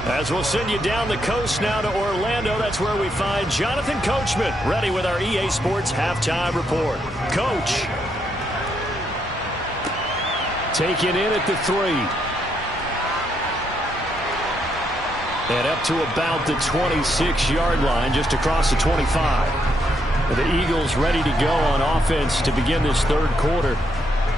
As we'll send you down the coast now to Orlando. That's where we find Jonathan Coachman ready with our EA Sports halftime report. Coach. Taken in at the 3. And up to about the 26-yard line, just across the 25. The Eagles ready to go on offense to begin this third quarter.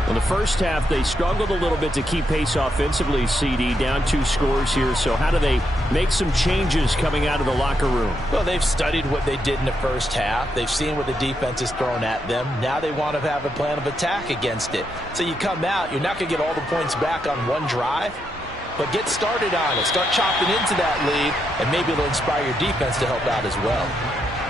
In the first half, they struggled a little bit to keep pace offensively, CD, down 2 scores here. So how do they make some changes coming out of the locker room? Well, they've studied what they did in the first half. They've seen what the defense has thrown at them. Now they want to have a plan of attack against it. So you come out, you're not going to get all the points back on one drive. but get started on it. Start chopping into that lead, and maybe it'll inspire your defense to help out as well.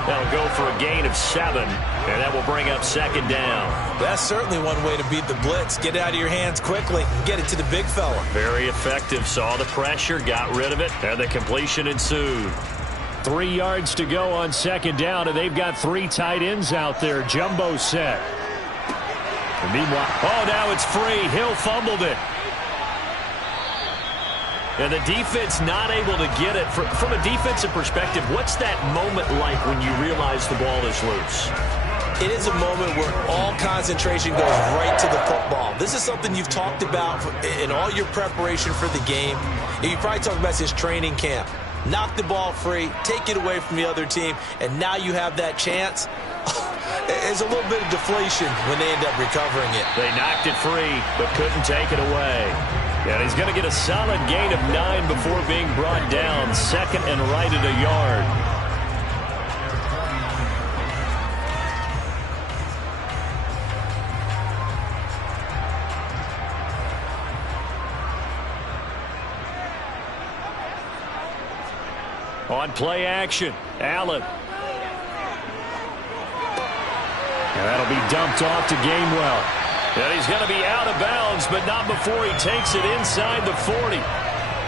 That'll go for a gain of 7, and that will bring up 2nd down. That's certainly one way to beat the blitz. Get it out of your hands quickly and get it to the big fella. Very effective. Saw the pressure, got rid of it, and the completion ensued. 3 yards to go on 2nd down, and they've got 3 tight ends out there. Jumbo set. And meanwhile, oh, now it's free. Hill fumbled it. And the defense not able to get it. From a defensive perspective, what's that moment like when you realize the ball is loose? It is a moment where all concentration goes right to the football. This is something you've talked about in all your preparation for the game. You probably talked about this training camp. Knock the ball free, take it away from the other team, and now you have that chance. There's a little bit of deflation when they end up recovering it. They knocked it free, but couldn't take it away. And he's going to get a solid gain of 9 before being brought down. 2nd and right at a yard. On play action, Allen. And that'll be dumped off to Gainwell. And he's going to be out of bounds, but not before he takes it inside the 40.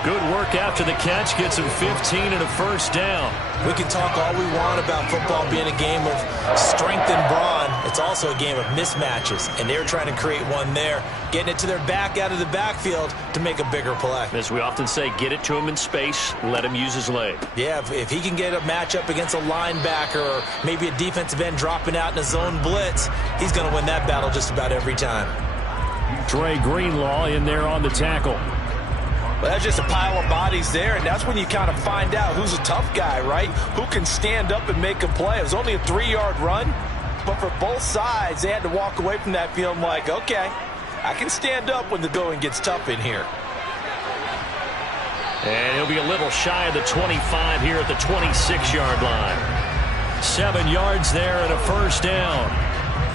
Good work after the catch, gets him 15 and a 1st down. We can talk all we want about football being a game of strength and brawn. It's also a game of mismatches, and they're trying to create one there, getting it to their back out of the backfield to make a bigger play. As we often say, get it to him in space, let him use his leg. Yeah, if he can get a matchup against a linebacker or maybe a defensive end dropping out in a zone blitz, he's going to win that battle just about every time. Dre Greenlaw in there on the tackle. Well, that's just a pile of bodies there, and that's when you kind of find out who's a tough guy, right? Who can stand up and make a play. It was only a 3-yard run, but for both sides, they had to walk away from that feeling like, okay, I can stand up when the going gets tough in here. And he'll be a little shy of the 25 here at the 26-yard line. 7 yards there and a 1st down.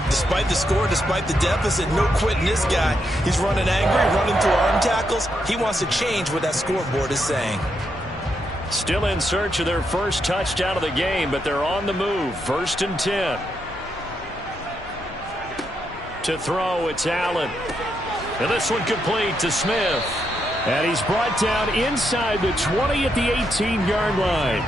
Despite the score, despite the deficit, no quitting this guy. He's running angry, running through arm tackles. He wants to change what that scoreboard is saying. Still in search of their first touchdown of the game, but they're on the move. 1st and 10. To throw, it's Allen. And this one complete to Smith. And he's brought down inside the 20 at the 18-yard line.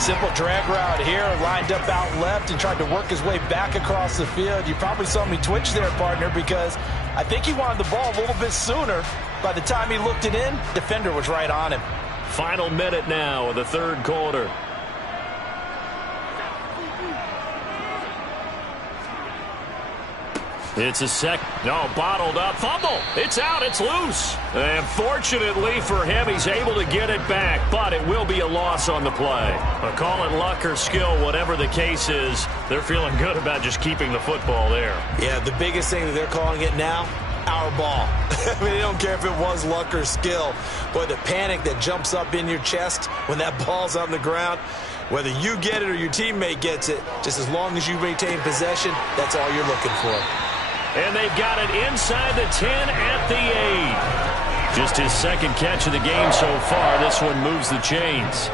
Simple drag route here, lined up out left and tried to work his way back across the field. You probably saw me twitch there, partner, because I think he wanted the ball a little bit sooner. By the time he looked it in, defender was right on him. Final minute now of the 3rd quarter. It's a bottled up fumble. It's out. It's loose. And fortunately for him, he's able to get it back, but it will be a loss on the play. Call it luck or skill, whatever the case is, they're feeling good about just keeping the football there. Yeah, the biggest thing that they're calling it now, our ball. I mean, they don't care if it was luck or skill. Boy, the panic that jumps up in your chest when that ball's on the ground, whether you get it or your teammate gets it, just as long as you maintain possession, that's all you're looking for. And they've got it inside the 10 at the 8. Just his 2nd catch of the game so far. This one moves the chains.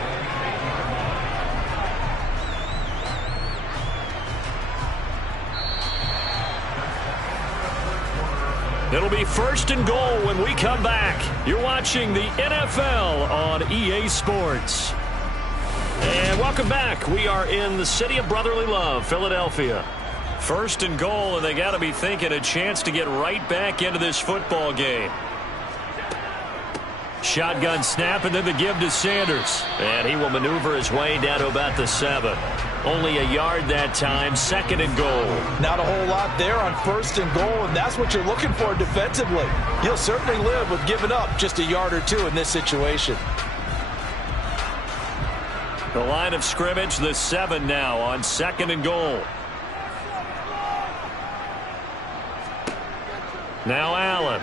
It'll be 1st and goal when we come back. You're watching the NFL on EA Sports. And welcome back. We are in the city of brotherly love, Philadelphia. 1st and goal, and they got to be thinking a chance to get right back into this football game. Shotgun snap, and then the give to Sanders. And he will maneuver his way down to about the 7. Only a yard that time, 2nd and goal. Not a whole lot there on 1st and goal, and that's what you're looking for defensively. You'll certainly live with giving up just a yard or 2 in this situation. The line of scrimmage, the 7 now on 2nd and goal. Now Allen.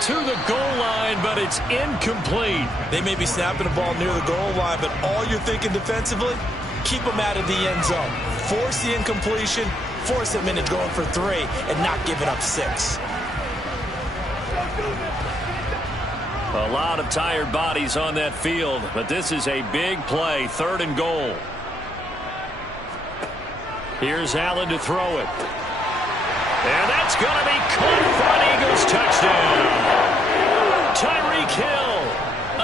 To the goal line, but it's incomplete. They may be snapping the ball near the goal line, but all you're thinking defensively, keep them out of the end zone. Force the incompletion, force them into going for 3, and not giving up 6. A lot of tired bodies on that field, but this is a big play, 3rd and goal. Here's Allen to throw it. And that's going to be caught for an Eagles touchdown. Tyreek Hill,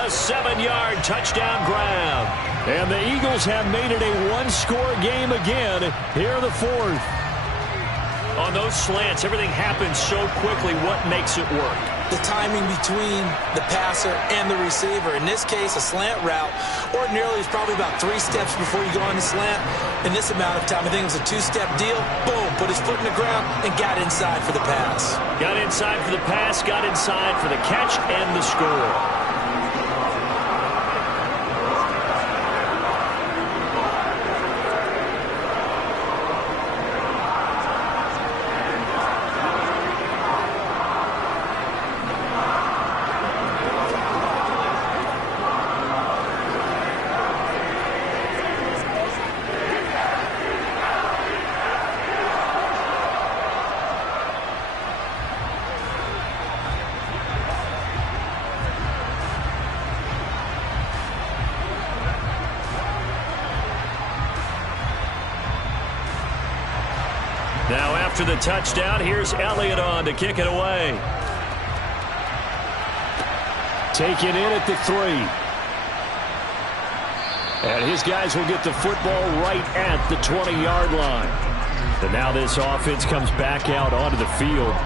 a 7-yard touchdown grab. And the Eagles have made it a one-score game again here in the 4th. On those slants, everything happens so quickly. What makes it work? The timing between the passer and the receiver. In this case, a slant route ordinarily is probably about 3 steps before you go on the slant. In this amount of time, I think it was a 2-step deal. Boom, put his foot in the ground and got inside for the pass. Got inside for the pass, got inside for the catch and the score. Now after the touchdown, here's Elliott on to kick it away. Taken in at the 3. And his guys will get the football right at the 20-yard line. And now this offense comes back out onto the field.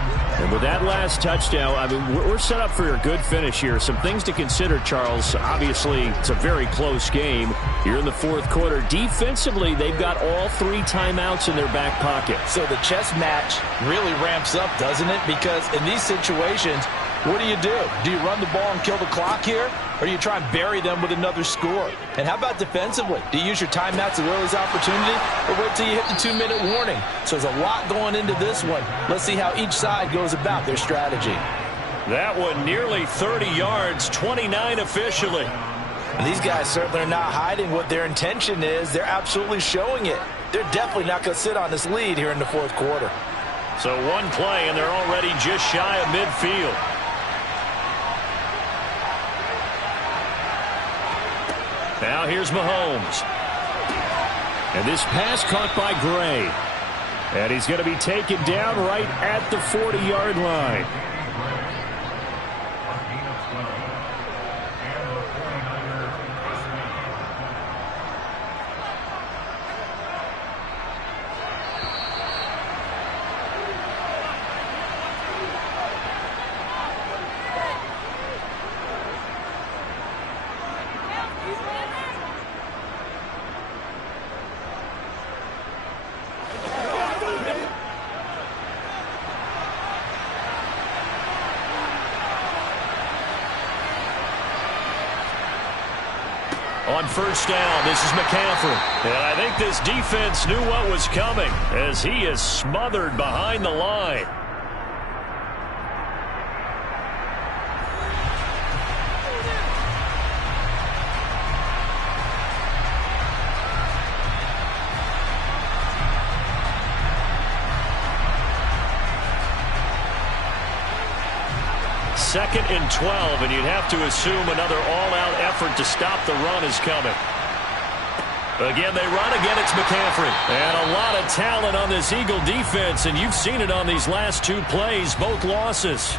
And with that last touchdown, I mean, we're set up for a good finish here. Some things to consider, Charles. Obviously, it's a very close game here in the 4th quarter. Defensively, they've got all 3 timeouts in their back pocket. So the chess match really ramps up, doesn't it? Because in these situations, what do? Do you run the ball and kill the clock here? Or do you try and bury them with another score? And how about defensively? Do you use your timeouts at early's opportunity? Or wait till you hit the 2-minute warning? So there's a lot going into this one. Let's see how each side goes about their strategy. That one nearly 30 yards, 29 officially. And these guys certainly are not hiding what their intention is. They're absolutely showing it. They're definitely not going to sit on this lead here in the 4th quarter. So one play, and they're already just shy of midfield. Now here's Mahomes. And this pass caught by Gray. And he's going to be taken down right at the 40-yard line. On first down, this is McCaffrey. And I think this defense knew what was coming as he is smothered behind the line. Second and 12, and you'd have to assume another all-out effort to stop the run is coming. Again, they run. Again, it's McCaffrey. And a lot of talent on this Eagle defense, and you've seen it on these last 2 plays, both losses.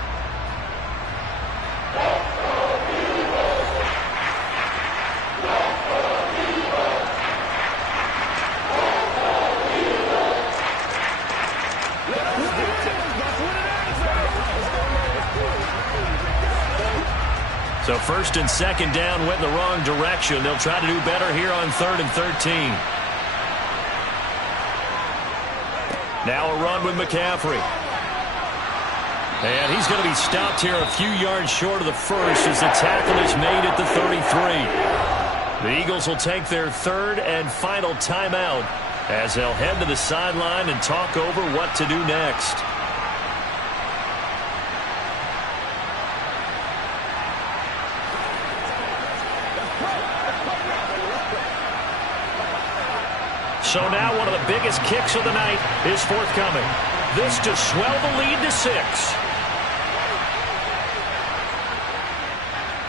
So first and second down went in the wrong direction. They'll try to do better here on 3rd and 13. Now a run with McCaffrey. And he's going to be stopped here a few yards short of the first as the tackle is made at the 33. The Eagles will take their 3rd and final timeout as they'll head to the sideline and talk over what to do next. So now one of the biggest kicks of the night is forthcoming. This to swell the lead to 6.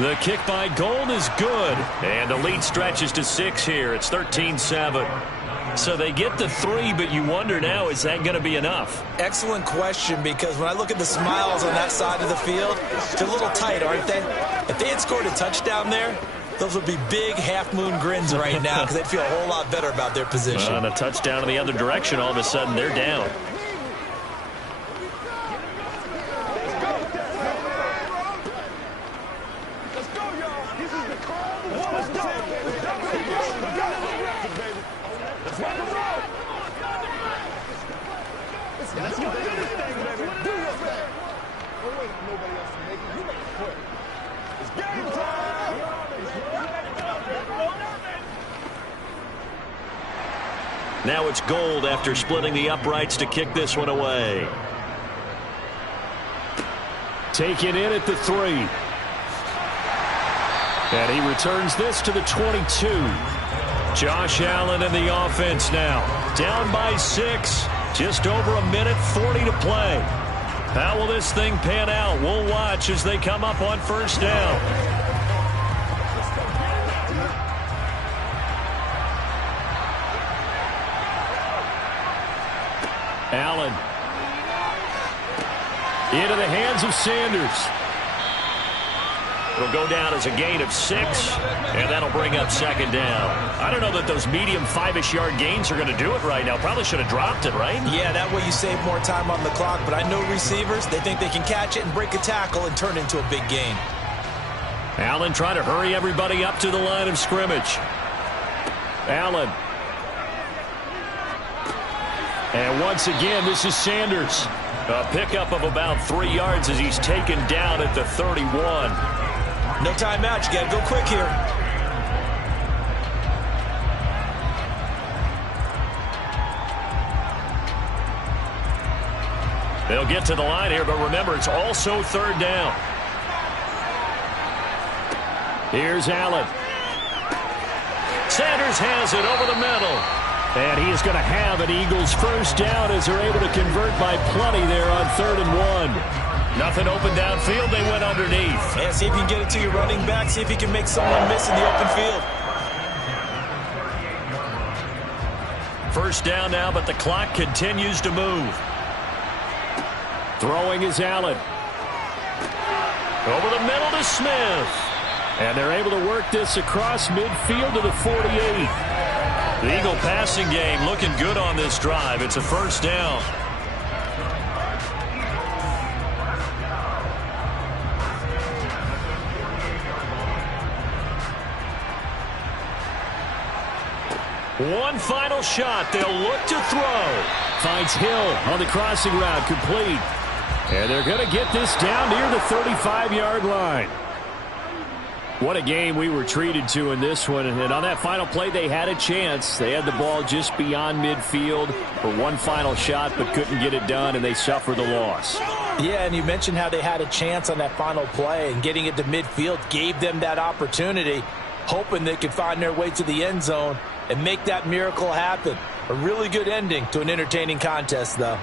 The kick by Gold is good. And the lead stretches to 6 here. It's 13-7. So they get the 3, but you wonder now, is that going to be enough? Excellent question, because when I look at the smiles on that side of the field, they're a little tight, aren't they? If they had scored a touchdown there, those would be big half-moon grins right now because they'd feel a whole lot better about their position. On a touchdown in the other direction, all of a sudden they're down. Now it's Gold after splitting the uprights to kick this one away. Taken in at the 3. And he returns this to the 22. Josh Allen in the offense now. Down by 6. Just over a minute 40 to play. How will this thing pan out? We'll watch as they come up on first down. Allen. Into the hands of Sanders. It'll go down as a gain of 6, and that'll bring up second down. I don't know that those medium 5-ish yard gains are going to do it right now. Probably should have dropped it, right? Yeah, that way you save more time on the clock, but I know receivers, they think they can catch it and break a tackle and turn it into a big gain. Allen trying to hurry everybody up to the line of scrimmage. Allen. And once again, this is Sanders. A pickup of about 3 yards as he's taken down at the 31. No timeout. You got to go quick here. They'll get to the line here, but remember, it's also third down. Here's Allen. Sanders has it over the middle. And he is going to have an Eagles first down as they're able to convert by plenty there on 3rd and 1. Nothing open downfield. They went underneath. Yeah, see if you can get it to your running back. See if you can make someone miss in the open field. First down now, but the clock continues to move. Throwing is Allen. Over the middle to Smith. And they're able to work this across midfield to the 48. The Eagle passing game looking good on this drive. It's a first down. One final shot. They'll look to throw. Finds Hill on the crossing route, complete. And they're going to get this down near the 35-yard line. What a game we were treated to in this one. And on that final play, they had a chance. They had the ball just beyond midfield for one final shot, but couldn't get it done, and they suffer the loss. Yeah, and you mentioned how they had a chance on that final play, and getting it to midfield gave them that opportunity, hoping they could find their way to the end zone and make that miracle happen. A really good ending to an entertaining contest, though.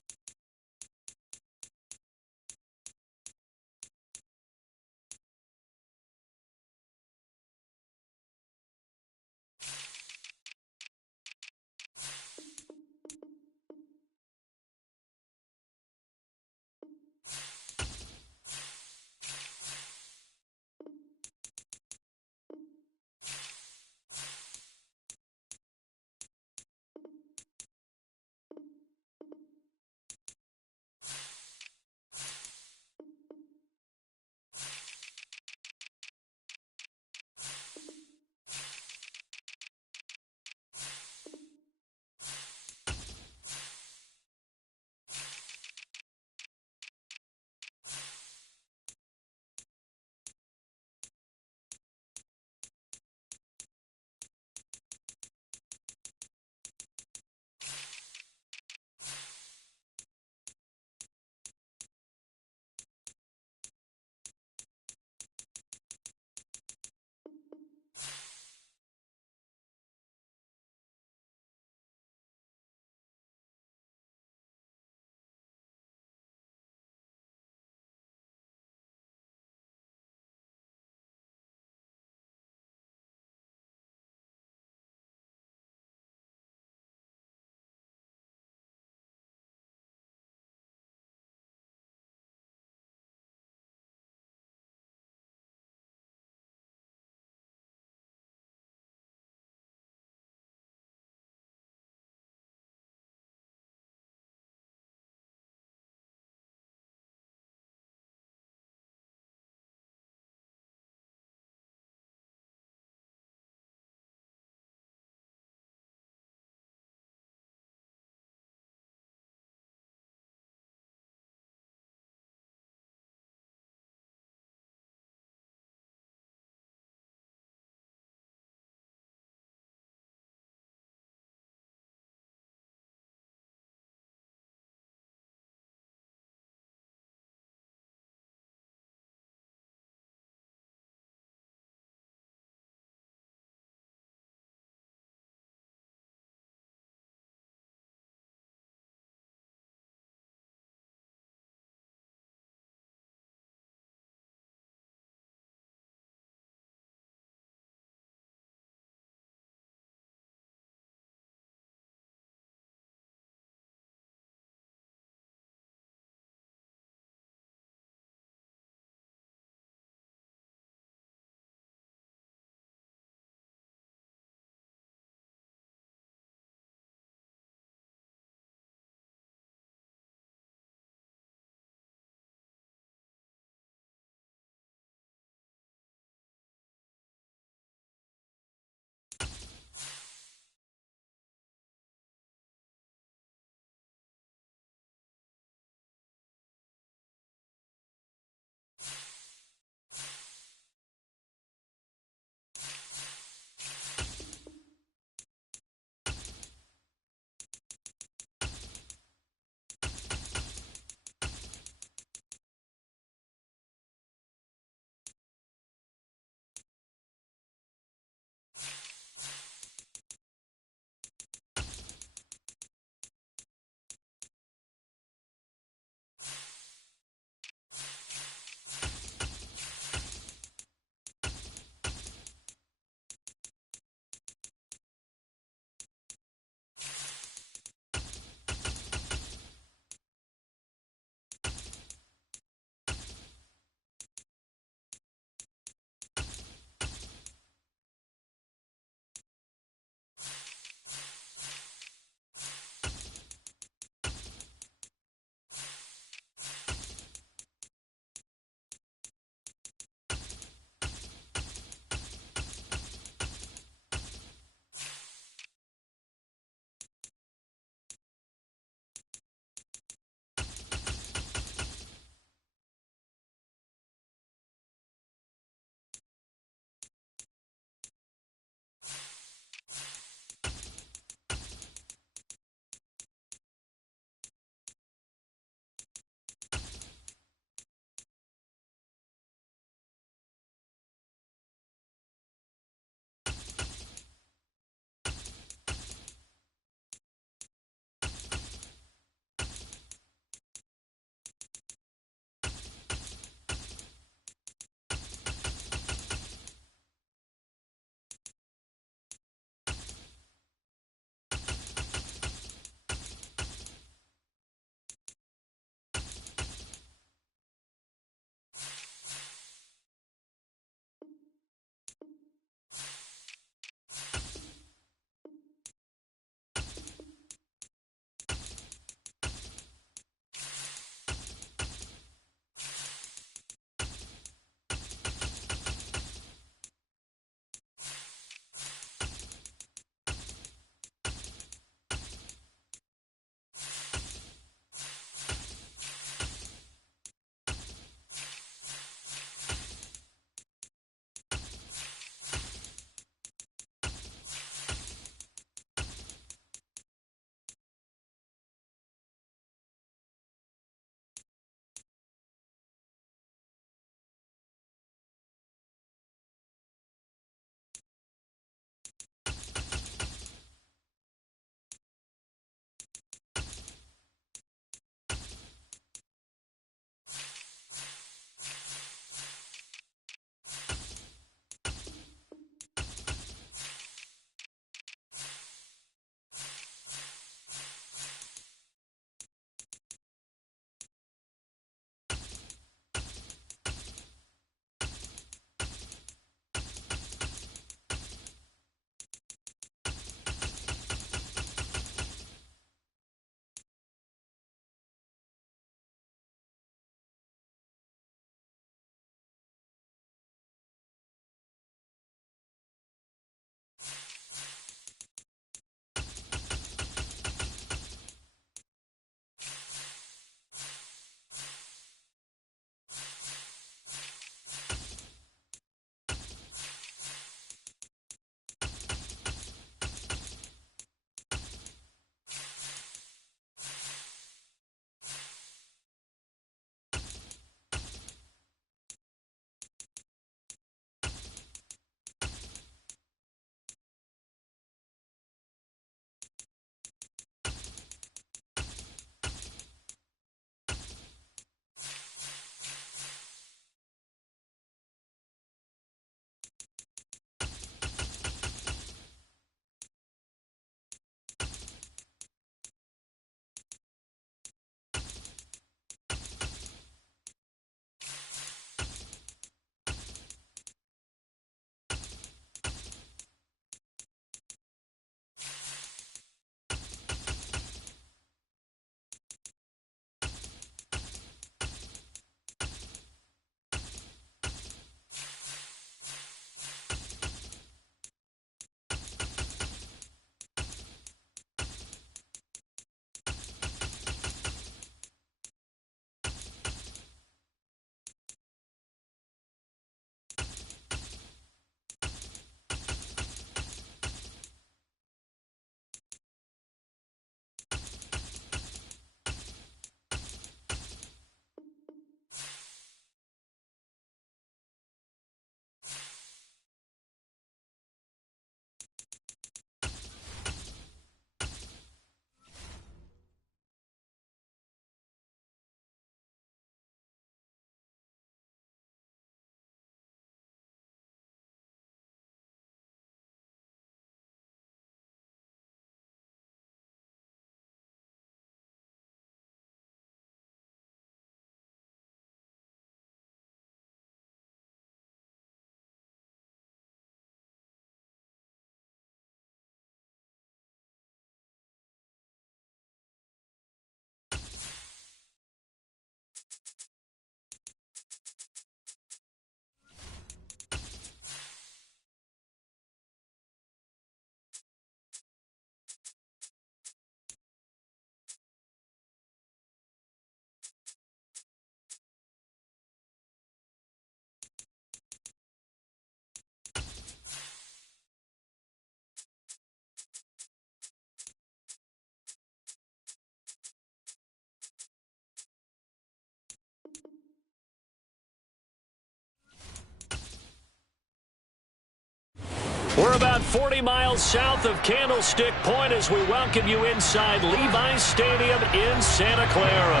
We're about 40 miles south of Candlestick Point as we welcome you inside Levi's Stadium in Santa Clara.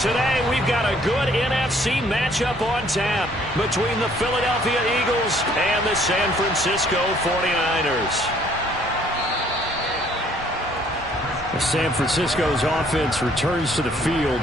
Today, we've got a good NFC matchup on tap between the Philadelphia Eagles and the San Francisco 49ers. San Francisco's offense returns to the field.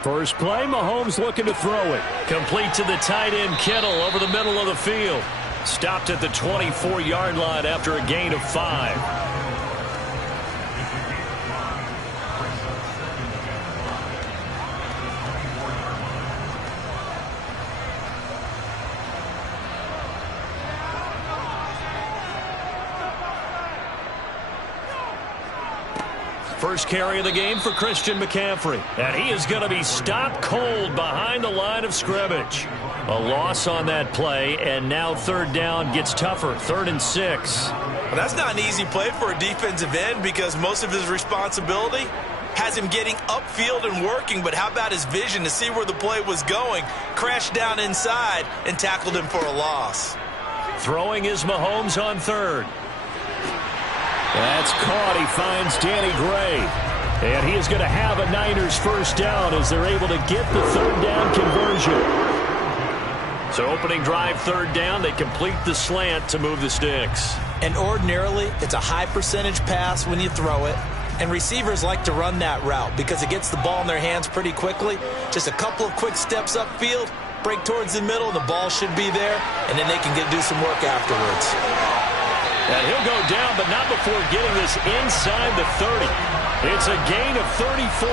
First play, Mahomes looking to throw it. Complete to the tight end, Kittle, over the middle of the field. Stopped at the 24-yard line after a gain of 5. First carry of the game for Christian McCaffrey. And he is going to be stopped cold behind the line of scrimmage. A loss on that play, and now third down gets tougher. 3rd and 6. Well, that's not an easy play for a defensive end because most of his responsibility has him getting upfield and working, but how about his vision to see where the play was going? Crashed down inside and tackled him for a loss. Throwing is Mahomes on 3rd. That's caught. He finds Danny Gray. And he is going to have a Niners first down as they're able to get the 3rd down conversion. So opening drive 3rd down, they complete the slant to move the sticks. And ordinarily, it's a high percentage pass when you throw it. And receivers like to run that route because it gets the ball in their hands pretty quickly. Just a couple of quick steps upfield, break towards the middle, the ball should be there, and then they can do some work afterwards. And he'll go down, but not before getting this inside the 30. It's a gain of 34.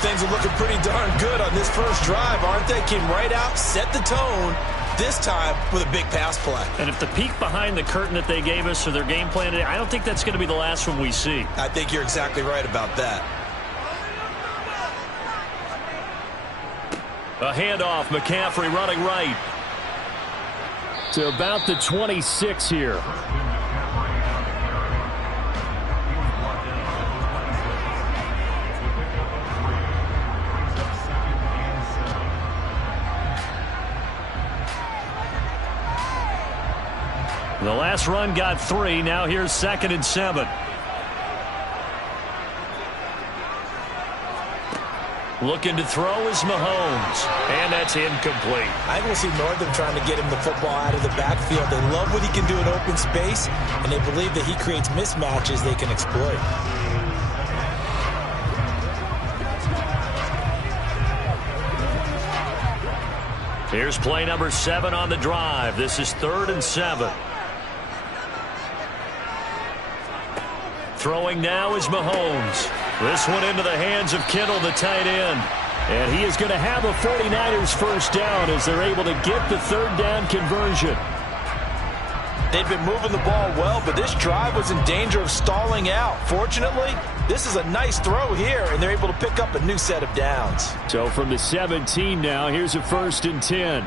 Things are looking pretty darn good on this first drive, aren't they? Came right out, set the tone, this time with a big pass play. And if the peek behind the curtain that they gave us or their game plan, I don't think that's going to be the last one we see. I think you're exactly right about that. A handoff, McCaffrey running right. To about the 26 here. The last run got 3. Now here's 2nd and 7. Looking to throw is Mahomes. And that's incomplete. I think we'll see Northern trying to get him the football out of the backfield. They love what he can do in open space, and they believe that he creates mismatches they can exploit. Here's play number 7 on the drive. This is 3rd and 7. Throwing now is Mahomes. This one into the hands of Kittle, the tight end. And he is going to have a 49ers first down as they're able to get the 3rd down conversion. They've been moving the ball well, but this drive was in danger of stalling out. Fortunately, this is a nice throw here, and they're able to pick up a new set of downs. So from the 17 now, here's a 1st and 10.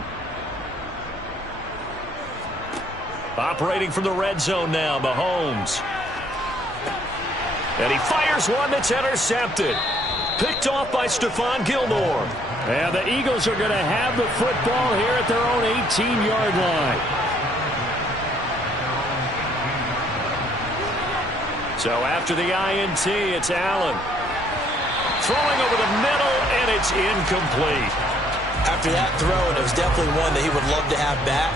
Operating from the red zone now, Mahomes. And he fires one that's intercepted. Picked off by Stephon Gilmore. And the Eagles are going to have the football here at their own 18-yard line. So after the INT, it's Allen. Throwing over the middle, and it's incomplete. After that throw, and it was definitely one that he would love to have back,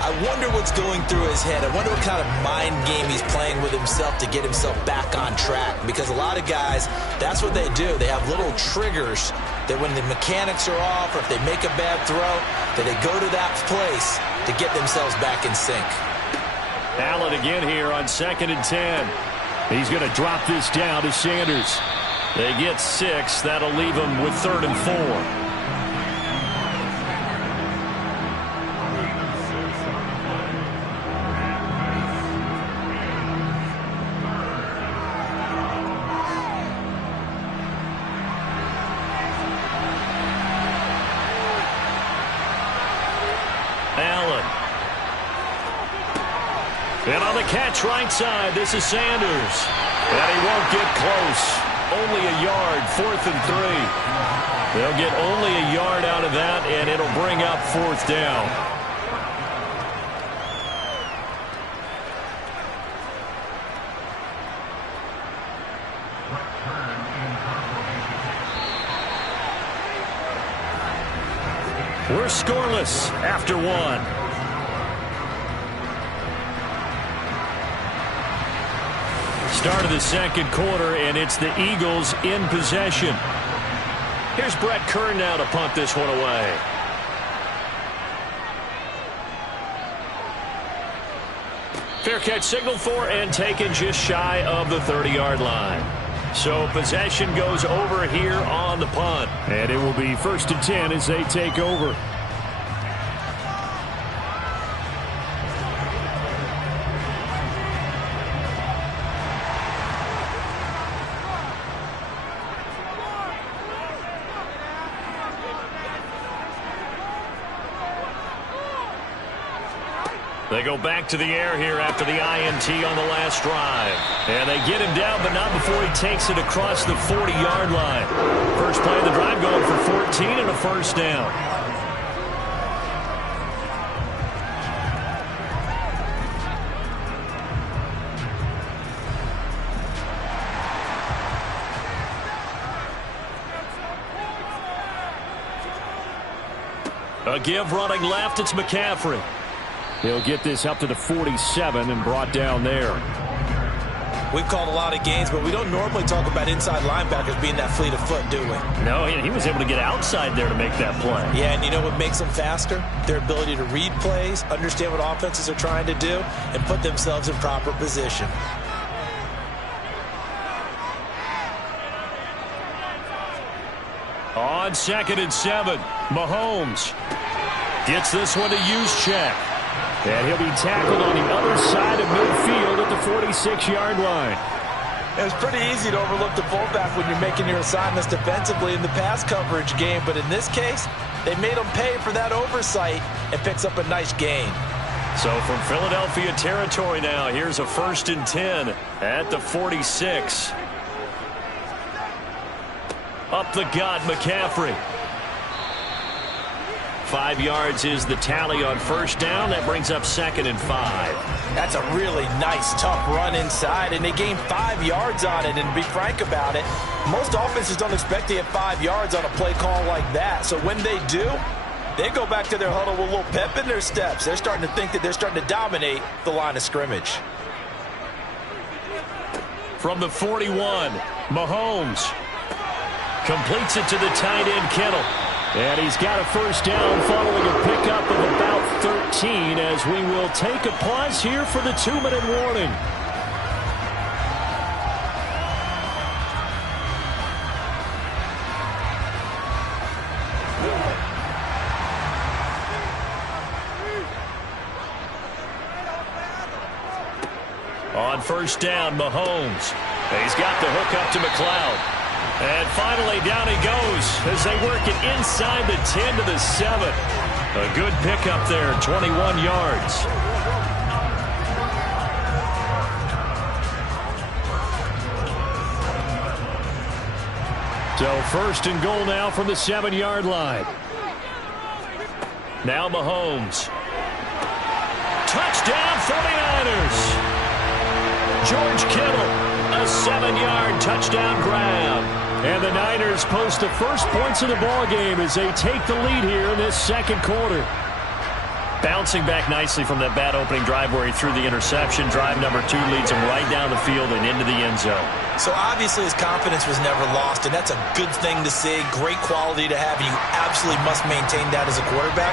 I wonder what's going through his head. I wonder what kind of mind game he's playing with himself to get himself back on track. Because a lot of guys, that's what they do. They have little triggers that when the mechanics are off or if they make a bad throw, that they go to that place to get themselves back in sync. Allen again here on 2nd and 10. He's going to drop this down to Sanders. They get 6. That'll leave them with 3rd and 4. Allen And on the catch right side, this is Sanders. And he won't get close. Only a yard, 4th and 3. They'll get only a yard out of that, and it'll bring up 4th down. We're scoreless after 1. Start of the second quarter, and it's the Eagles in possession. Here's Brett Kern now to punt this one away. Fair catch signaled for and taken just shy of the 30-yard line. So possession goes over here on the punt. And it will be 1st and 10 as they take over. They go back to the air here after the INT on the last drive. And they get him down, but not before he takes it across the 40-yard line. First play of the drive going for 14 and a 1st down. A give running left, it's McCaffrey. He'll get this up to the 47 and brought down there. We've called a lot of games, but we don't normally talk about inside linebackers being that fleet of foot, do we? No, he was able to get outside there to make that play. Yeah, and you know what makes them faster? Their ability to read plays, understand what offenses are trying to do, and put themselves in proper position. On 2nd and 7, Mahomes gets this one to Juszczyk. And he'll be tackled on the other side of midfield at the 46-yard line. It's pretty easy to overlook the fullback when you're making your assignments defensively in the pass coverage game, but in this case, they made him pay for that oversight and picks up a nice gain. So from Philadelphia territory now, here's a 1st and 10 at the 46. Up the gut, McCaffrey. 5 yards is the tally on 1st down. That brings up 2nd and 5. That's a really nice, tough run inside, and they gained 5 yards on it. And to be frank about it, most offenses don't expect to get 5 yards on a play call like that. So when they do, they go back to their huddle with a little pep in their steps. They're starting to think that they're starting to dominate the line of scrimmage. From the 41, Mahomes completes it to the tight end, Kittle. And he's got a 1st down following a pickup of about 13 as we will take a pause here for the 2-minute warning. On 1st down, Mahomes. He's got the hook up to McLeod. And finally, down he goes as they work it inside the 10 to the 7. A good pickup there, 21 yards. So 1st and goal now from the 7-yard line. Now Mahomes. Touchdown 49ers. George Kittle, a 7-yard touchdown grab. And the Niners post the first points of the ball game as they take the lead here in this 2nd quarter. Bouncing back nicely from that bad opening drive where he threw the interception. Drive number 2 leads him right down the field and into the end zone. So obviously his confidence was never lost, and that's a good thing to see. Great quality to have. You absolutely must maintain that as a quarterback.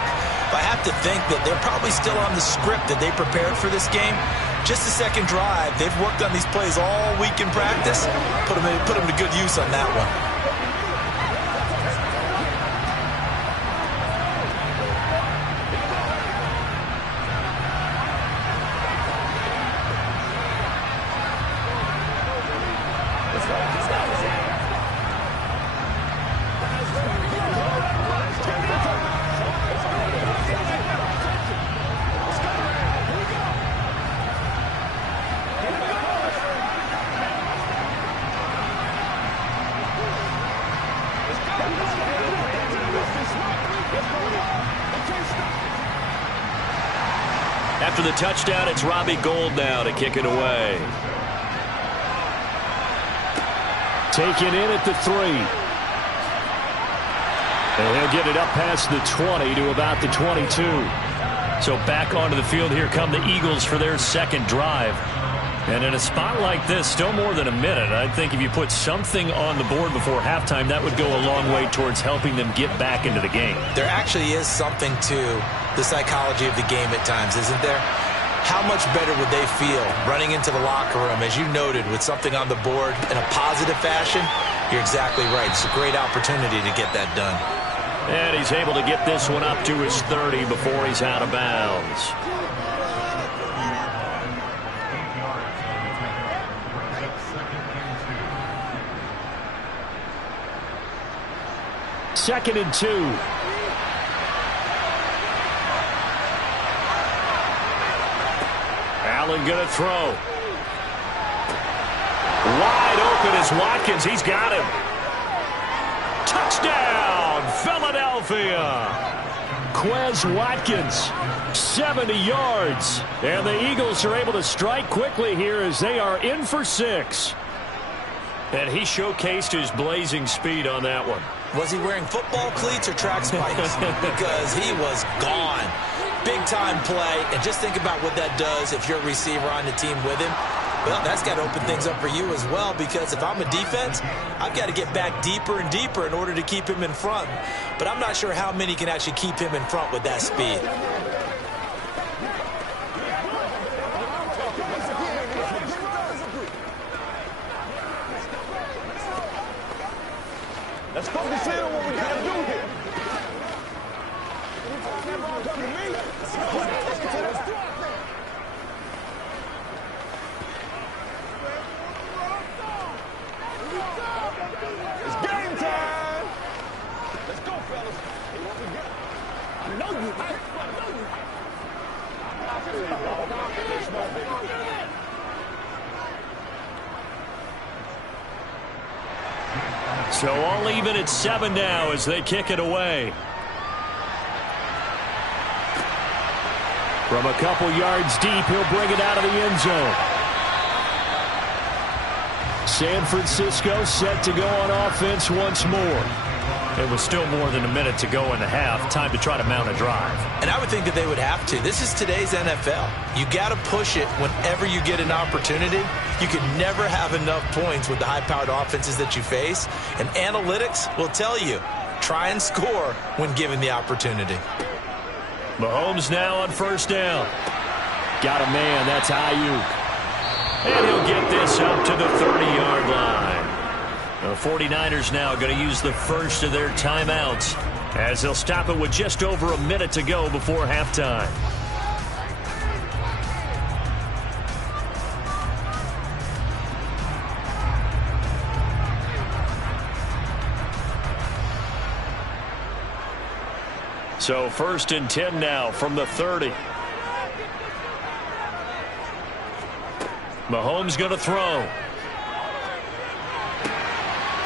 But I have to think that they're probably still on the script that they prepared for this game. Just the 2nd drive. They've worked on these plays all week in practice. Put them to good use on that one. After the touchdown, it's Robbie Gould now to kick it away. Taken in at the 3. And he'll get it up past the 20 to about the 22. So back onto the field, here come the Eagles for their second drive. And in a spot like this, still more than a minute, I think if you put something on the board before halftime, that would go a long way towards helping them get back into the game. There actually is something to the psychology of the game at times, isn't there? How much better would they feel running into the locker room, as you noted, with something on the board in a positive fashion? You're exactly right. It's a great opportunity to get that done. And he's able to get this one up to his 30 before he's out of bounds. Second and 2. Allen going to throw. Wide open is Watkins. He's got him. Touchdown, Philadelphia. Quez Watkins, 70 yards. And the Eagles are able to strike quickly here as they are in for 6. And he showcased his blazing speed on that one. Was he wearing football cleats or track spikes? Because he was gone. Big-time play. And just think about what that does if you're a receiver on the team with him. Well, that's got to open things up for you as well, because if I'm a defense, I've got to get back deeper and deeper in order to keep him in front. But I'm not sure how many can actually keep him in front with that speed. Let's focus in on what we got to do here. It's game time. Let's go, fellas. Hey, what we got? I know you. So all even at 7 now as they kick it away. From a couple yards deep, he'll bring it out of the end zone. San Francisco set to go on offense once more. It was still more than a minute to go in the half. Time to try to mount a drive. And I would think that they would have to. This is today's NFL. You got to push it whenever you get an opportunity. You can never have enough points with the high-powered offenses that you face. And analytics will tell you, try and score when given the opportunity. Mahomes now on first down. Got a man, that's Ayuk. And he'll get this up to the 30-yard line. The 49ers now going to use the first of their timeouts as they'll stop it with just over a minute to go before halftime. So first and 10 now from the 30. Mahomes going to throw.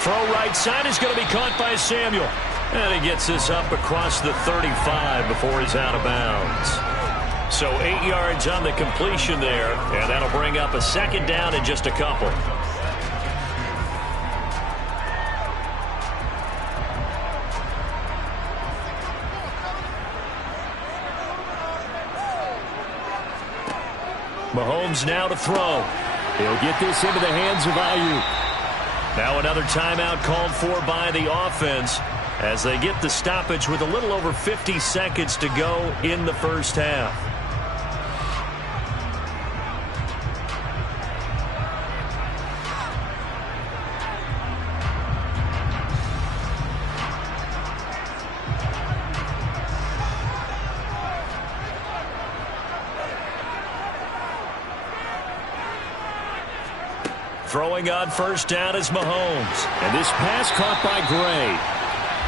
Throw right side is going to be caught by Samuel. And he gets this up across the 35 before he's out of bounds. So 8 yards on the completion there, and that'll bring up a second down in just a couple. Mahomes now to throw. He'll get this into the hands of Ayuk. Now another timeout called for by the offense as they get the stoppage with a little over 50 seconds to go in the first half. Throwing on first down is Mahomes. And this pass caught by Gray.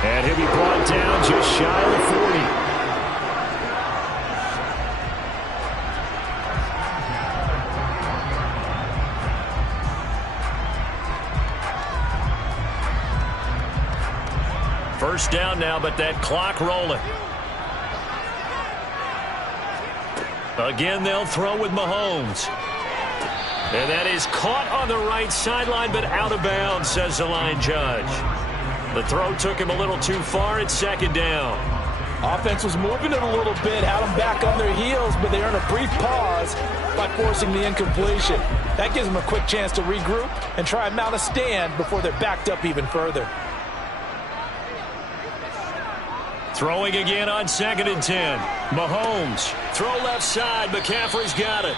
And he'll be brought down just shy of the 40. First down now, but that clock rolling. Again, they'll throw with Mahomes. And that is caught on the right sideline, but out of bounds, says the line judge. The throw took him a little too far. It's second down. Offense was moving it a little bit, had them back on their heels, but they earned a brief pause by forcing the incompletion. That gives them a quick chance to regroup and try and mount a stand before they're backed up even further. Throwing again on 2nd and 10. Mahomes. Throw left side. McCaffrey's got it.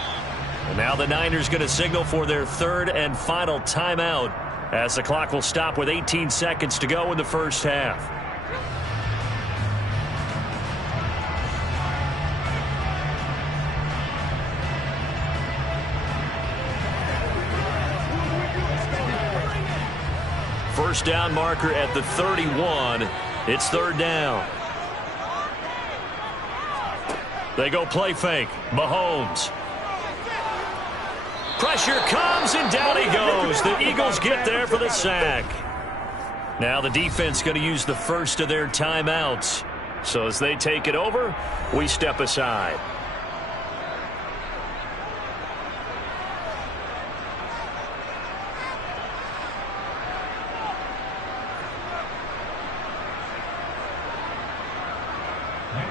And now the Niners going to signal for their third and final timeout as the clock will stop with 18 seconds to go in the first half. First down marker at the 31. It's third down. They go play fake. Mahomes. Pressure comes, and down he goes. The Eagles get there for the sack. Now the defense going to use the first of their timeouts. So as they take it over, we step aside.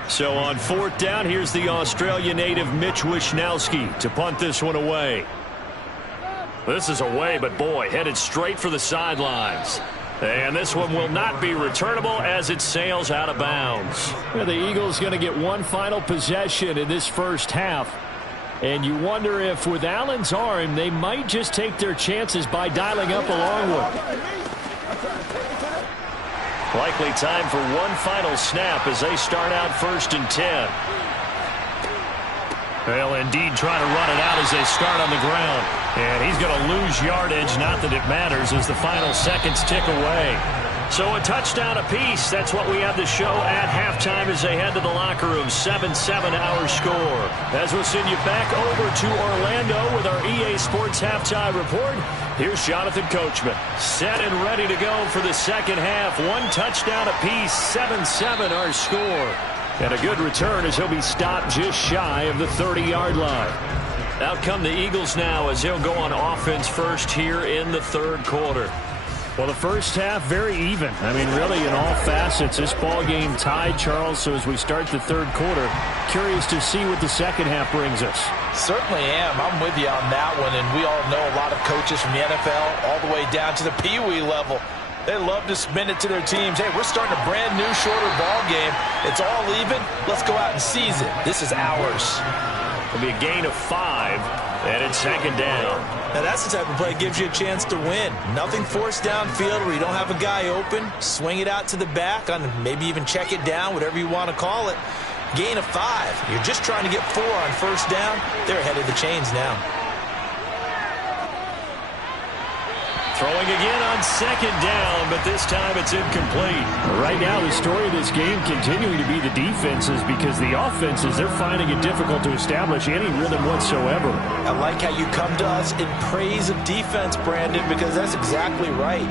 So on fourth down, here's the Australia native Mitch Wishnowsky to punt this one away. This is away, but boy, headed straight for the sidelines. And this one will not be returnable as it sails out of bounds. Well, the Eagles going to get one final possession in this first half. And you wonder if with Allen's arm, they might just take their chances by dialing up a long one. Likely time for one final snap as they start out 1st and 10. They'll indeed try to run it out as they start on the ground. And he's going to lose yardage, not that it matters, as the final seconds tick away. So a touchdown apiece. That's what we have to show at halftime as they head to the locker room. 7-7 our score. As we'll send you back over to Orlando with our EA Sports Halftime Report. Here's Jonathan Coachman. Set and ready to go for the second half. One touchdown apiece. 7-7 our score. And a good return as he'll be stopped just shy of the 30-yard line. Out come the Eagles now as they'll go on offense first here in the third quarter. Well, the first half, very even. I mean, really, in all facets, this ball game tied, Charles. So as we start the third quarter, curious to see what the second half brings us. Certainly am. I'm with you on that one. And we all know a lot of coaches from the NFL all the way down to the Pee Wee level. They love to spin it to their teams. Hey, we're starting a brand new, shorter ball game. It's all even. Let's go out and seize it. This is ours. It'll be a gain of 5, and it's second down. Now that's the type of play that gives you a chance to win. Nothing forced downfield where you don't have a guy open. Swing it out to the back, on maybe even check it down, whatever you want to call it. Gain of 5. You're just trying to get 4 on first down. They're ahead of the chains now. Throwing again on second down, but this time it's incomplete. Right now, the story of this game continuing to be the defenses because the offenses, they're finding it difficult to establish any rhythm whatsoever. I like how you come to us in praise of defense, Brandon, because that's exactly right.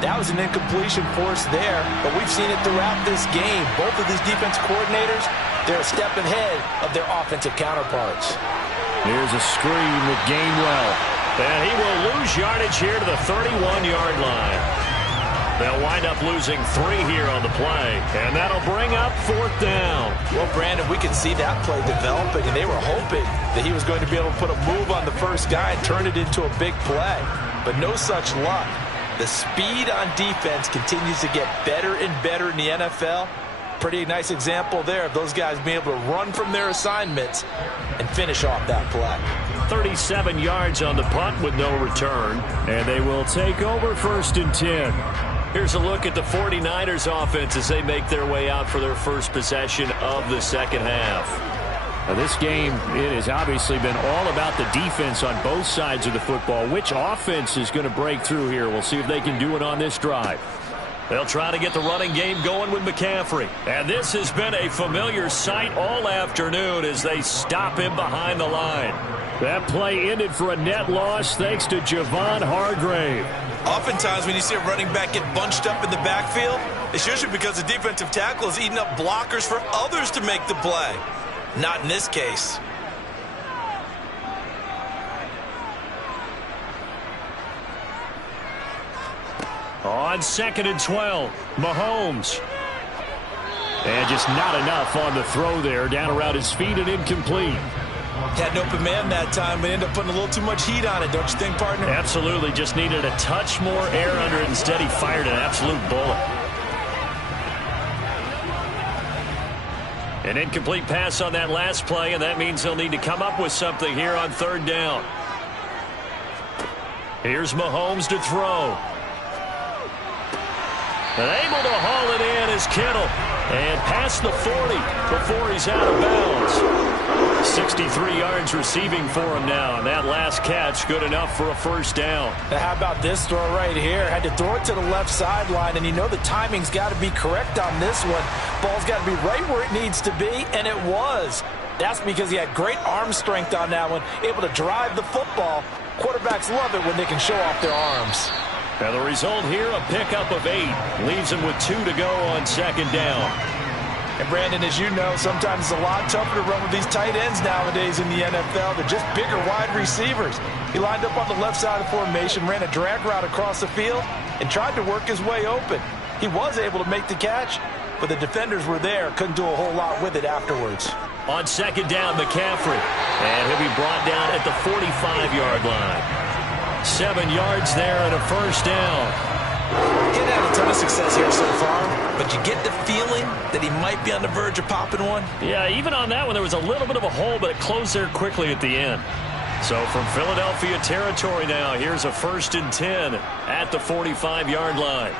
That was an incompletion forced there, but we've seen it throughout this game. Both of these defense coordinators, they're a step ahead of their offensive counterparts. Here's a screen with Gainwell. And he will lose yardage here to the 31-yard line. They'll wind up losing 3 here on the play, and that'll bring up 4th down. Well, Brandon, we could see that play developing, and they were hoping that he was going to be able to put a move on the first guy and turn it into a big play. But no such luck. The speed on defense continues to get better and better in the NFL. Pretty nice example there of those guys being able to run from their assignments and finish off that play. 37 yards on the punt with no return. And they will take over 1st and 10. Here's a look at the 49ers offense as they make their way out for their first possession of the second half. Now this game, it has obviously been all about the defense on both sides of the football. Which offense is going to break through here? We'll see if they can do it on this drive. They'll try to get the running game going with McCaffrey. And this has been a familiar sight all afternoon as they stop him behind the line. That play ended for a net loss thanks to Javon Hargrave. Oftentimes when you see a running back get bunched up in the backfield, it's usually because the defensive tackle is eating up blockers for others to make the play. Not in this case. On 2nd and 12, Mahomes. And just not enough on the throw there. Down around his feet and incomplete. Had an open man that time, but ended up putting a little too much heat on it, don't you think, partner? Absolutely. Just needed a touch more air under it. Instead, he fired an absolute bullet. An incomplete pass on that last play, and that means he'll need to come up with something here on 3rd down. Here's Mahomes to throw. And able to haul it in is Kittle. And past the 40 before he's out of bounds. 63 yards receiving for him now. And that last catch good enough for a 1st down. Now how about this throw right here? Had to throw it to the left sideline, and you know the timing's got to be correct on this one. Ball's got to be right where it needs to be, and it was. That's because he had great arm strength on that one, able to drive the football. Quarterbacks love it when they can show off their arms. And the result here, a pickup of 8. Leaves him with 2 to go on 2nd down. And Brandon, as you know, sometimes it's a lot tougher to run with these tight ends nowadays in the NFL. They're just bigger wide receivers. He lined up on the left side of the formation, ran a drag route across the field, and tried to work his way open. He was able to make the catch, but the defenders were there. Couldn't do a whole lot with it afterwards. On 2nd down, McCaffrey. And he'll be brought down at the 45-yard line. 7 yards there and a 1st down. He hadn't had a ton of success here so far, but you get the feeling that he might be on the verge of popping one. Yeah, even on that one, there was a little bit of a hole, but it closed there quickly at the end. So from Philadelphia territory now, here's a 1st and 10 at the 45-yard line.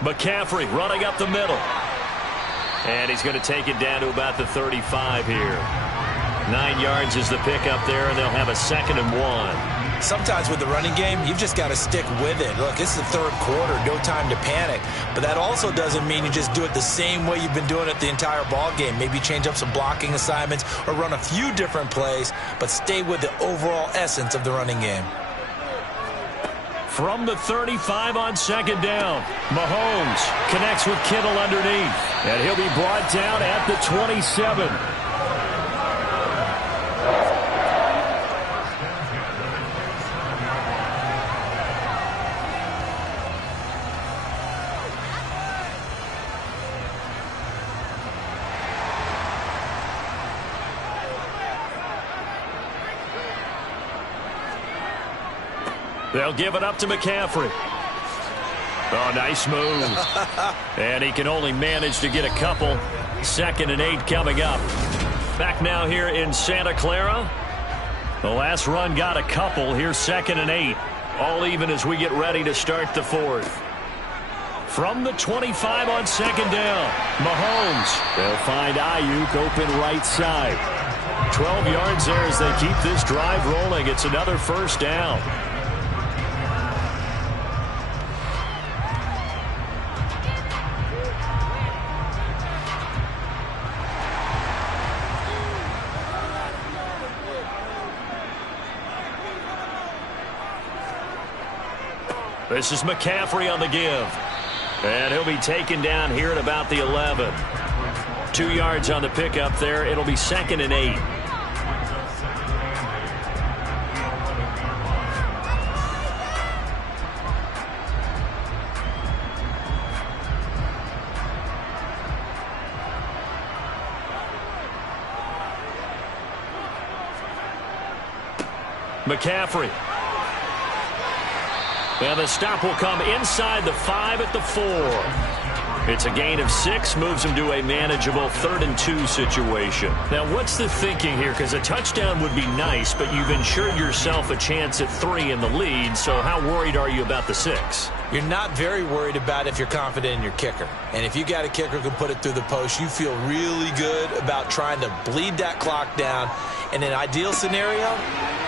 McCaffrey running up the middle. And he's going to take it down to about the 35 here. 9 yards is the pickup there, and they'll have a 2nd and 1. Sometimes with the running game, you've just got to stick with it. Look, it's the 3rd quarter, no time to panic. But that also doesn't mean you just do it the same way you've been doing it the entire ball game. Maybe change up some blocking assignments or run a few different plays, but stay with the overall essence of the running game. From the 35 on 2nd down, Mahomes connects with Kittle underneath, and he'll be brought down at the 27. They'll give it up to McCaffrey. Oh, nice move. And he can only manage to get a couple. 2nd and 8 coming up. Back now here in Santa Clara. The last run got a couple. Here's 2nd and 8. All even as we get ready to start the 4th. From the 25 on 2nd down, Mahomes. They'll find Ayuk open right side. 12 yards there as they keep this drive rolling. It's another 1st down. This is McCaffrey on the give. And he'll be taken down here at about the 11. 2 yards on the pickup there. It'll be 2nd and 8. McCaffrey. And the stop will come inside the 5 at the 4. It's a gain of 6, moves him to a manageable 3rd and 2 situation. Now, what's the thinking here? Because a touchdown would be nice, but you've ensured yourself a chance at 3 in the lead, so how worried are you about the 6? You're not very worried about if you're confident in your kicker. And if you got a kicker who can put it through the post, you feel really good about trying to bleed that clock down. In an ideal scenario,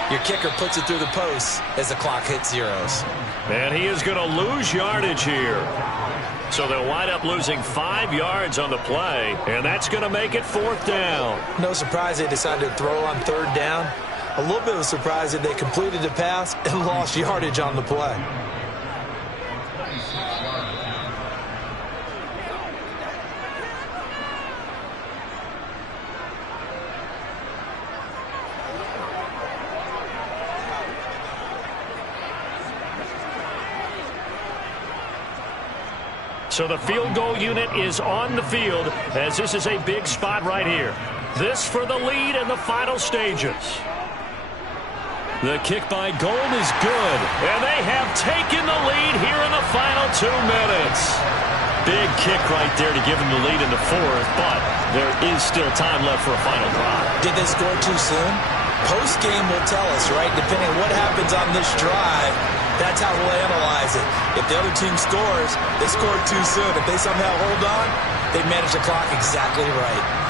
your kicker puts it through the post as the clock hits zeros. And he is going to lose yardage here. So they'll wind up losing 5 yards on the play, and that's going to make it 4th down. No surprise they decided to throw on 3rd down. A little bit of a surprise that they completed the pass and lost yardage on the play. So the field goal unit is on the field as this is a big spot right here. This for the lead in the final stages. The kick by Gold is good, and they have taken the lead here in the final 2 minutes. Big kick right there to give them the lead in the 4th, but there is still time left for a final drive. Did they score too soon? Post-game will tell us, right? Depending on what happens on this drive, that's how we'll analyze it. If the other team scores, they scored too soon. If they somehow hold on, they manage the clock exactly right.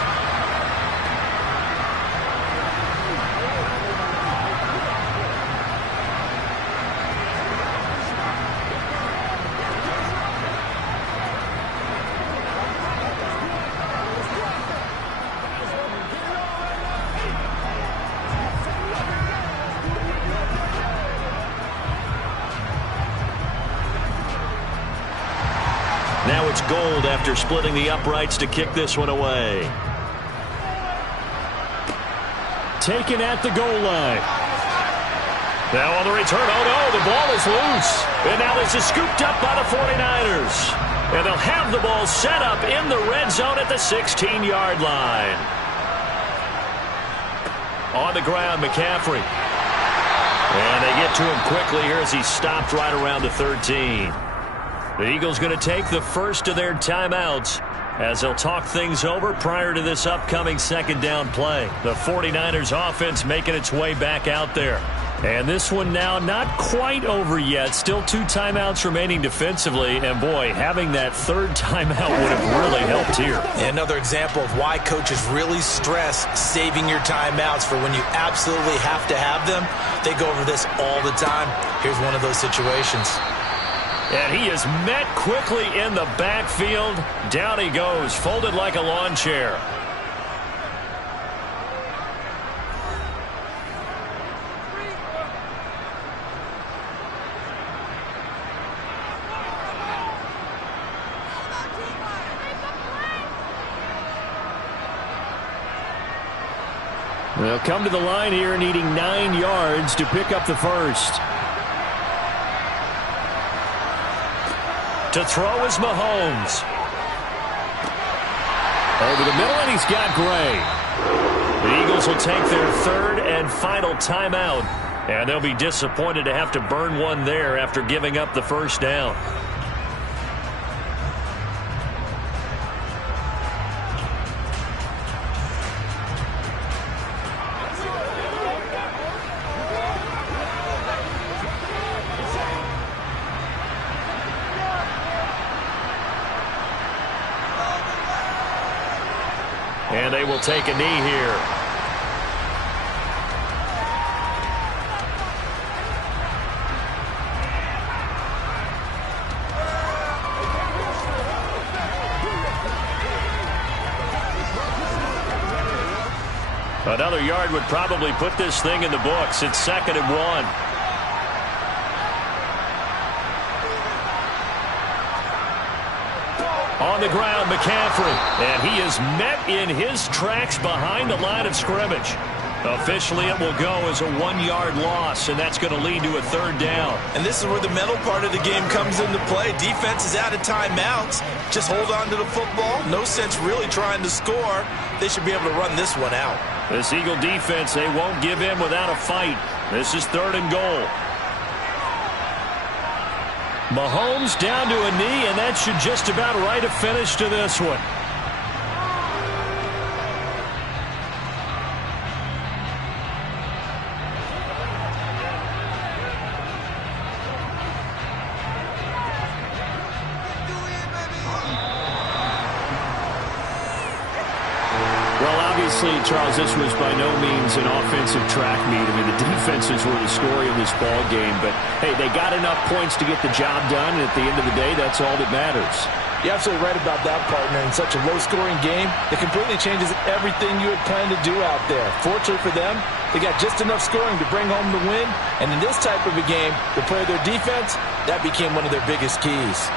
Now it's Gold after splitting the uprights to kick this one away. Taken at the goal line. Now on the return, oh no, the ball is loose. And now this is scooped up by the 49ers. And they'll have the ball set up in the red zone at the 16-yard line. On the ground, McCaffrey. And they get to him quickly here as he stopped right around the 13. The Eagles going to take the first of their timeouts as they'll talk things over prior to this upcoming 2nd down play. The 49ers offense making its way back out there. And this one now not quite over yet. Still 2 timeouts remaining defensively. And boy, having that 3rd timeout would have really helped here. Another example of why coaches really stress saving your timeouts for when you absolutely have to have them. They go over this all the time. Here's one of those situations. And he is met quickly in the backfield. Down he goes, folded like a lawn chair. They'll come to the line here needing 9 yards to pick up the first. To throw is Mahomes. Over the middle, and he's got Gray. The Eagles will take their 3rd and final timeout, and they'll be disappointed to have to burn one there after giving up the first down. And they will take a knee here. Another yard would probably put this thing in the books. It's 2nd and 1. On the ground, McCaffrey. And he is met in his tracks behind the line of scrimmage. Officially, it will go as a 1-yard loss, and that's going to lead to a 3rd down. And this is where the mental part of the game comes into play. Defense is out of timeouts. Just hold on to the football. No sense really trying to score. They should be able to run this one out. This Eagle defense, they won't give in without a fight. This is 3rd and goal. Mahomes down to a knee, and that should just about write a finish to this one. Obviously, Charles, this was by no means an offensive track meet. I mean, the defenses were the story of this ball game. But, hey, they got enough points to get the job done, and at the end of the day, that's all that matters. You're absolutely right about that, partner. In such a low-scoring game, it completely changes everything you had planned to do out there. Fortunately for them, they got just enough scoring to bring home the win. And in this type of a game, to play their defense, that became one of their biggest keys.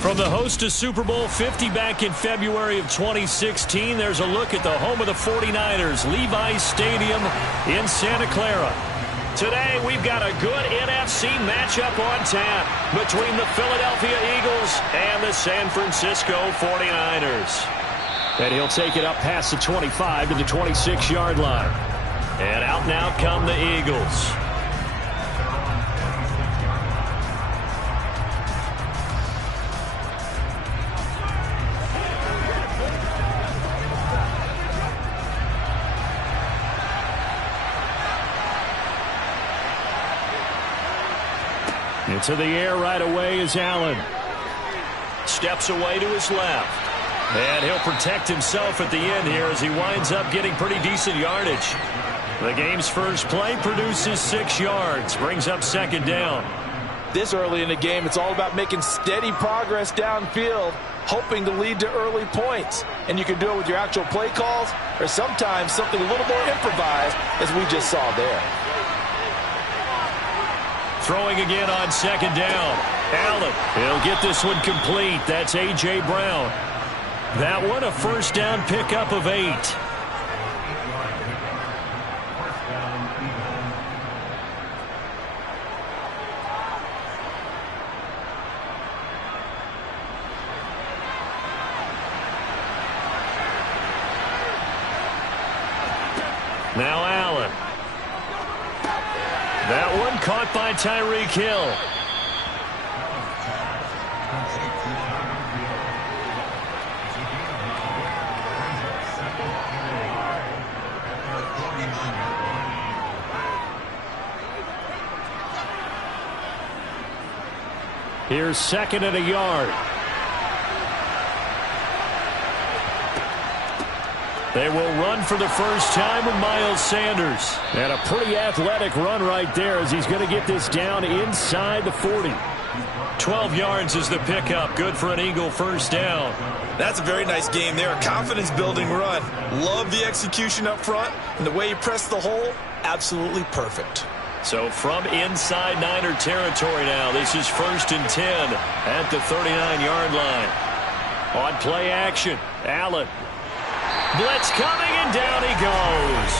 From the host to Super Bowl 50 back in February of 2016, there's a look at the home of the 49ers, Levi's Stadium in Santa Clara. Today, we've got a good NFC matchup on tap between the Philadelphia Eagles and the San Francisco 49ers. And he'll take it up past the 25 to the 26-yard line. And out now come the Eagles. Into the air right away is Allen. Steps away to his left. And he'll protect himself at the end here as he winds up getting pretty decent yardage. The game's first play produces 6 yards, brings up second down. This early in the game, it's all about making steady progress downfield, hoping to lead to early points. And you can do it with your actual play calls or sometimes something a little more improvised, as we just saw there. Throwing again on second down. Allen, he'll get this one complete. That's A.J. Brown. That one a first down pickup of 8. Now Allen. That one caught by Tyreek Hill. Here's second and a yard. They will run for the first time with Miles Sanders. And a pretty athletic run right there as he's going to get this down inside the 40. 12 yards is the pickup. Good for an Eagle first down. That's a very nice game there. A confidence-building run. Love the execution up front. And the way he pressed the hole, absolutely perfect. So from inside Niner territory now, this is 1st and 10 at the 39-yard line. On play action, Allen. Blitz coming, and down he goes.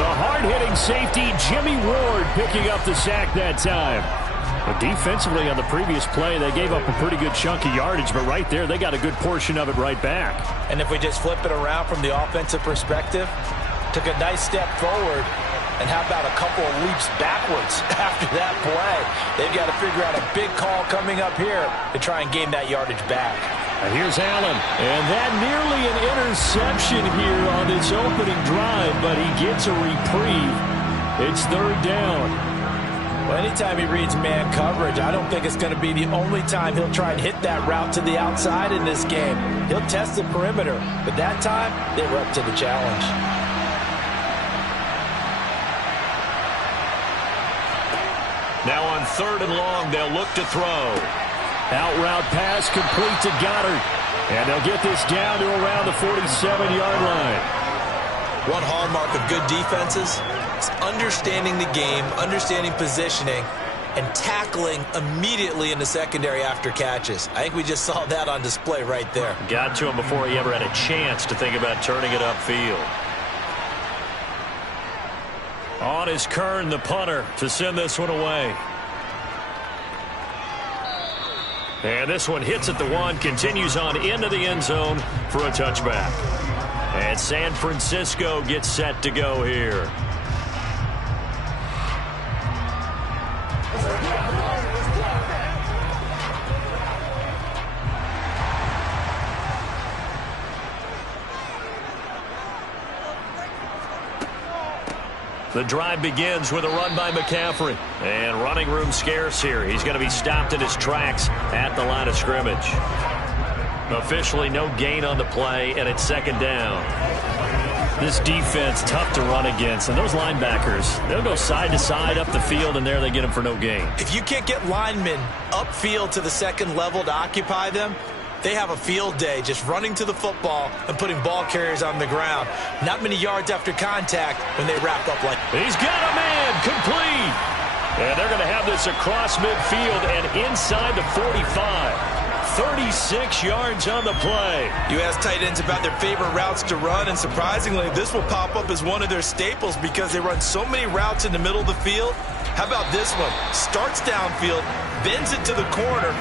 The hard-hitting safety, Jimmy Ward, picking up the sack that time. But defensively on the previous play, they gave up a pretty good chunk of yardage, but right there, they got a good portion of it right back. And if we just flip it around from the offensive perspective, took a nice step forward, and how about a couple of leaps backwards after that play? They've got to figure out a big call coming up here to try and gain that yardage back. And here's Allen. And that nearly an interception here on this opening drive, but he gets a reprieve. It's third down. Well, anytime he reads man coverage, I don't think it's going to be the only time he'll try and hit that route to the outside in this game. He'll test the perimeter, but that time, they were up to the challenge. Now on 3rd and long, they'll look to throw. Out route pass complete to Goddard. And they'll get this down to around the 47-yard line. One hallmark of good defenses is understanding the game, understanding positioning, and tackling immediately in the secondary after catches. I think we just saw that on display right there. Got to him before he ever had a chance to think about turning it upfield. On is Kern, the punter, to send this one away. And this one hits at the 1, continues on into the end zone for a touchback. And San Francisco gets set to go here. The drive begins with a run by McCaffrey. And running room scarce here. He's going to be stopped in his tracks at the line of scrimmage. Officially no gain on the play, and it's second down. This defense tough to run against, and those linebackers, they'll go side to side up the field, and there they get them for no gain. If you can't get linemen upfield to the second level to occupy them, they have a field day just running to the football and putting ball carriers on the ground. Not many yards after contact when they wrap up like that. He's got a man complete. And they're going to have this across midfield and inside the 45. 36 yards on the play. You ask tight ends about their favorite routes to run, and surprisingly, this will pop up as one of their staples because they run so many routes in the middle of the field. How about this one? Starts downfield, bends it to the corner,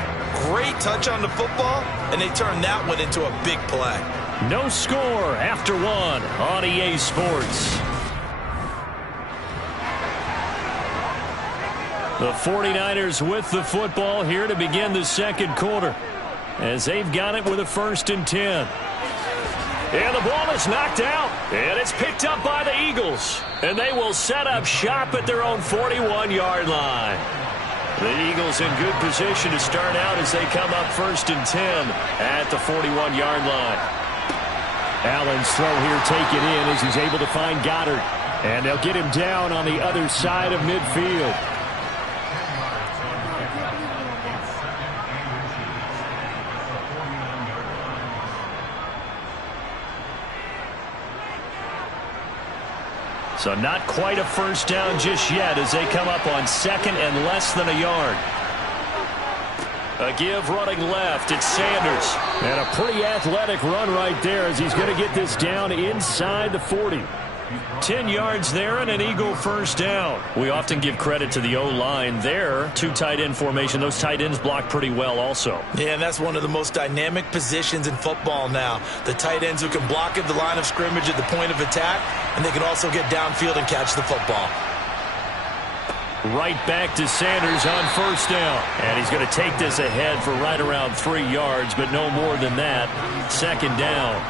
great touch on the football, and they turn that one into a big play. No score after one on EA Sports. The 49ers with the football here to begin the second quarter, as they've got it with a 1st and 10. And the ball is knocked out, and it's picked up by the Eagles. And they will set up shop at their own 41-yard line. The Eagles in good position to start out as they come up 1st and 10 at the 41-yard line. Allen's throw here taken in as he's able to find Goddard. And they'll get him down on the other side of midfield. So not quite a first down just yet as they come up on 2nd and less than a yard. A give running left. It's Sanders. And a pretty athletic run right there as he's going to get this down inside the 40. 10 yards there and an Eagle first down. We often give credit to the O-line there. 2 tight end formation. Those tight ends block pretty well also. Yeah, and that's one of the most dynamic positions in football now. The tight ends who can block at the line of scrimmage at the point of attack, and they can also get downfield and catch the football. Right back to Sanders on first down. And he's going to take this ahead for right around 3 yards, but no more than that. 2nd down.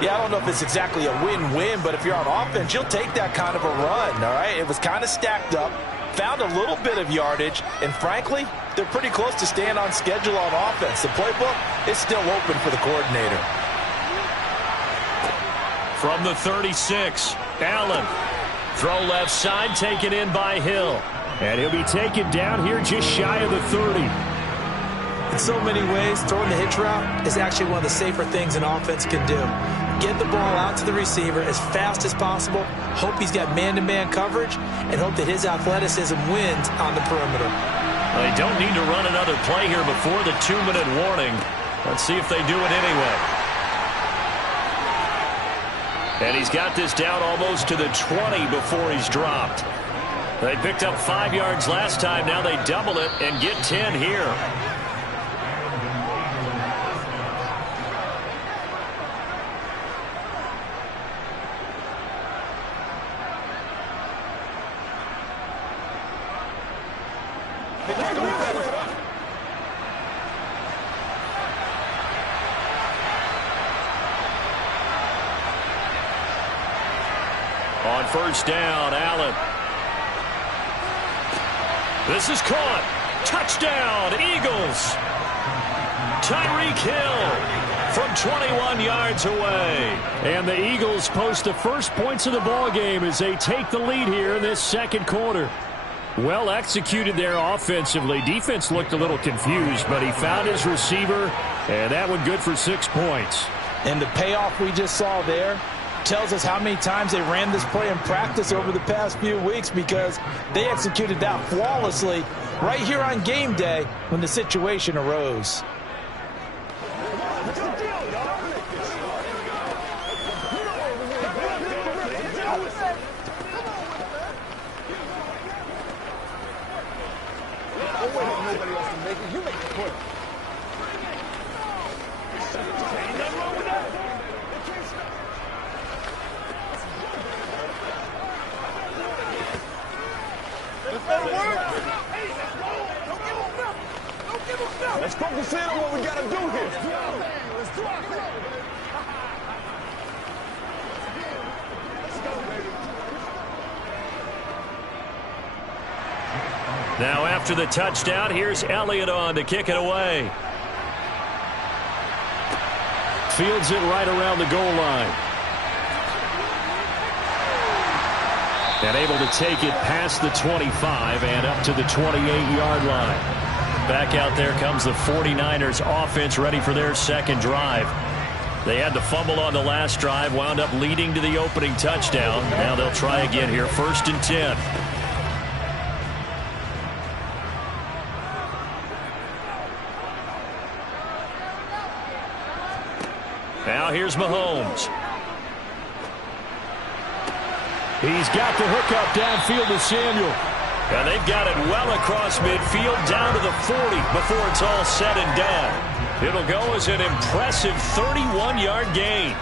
Yeah, I don't know if it's exactly a win-win, but if you're on offense, you'll take that kind of a run, all right? It was kind of stacked up, found a little bit of yardage, and frankly, they're pretty close to staying on schedule on offense. The playbook is still open for the coordinator. From the 36, Allen. Throw left side, taken in by Hill. And he'll be taken down here just shy of the 30. In so many ways, throwing the hitch route is actually one of the safer things an offense can do. Get the ball out to the receiver as fast as possible, hope he's got man-to-man coverage, and hope that his athleticism wins on the perimeter. They don't need to run another play here before the 2-minute warning. Let's see if they do it anyway. And he's got this down almost to the 20 before he's dropped. They picked up 5 yards last time. Now they double it and get 10 here. On first down, Allen. This is caught. Touchdown, Eagles. Tyreek Hill from 21 yards away. And the Eagles post the first points of the ball game as they take the lead here in this second quarter. Well executed there offensively. Defense looked a little confused, but he found his receiver, and that one good for 6 points. And the payoff we just saw there tells us how many times they ran this play in practice over the past few weeks, because they executed that flawlessly right here on game day when the situation arose. Let's focus in on what we got to do here. Now after the touchdown, here's Elliott on to kick it away. Fields it right around the goal line. And able to take it past the 25 and up to the 28-yard line. Back out there comes the 49ers offense, ready for their second drive. They had the fumble on the last drive, wound up leading to the opening touchdown. Now they'll try again here, 1st and 10. Now here's Mahomes. He's got the hookup downfield to Samuel. And they've got it well across midfield down to the 40 before it's all said and done. It'll go as an impressive 31-yard gain.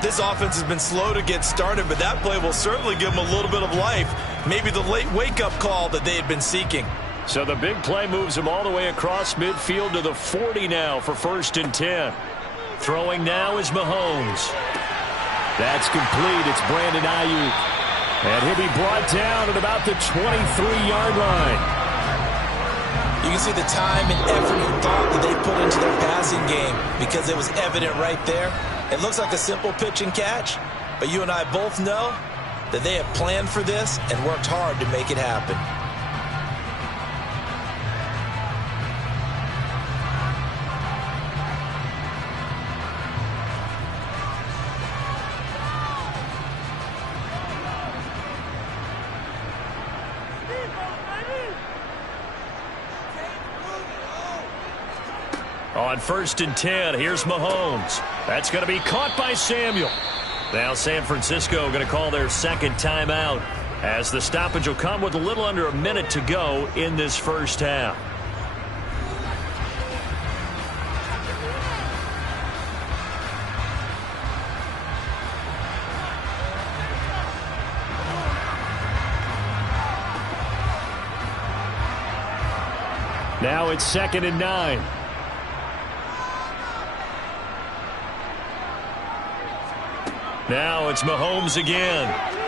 This offense has been slow to get started, but that play will certainly give them a little bit of life. Maybe the late wake-up call that they had been seeking. So the big play moves them all the way across midfield to the 40 now for 1st and 10. Throwing now is Mahomes. That's complete. It's Brandon Ayuk. And he'll be brought down at about the 23-yard line. You can see the time and effort and thought that they put into their passing game because it was evident right there. It looks like a simple pitch and catch, but you and I both know that they have planned for this and worked hard to make it happen. On 1st and 10, here's Mahomes. That's going to be caught by Samuel. Now San Francisco going to call their second timeout as the stoppage will come with a little under a minute to go in this first half. Now it's 2nd and 9. Now it's Mahomes again.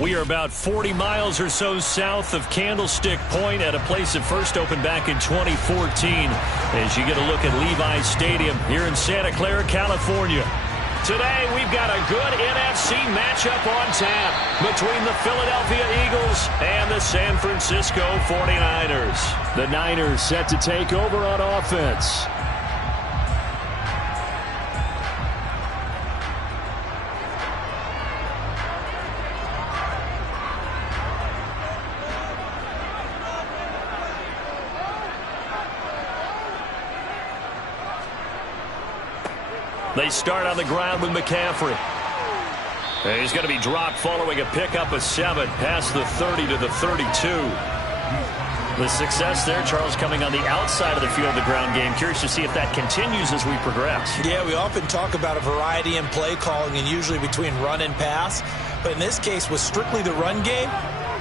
We are about 40 miles or so south of Candlestick Point at a place that first opened back in 2014 as you get a look at Levi's Stadium here in Santa Clara, California. Today, we've got a good NFC matchup on tap between the Philadelphia Eagles and the San Francisco 49ers. The Niners set to take over on offense. They start on the ground with McCaffrey. And he's going to be dropped following a pickup of 7 past the 30 to the 32. The success there, Charles, coming on the outside of the field, the ground game. Curious to see if that continues as we progress. Yeah, we often talk about a variety in play calling and usually between run and pass. But in this case, with strictly the run game,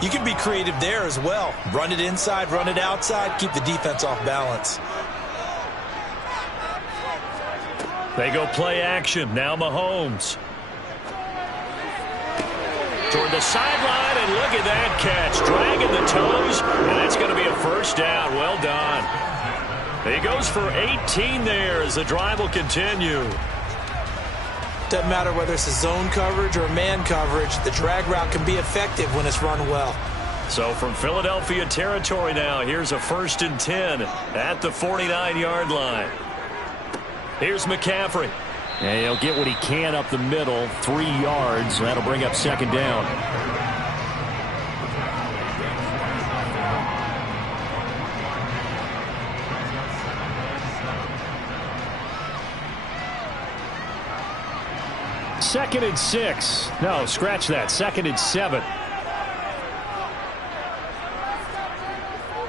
you can be creative there as well. Run it inside, run it outside, keep the defense off balance. They go play action. Now Mahomes. Toward the sideline, and look at that catch. Dragging the toes, and that's going to be a first down. Well done. He goes for 18 there as the drive will continue. Doesn't matter whether it's a zone coverage or man coverage, the drag route can be effective when it's run well. So from Philadelphia territory now, here's a 1st and 10 at the 49-yard line. Here's McCaffrey. And he'll get what he can up the middle, 3 yards. That'll bring up 2nd down. Second and 6. No, scratch that. 2nd and 7.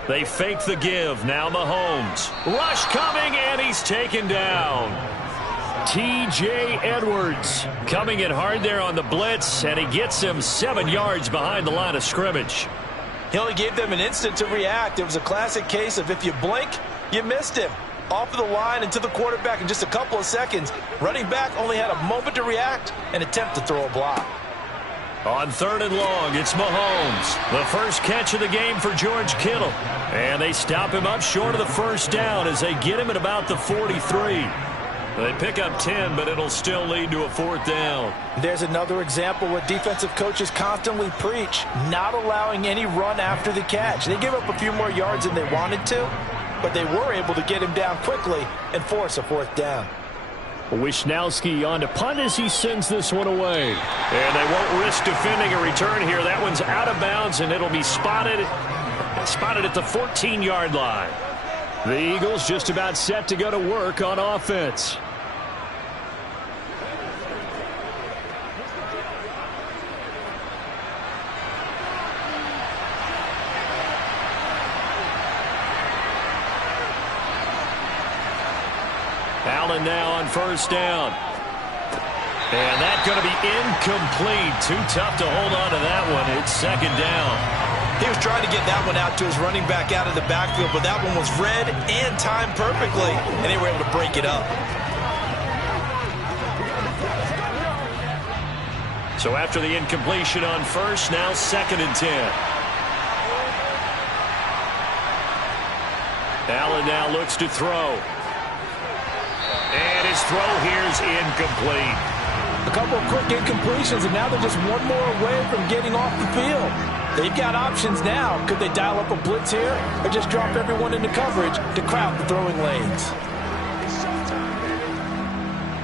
They fake the give. Now Mahomes. Rush coming, and he's taken down. T.J. Edwards Coming in hard there on the blitz, and he gets him 7 yards behind the line of scrimmage. He only gave them an instant to react. It was a classic case of if you blink, you missed him. Off of the line and to the quarterback in just a couple of seconds. Running back only had a moment to react and attempt to throw a block. On 3rd and long, it's Mahomes. The first catch of the game for George Kittle. And they stop him up short of the first down as they get him at about the 43. They pick up 10, but it'll still lead to a 4th down. There's another example where defensive coaches constantly preach, not allowing any run after the catch. They give up a few more yards than they wanted to, but they were able to get him down quickly and force a 4th down. Wisnowski on to punt as he sends this one away. And they won't risk defending a return here. That one's out of bounds, and it'll be spotted at the 14-yard line. The Eagles just about set to go to work on offense. Allen now on 1st down. And that's going to be incomplete. Too tough to hold on to that one. It's 2nd down. He was trying to get that one out to his running back out of the backfield, but that one was read and timed perfectly, and they were able to break it up. So after the incompletion on 1st, now 2nd and 10. Allen now looks to throw. And his throw here is incomplete. A couple of quick incompletions, and now they're just one more away from getting off the field. They've got options now. Could they dial up a blitz here or just drop everyone into coverage to crowd the throwing lanes?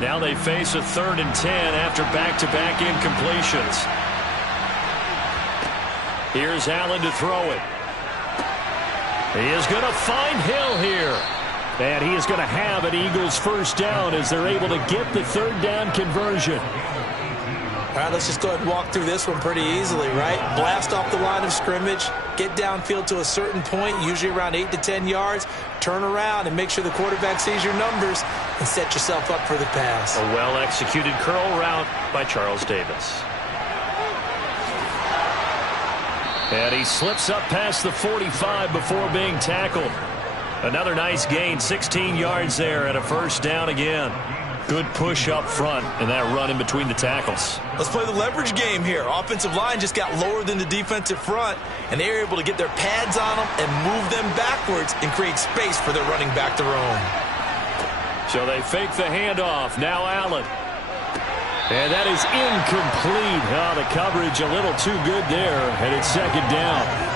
Now they face a 3rd and 10 after back-to-back incompletions. Here's Allen to throw it. He is going to find Hill here. And he is going to have an Eagles 1st down as they're able to get the 3rd down conversion. All right, let's just go ahead and walk through this one pretty easily, right? Blast off the line of scrimmage, get downfield to a certain point, usually around 8 to 10 yards, turn around and make sure the quarterback sees your numbers and set yourself up for the pass. A well-executed curl route by Charles Davis. And he slips up past the 45 before being tackled. Another nice gain, 16 yards there and a 1st down again. Good push up front and that run in between the tackles. Let's play the leverage game here. Offensive line just got lower than the defensive front, and they were able to get their pads on them and move them backwards and create space for their running back to roam. So they fake the handoff. Now Allen. And that is incomplete. Oh, the coverage a little too good there, and it's 2nd down.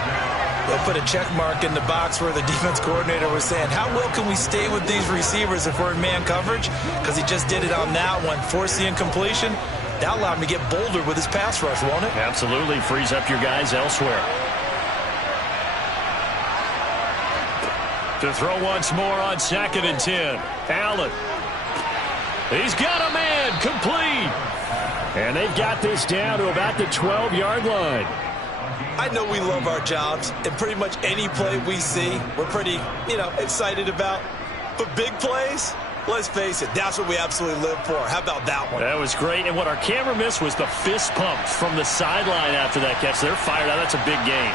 They'll put a check mark in the box where the defense coordinator was saying, how well can we stay with these receivers if we're in man coverage? Because he just did it on that one. Force the incompletion. That'll allow him to get bolder with his pass rush, won't it? Absolutely. Frees up your guys elsewhere. To throw once more on 2nd and 10. Allen. He's got a man, complete. And they've got this down to about the 12-yard line. I know we love our jobs, and pretty much any play we see, we're pretty, excited about. But big plays, let's face it, that's what we absolutely live for. How about that one? That was great, and what our camera missed was the fist pump from the sideline after that catch. They're fired out. That's a big gain.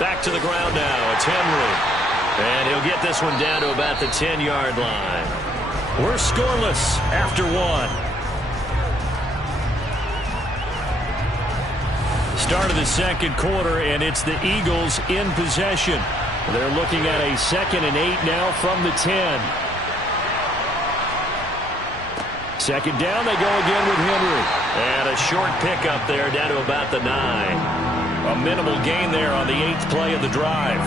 Back to the ground now. It's Henry. And he'll get this one down to about the 10-yard line. We're scoreless after one. Start of the second quarter, and it's the Eagles in possession. They're looking at a 2nd and 8 now from the 10. Second down, they go again with Henry. And a short pickup there down to about the 9. A minimal gain there on the 8th play of the drive.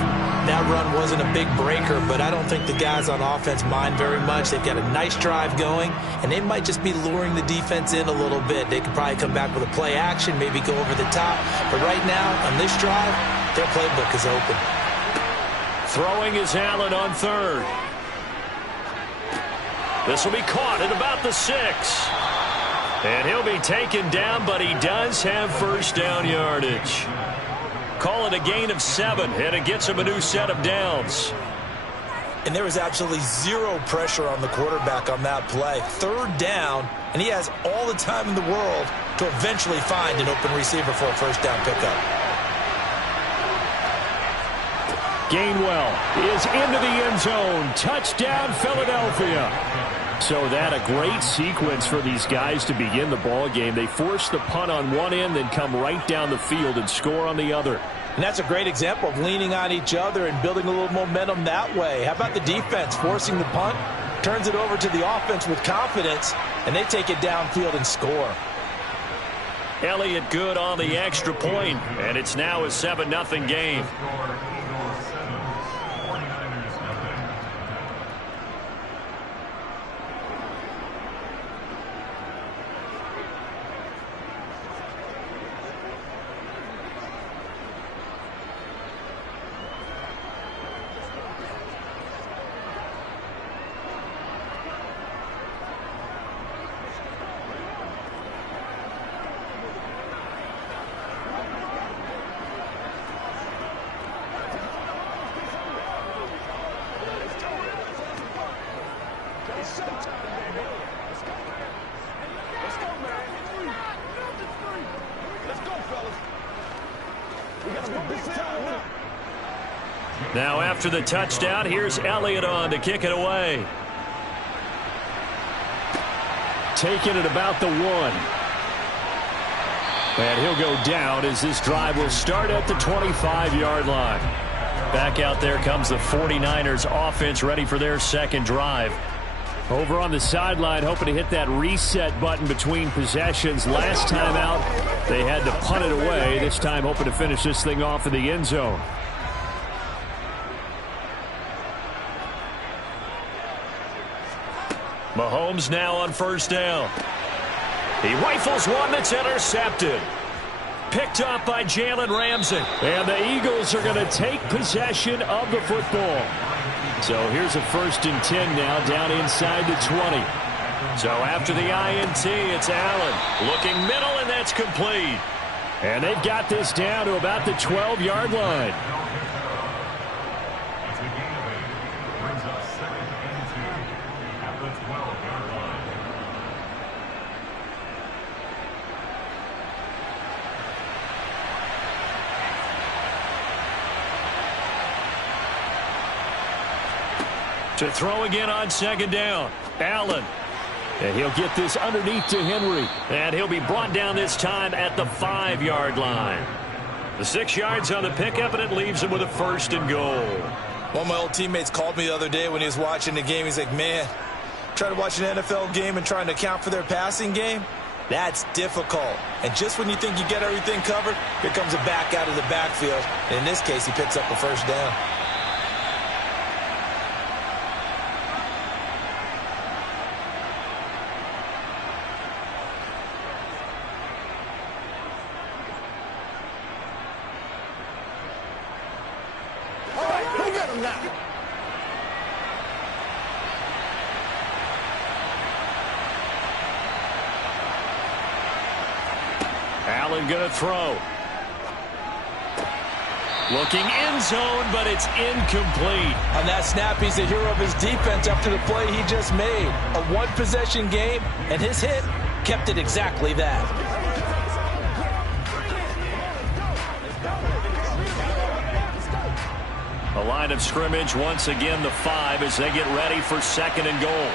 That run wasn't a big breaker, but I don't think the guys on offense mind very much. They've got a nice drive going, and they might just be luring the defense in a little bit. They could probably come back with a play action, maybe go over the top. But right now, on this drive, their playbook is open. Throwing is Allen on 3rd. This will be caught at about the 6. And he'll be taken down, but he does have first down yardage. Call it a gain of 7, and it gets him a new set of downs. And there was absolutely zero pressure on the quarterback on that play. 3rd down, and he has all the time in the world to eventually find an open receiver for a first down pickup. Gainwell is into the end zone. Touchdown, Philadelphia. So that a great sequence for these guys to begin the ball game. They force the punt on one end, then come right down the field and score on the other. And that's a great example of leaning on each other and building a little momentum that way. How about the defense forcing the punt, turns it over to the offense with confidence, and they take it downfield and score. Elliott good on the extra point, and it's now a 7-0 game. Now after the touchdown, here's Elliott on to kick it away. Taking it about the 1. And he'll go down as this drive will start at the 25-yard line. Back out there comes the 49ers offense ready for their second drive. Over on the sideline, hoping to hit that reset button between possessions. Last time out, they had to punt it away. This time hoping to finish this thing off in the end zone. Mahomes now on first down. He rifles one that's intercepted. Picked up by Jalen Ramsey. And the Eagles are going to take possession of the football. So here's a 1st and 10 now down inside the 20. So after the INT, it's Allen. Looking middle, and that's complete. And they've got this down to about the 12-yard line. To throw again on second down. Allen. And he'll get this underneath to Henry. And he'll be brought down this time at the 5-yard line. The 6 yards on the pickup, and it leaves him with a 1st and goal. One of my old teammates called me the other day when he was watching the game. He's like, man, trying to watch an NFL game and trying to account for their passing game? That's difficult. And just when you think you get everything covered, here comes a back out of the backfield. And in this case, he picks up a first down. Allen going to throw. Looking end zone, but it's incomplete. On that snap, he's the hero of his defense after the play he just made. A one-possession game, and his hit kept it exactly that. A line of scrimmage, once again the 5 as they get ready for 2nd and goal.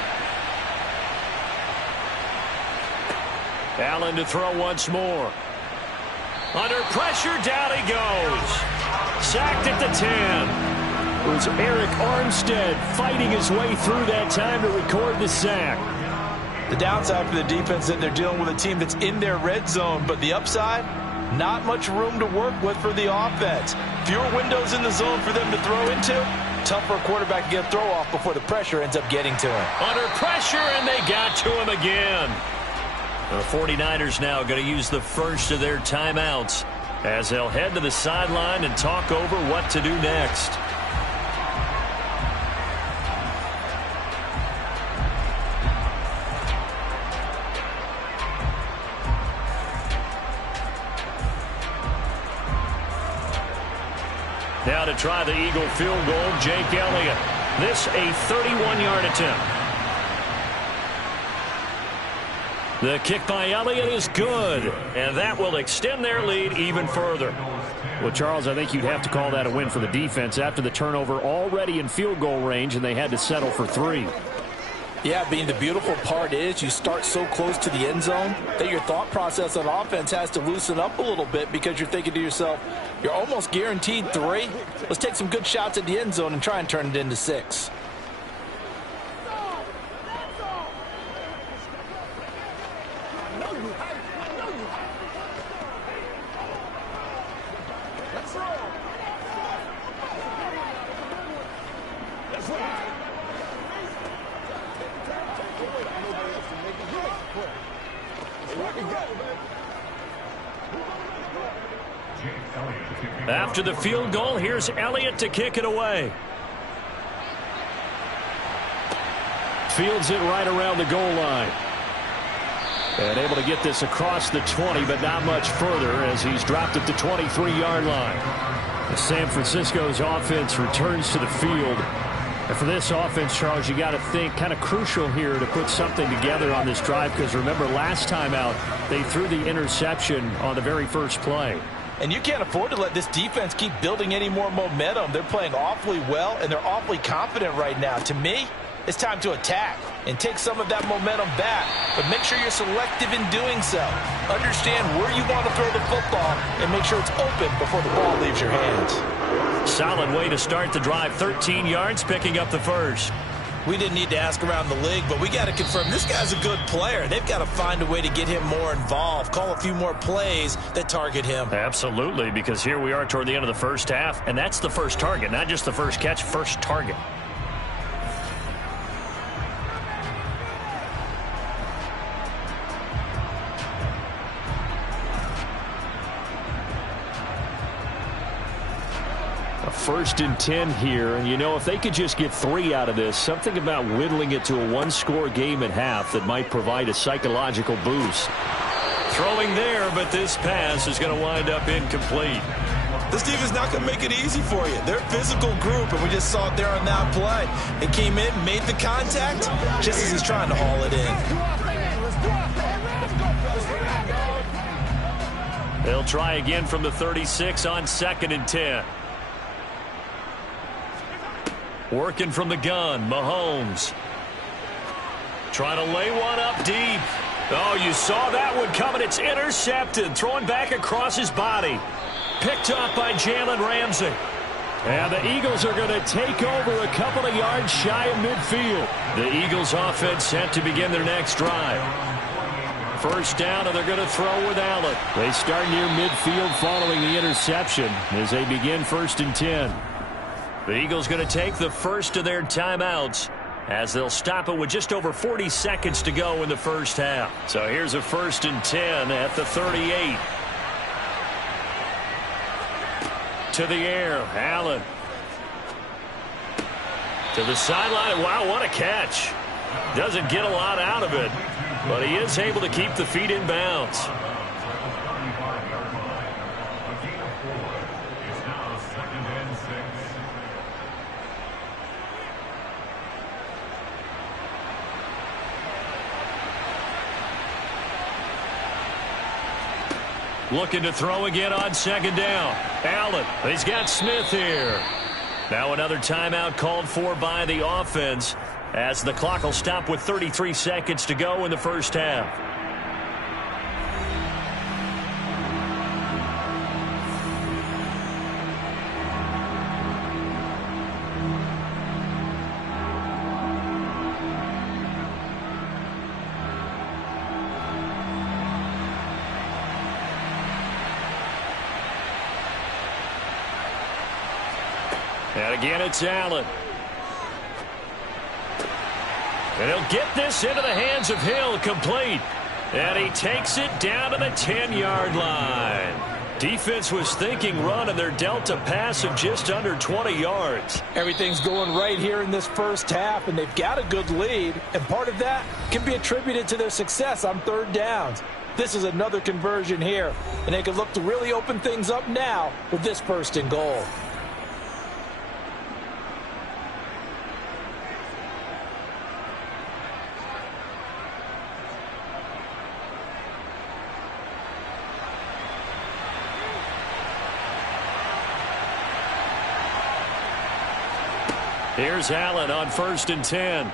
Allen to throw once more. Under pressure, down he goes. Sacked at the 10. It was Eric Armstead fighting his way through that time to record the sack. The downside for the defense is that they're dealing with a team that's in their red zone, but the upside, not much room to work with for the offense. Fewer windows in the zone for them to throw into. Tough for a quarterback to get a throw off before the pressure ends up getting to him. Under pressure, and they got to him again. The 49ers now going to use the first of their timeouts as they'll head to the sideline and talk over what to do next. Now to try the Eagle field goal, Jake Elliott. This a 31-yard attempt. The kick by Elliott is good, and that will extend their lead even further. Well, Charles, I think you'd have to call that a win for the defense after the turnover already in field goal range, and they had to settle for 3. Yeah, Bean, the beautiful part is you start so close to the end zone that your thought process on offense has to loosen up a little bit because you're thinking to yourself, you're almost guaranteed 3. Let's take some good shots at the end zone and try and turn it into 6. After the field goal, here's Elliott to kick it away. Fields it right around the goal line. And able to get this across the 20, but not much further as he's dropped at the 23-yard line. San Francisco's offense returns to the field. And for this offense, Charles, you got to think kind of crucial here to put something together on this drive because remember last time out, they threw the interception on the very first play. And you can't afford to let this defense keep building any more momentum. They're playing awfully well, and they're awfully confident right now. To me, it's time to attack and take some of that momentum back. But make sure you're selective in doing so. Understand where you want to throw the football and make sure it's open before the ball leaves your hands. Solid way to start the drive. 13 yards, picking up the first. We didn't need to ask around the league, but we got to confirm this guy's a good player. They've got to find a way to get him more involved, call a few more plays that target him. Absolutely, because here we are toward the end of the first half, and that's the first target, not just the first catch, first target. First and 10 here, and you know if they could just get 3 out of this, something about whittling it to a one-score game at half that might provide a psychological boost. Throwing there, but this pass is going to wind up incomplete. This team is not going to make it easy for you. They're a physical group, and we just saw it there on that play. It came in, made the contact, just as he's trying to haul it in. They'll try again from the 36 on 2nd and 10. Working from the gun, Mahomes. Trying to lay one up deep. Oh, you saw that one coming. It's intercepted. Throwing back across his body. Picked up by Jalen Ramsey. And the Eagles are going to take over a couple of yards shy of midfield. The Eagles offense set to begin their next drive. First down, and they're going to throw with Allen. They start near midfield following the interception as they begin 1st and 10. The Eagles going to take the first of their timeouts as they'll stop it with just over 40 seconds to go in the first half. So here's a 1st and 10 at the 38. To the air, Allen. To the sideline. Wow, what a catch. Doesn't get a lot out of it, but he is able to keep the feet in bounds. Looking to throw again on second down. Allen, he's got Smith here. Now another timeout called for by the offense as the clock will stop with 33 seconds to go in the first half. And again, it's Allen. And he'll get this into the hands of Hill, complete. And he takes it down to the 10-yard line. Defense was thinking run, and they're dealt a pass of just under 20 yards. Everything's going right here in this first half, and they've got a good lead. And part of that can be attributed to their success on third downs. This is another conversion here, and they can look to really open things up now with this first and goal. Here's Allen on 1st and 10.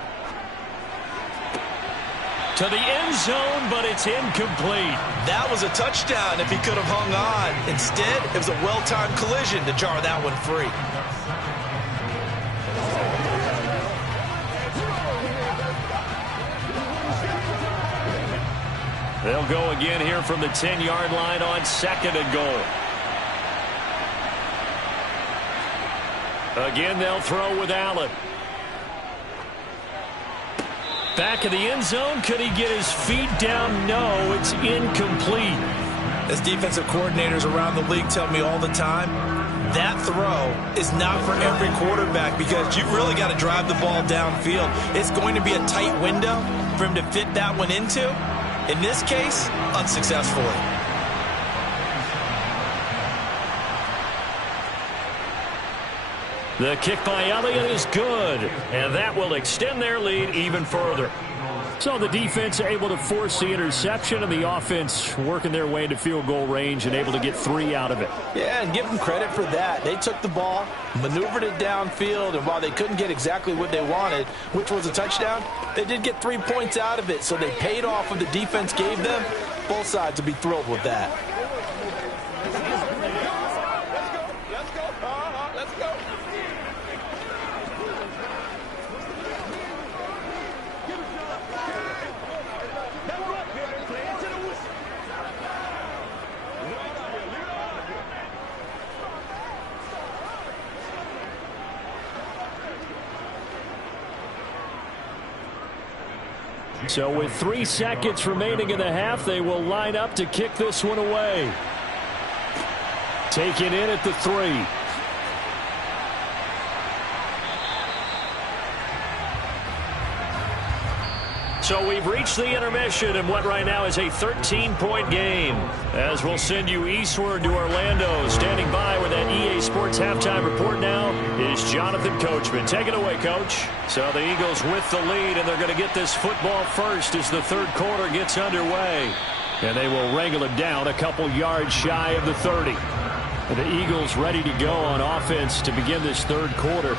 To the end zone, but it's incomplete. That was a touchdown if he could have hung on. Instead, it was a well-timed collision to jar that one free. They'll go again here from the 10-yard line on 2nd and goal. Again, they'll throw with Allen. Back of the end zone. Could he get his feet down? No, it's incomplete. As defensive coordinators around the league tell me all the time, that throw is not for every quarterback because you've really got to drive the ball downfield. It's going to be a tight window for him to fit that one into. In this case, unsuccessfully. The kick by Elliott is good, and that will extend their lead even further. So the defense able to force the interception, and the offense working their way into field goal range and able to get 3 out of it. Yeah, and give them credit for that. They took the ball, maneuvered it downfield, and while they couldn't get exactly what they wanted, which was a touchdown, they did get 3 points out of it, so they paid off what the defense gave them. Both sides will be thrilled with that. So with 3 seconds remaining in the half, they will line up to kick this one away. Taken in at the 3. So we've reached the intermission in what right now is a 13-point game. As we'll send you eastward to Orlando. Standing by with that EA Sports halftime report now is Jonathan Coachman. Take it away, Coach. So the Eagles with the lead, and they're going to get this football first as the third quarter gets underway. And they will wrangle it down a couple yards shy of the 30. And the Eagles ready to go on offense to begin this third quarter.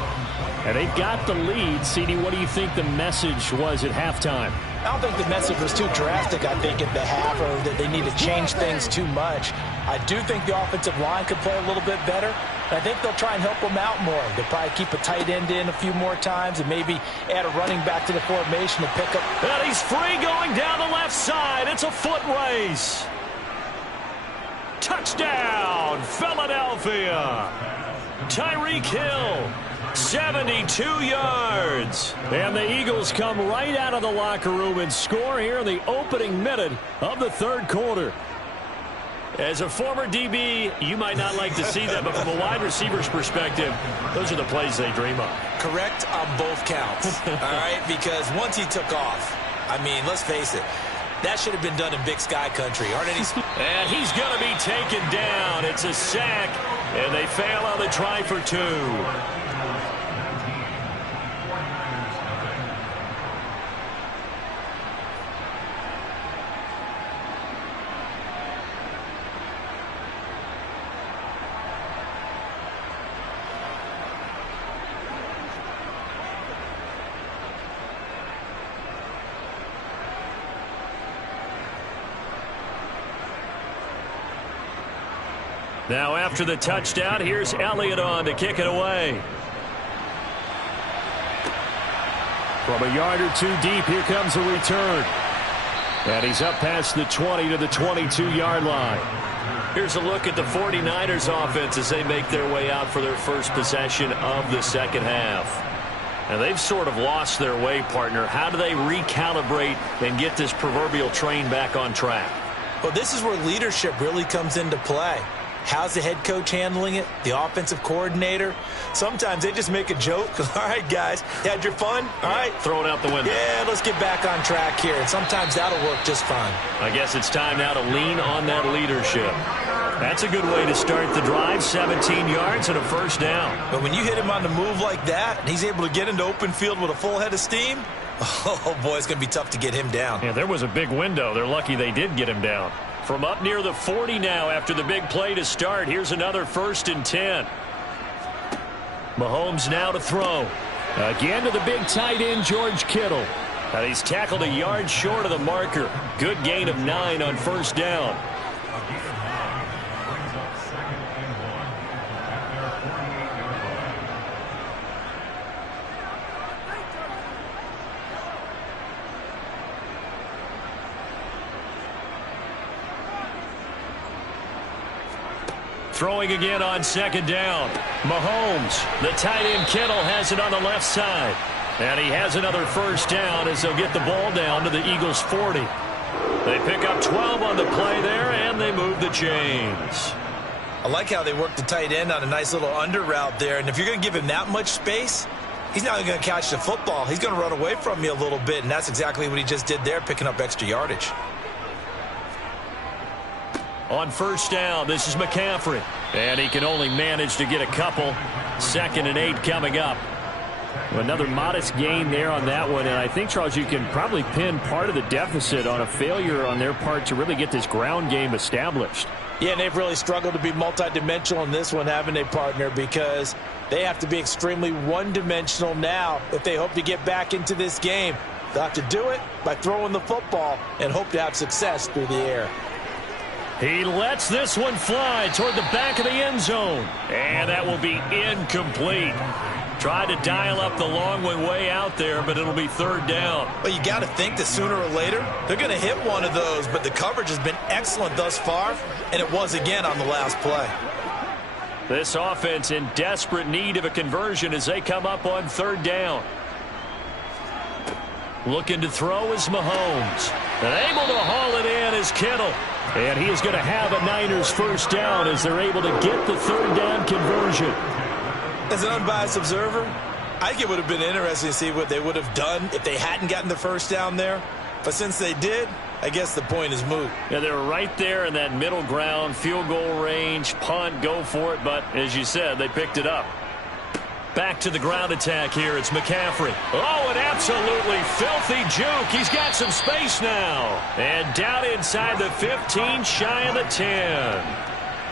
And they've got the lead. CD, what do you think the message was at halftime? I don't think the message was too drastic, I think, at the half, or that they need to change things too much. I do think the offensive line could play a little bit better. I think they'll try and help them out more. They'll probably keep a tight end in a few more times and maybe add a running back to the formation to pick up. And he's free going down the left side. It's a foot race. Touchdown, Philadelphia. Tyreek Hill. 72 yards. And the Eagles come right out of the locker room and score here in the opening minute of the third quarter. As a former DB, you might not like to see that, but from a wide receiver's perspective, those are the plays they dream of. Correct on both counts, all right? Because once he took off, I mean, let's face it, that should have been done in Big Sky country. And he's going to be taken down. It's a sack, and they fail on the try for 2. Now after the touchdown, here's Elliott on to kick it away. From a yard or two deep, here comes a return. And he's up past the 20 to the 22-yard line. Here's a look at the 49ers offense as they make their way out for their first possession of the second half. And they've sort of lost their way, partner. How do they recalibrate and get this proverbial train back on track? Well, this is where leadership really comes into play. How's the head coach handling it? The offensive coordinator? Sometimes they just make a joke. All right, guys, you had your fun? All right. Throw it out the window. Yeah, let's get back on track here. And sometimes that'll work just fine. I guess it's time now to lean on that leadership. That's a good way to start the drive. 17 yards and a first down. But when you hit him on the move like that, and he's able to get into open field with a full head of steam, oh, boy, it's going to be tough to get him down. Yeah, there was a big window. They're lucky they did get him down. From up near the 40 now after the big play to start. Here's another 1st and 10. Mahomes now to throw. Again to the big tight end, George Kittle. And he's tackled a yard short of the marker. Good gain of 9 on first down. Throwing again on second down. Mahomes, the tight end Kittle has it on the left side. And he has another first down as they'll get the ball down to the Eagles' 40. They pick up 12 on the play there, and they move the chains. I like how they work the tight end on a nice little under route there. And if you're going to give him that much space, he's not going to catch the football. He's going to run away from you a little bit, and that's exactly what he just did there, picking up extra yardage. On first down, this is McCaffrey. And he can only manage to get a couple. 2nd and 8 coming up. Another modest gain there on that one. And I think, Charles, you can probably pin part of the deficit on a failure on their part to really get this ground game established. Yeah, and they've really struggled to be multidimensional in this one, haven't they, partner? Because they have to be extremely one-dimensional now if they hope to get back into this game. They'll have to do it by throwing the football and hope to have success through the air. He lets this one fly toward the back of the end zone. And that will be incomplete. Tried to dial up the long one way out there, but it'll be 3rd down. Well, you got to think that sooner or later, they're going to hit one of those, but the coverage has been excellent thus far, and it was again on the last play. This offense in desperate need of a conversion as they come up on 3rd down. Looking to throw is Mahomes. And able to haul it in is Kittle. And he is going to have a Niners first down as they're able to get the 3rd down conversion. As an unbiased observer, I think it would have been interesting to see what they would have done if they hadn't gotten the first down there. But since they did, I guess the point is moot. Yeah, they were right there in that middle ground, field goal range, punt, go for it. But as you said, they picked it up. Back to the ground attack here. It's McCaffrey. Oh, an absolutely filthy juke. He's got some space now. And down inside the 15, shy of the 10.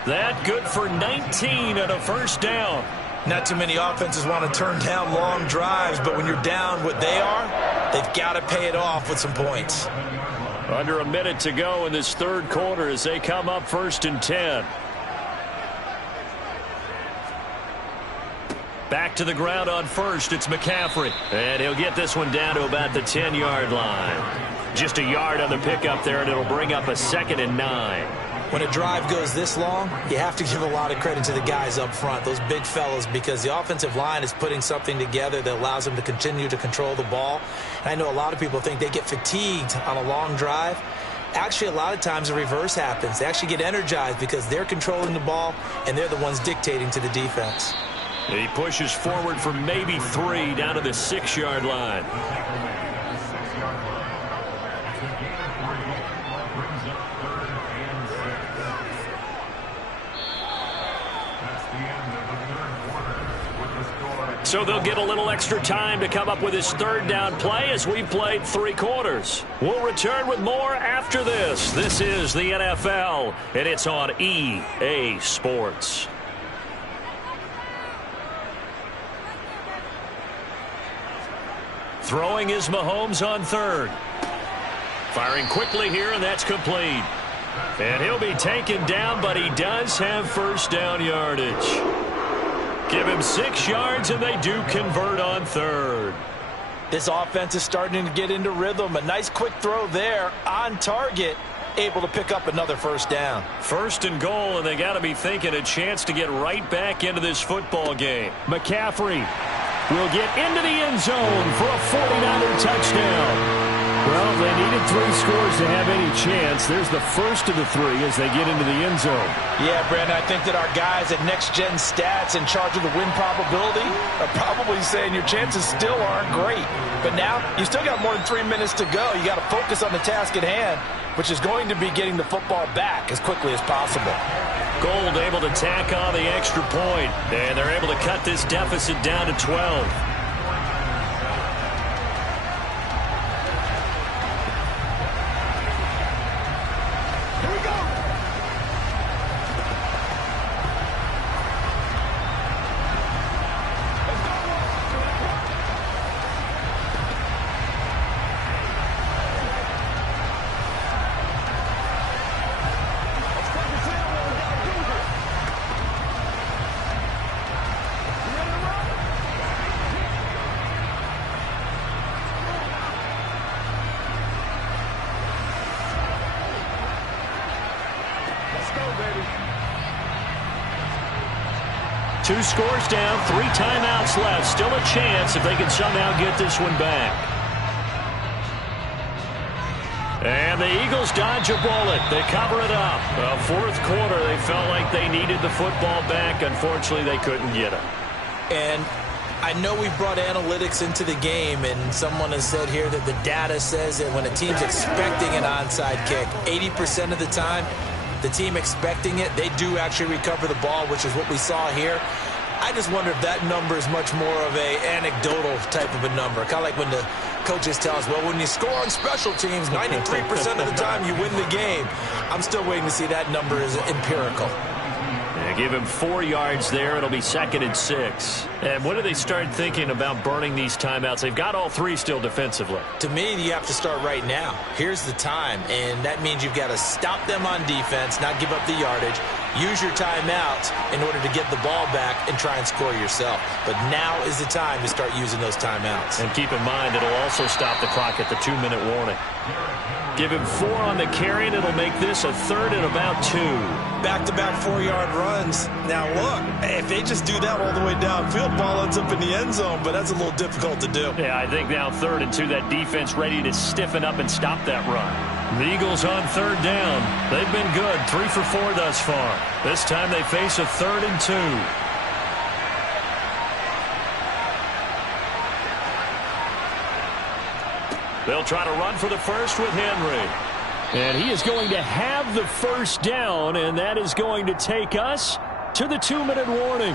That good for 19 and a first down. Not too many offenses want to turn down long drives, but when you're down what they are, they've got to pay it off with some points. Under a minute to go in this 3rd quarter as they come up 1st and 10. Back to the ground on first. It's McCaffrey. And he'll get this one down to about the 10-yard line. Just a yard on the pickup there, and it'll bring up a 2nd and 9. When a drive goes this long, you have to give a lot of credit to the guys up front, those big fellas, because the offensive line is putting something together that allows them to continue to control the ball. And I know a lot of people think they get fatigued on a long drive. Actually, a lot of times the reverse happens. They actually get energized because they're controlling the ball, and they're the ones dictating to the defense. He pushes forward for maybe 3 down to the 6-yard line. So they'll get a little extra time to come up with his 3rd down play as we've played 3 quarters. We'll return with more after this. This is the NFL, and it's on EA Sports. Throwing is Mahomes on 3rd. Firing quickly here, and that's complete. And he'll be taken down, but he does have first down yardage. Give him 6 yards, and they do convert on third. This offense is starting to get into rhythm. A nice quick throw there on target, able to pick up another first down. First and goal, and they got to be thinking a chance to get right back into this football game. McCaffrey will get into the end zone for a 49er touchdown. Well, they needed 3 scores to have any chance. There's the first of the 3 as they get into the end zone. Yeah, Brandon, I think that our guys at Next Gen Stats in charge of the win probability are probably saying your chances still aren't great. But now, you still got more than 3 minutes to go. You got to focus on the task at hand, which is going to be getting the football back as quickly as possible. Gold able to tack on the extra point, and they're able to cut this deficit down to 12. Two scores down, 3 timeouts left. Still a chance if they can somehow get this one back. And the Eagles dodge a bullet. They cover it up. Fourth quarter, they felt like they needed the football back. Unfortunately, they couldn't get it. And I know we brought analytics into the game, and someone has said here that the data says that when a team's expecting an onside kick, 80% of the time, the team expecting it, they do actually recover the ball, which is what we saw here. I just wonder if that number is much more of a anecdotal type of a number. Kind of like when the coaches tell us, well, when you score on special teams, 93% of the time you win the game. I'm still waiting to see that number is empirical. Yeah, give him 4 yards there. It'll be 2nd and 6. And when do they start thinking about burning these timeouts? They've got all 3 still defensively. To me, you have to start right now. Here's the time, and that means you've got to stop them on defense, not give up the yardage, use your timeouts in order to get the ball back and try and score yourself. But now is the time to start using those timeouts. And keep in mind, it'll also stop the clock at the 2-minute warning. Give him 4 on the carry, and it'll make this a 3rd and about 2. Back-to-back 4-yard runs. Now, look, if they just do that all the way downfield, ball ends up in the end zone, but that's a little difficult to do. Yeah, I think now 3rd and 2, that defense ready to stiffen up and stop that run. The Eagles on 3rd down. They've been good, 3 for 4 thus far. This time they face a 3rd and 2. They'll try to run for the first with Henry. And he is going to have the first down, and that is going to take us to the 2-minute warning.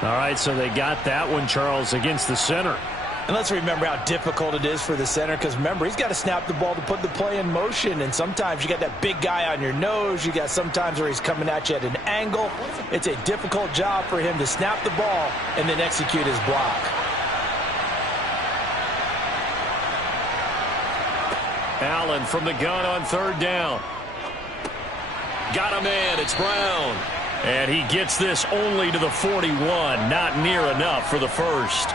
All right, so they got that one, Charles, against the center. And let's remember how difficult it is for the center, because remember, he's got to snap the ball to put the play in motion, and sometimes you got that big guy on your nose. You got sometimes where he's coming at you at an angle. It's a difficult job for him to snap the ball and then execute his block. Allen from the gun on 3rd down. Got a man. It's Brown. And he gets this only to the 41. Not near enough for the first.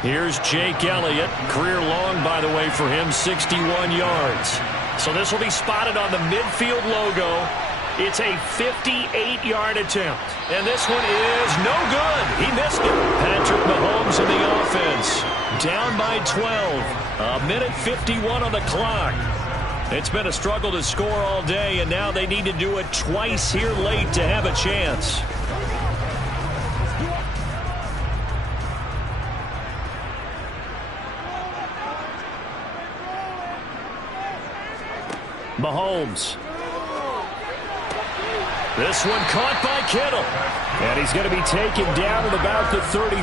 Here's Jake Elliott. Career long, by the way, for him, 61 yards. So this will be spotted on the midfield logo. It's a 58-yard attempt. And this one is no good. He missed it. Patrick Mahomes in the offense. Down by 12. 1:51 on the clock. It's been a struggle to score all day, and now they need to do it twice here late to have a chance. Mahomes. This one caught by Kittle. And he's going to be taken down at about the 33.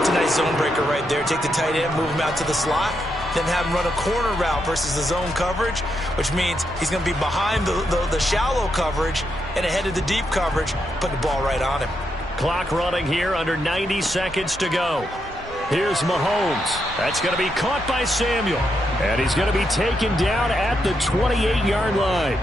It's a nice zone breaker right there. Take the tight end, move him out to the slot. then have him run a corner route versus the zone coverage, which means he's going to be behind the shallow coverage and ahead of the deep coverage, putting the ball right on him. Clock running here, under 90 seconds to go. Here's Mahomes. That's going to be caught by Samuel. And he's going to be taken down at the 28-yard line.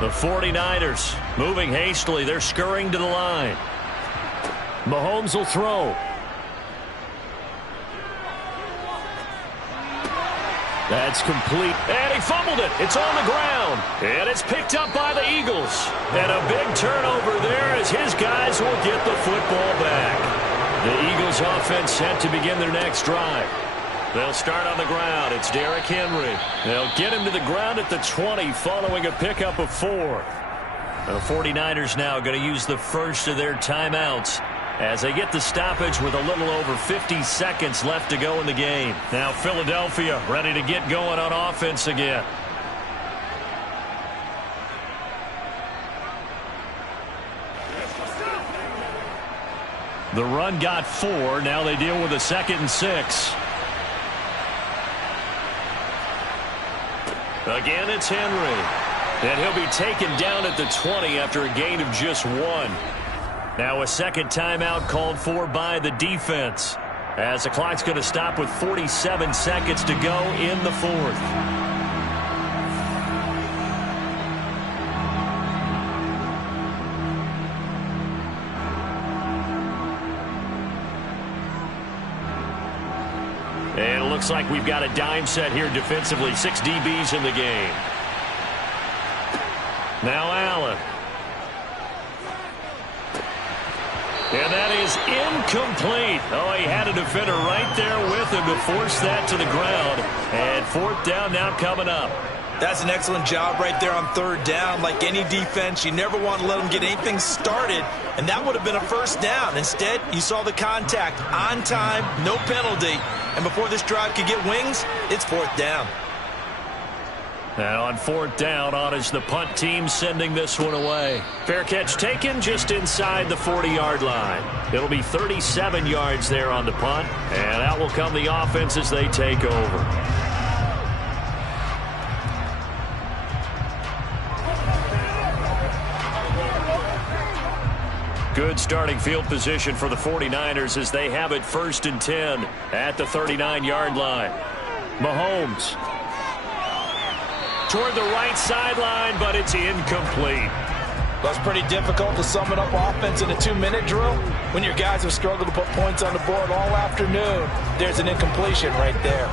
The 49ers moving hastily. They're scurrying to the line. Mahomes will throw. That's complete. And he fumbled it. It's on the ground. And it's picked up by the Eagles. And a big turnover there as his guys will get the football back. The Eagles offense set to begin their next drive. They'll start on the ground. It's Derrick Henry. They'll get him to the ground at the 20 following a pickup of 4. The 49ers now going to use the first of their timeouts as they get the stoppage with a little over 50 seconds left to go in the game. Now Philadelphia ready to get going on offense again. The run got 4. Now they deal with a 2nd and 6. Again, it's Henry. And he'll be taken down at the 20 after a gain of just 1. Now a second timeout called for by the defense, as the clock's going to stop with 47 seconds to go in the 4th. And it looks like we've got a dime set here defensively. 6 DBs in the game. Now Allen. And that is incomplete. Oh, he had a defender right there with him to force that to the ground. And 4th down now coming up. That's an excellent job right there on 3rd down. Like any defense, you never want to let them get anything started, and that would have been a 1st down. Instead, you saw the contact on time, no penalty, and before this drive could get wings, it's 4th down. And on 4th down, on is the punt team sending this one away. Fair catch taken just inside the 40-yard line. It'll be 37 yards there on the punt, and that will come the offense as they take over. Good starting field position for the 49ers as they have it 1st and 10 at the 39-yard line. Mahomes toward the right sideline, but it's incomplete. That's pretty difficult to sum it up offense in a 2-minute drill. When your guys have struggled to put points on the board all afternoon, there's an incompletion right there.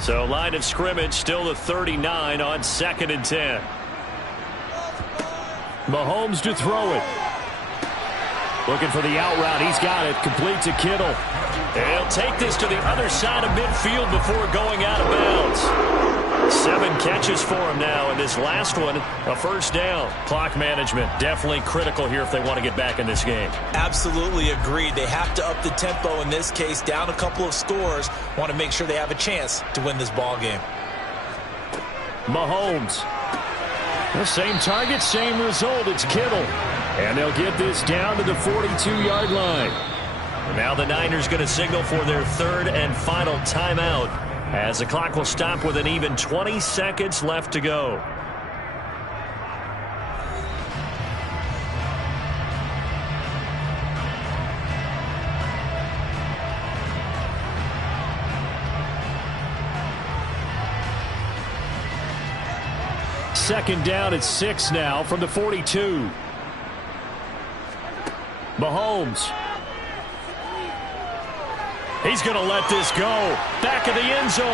So line of scrimmage still the 39 on 2nd and 10. Mahomes to throw it. Looking for the out route. He's got it. Complete to Kittle. And he'll take this to the other side of midfield before going out of bounds. 7 catches for him now, and this last one, a 1st down. Clock management definitely critical here if they want to get back in this game. Absolutely agreed. They have to up the tempo in this case, down a couple of scores. Want to make sure they have a chance to win this ball game. Mahomes. The same target, same result. It's Kittle. And they'll get this down to the 42-yard line. Now the Niners going to signal for their 3rd and final timeout, as the clock will stop with an even 20 seconds left to go. Second down at 6 now from the 42. Mahomes. He's going to let this go. Back of the end zone.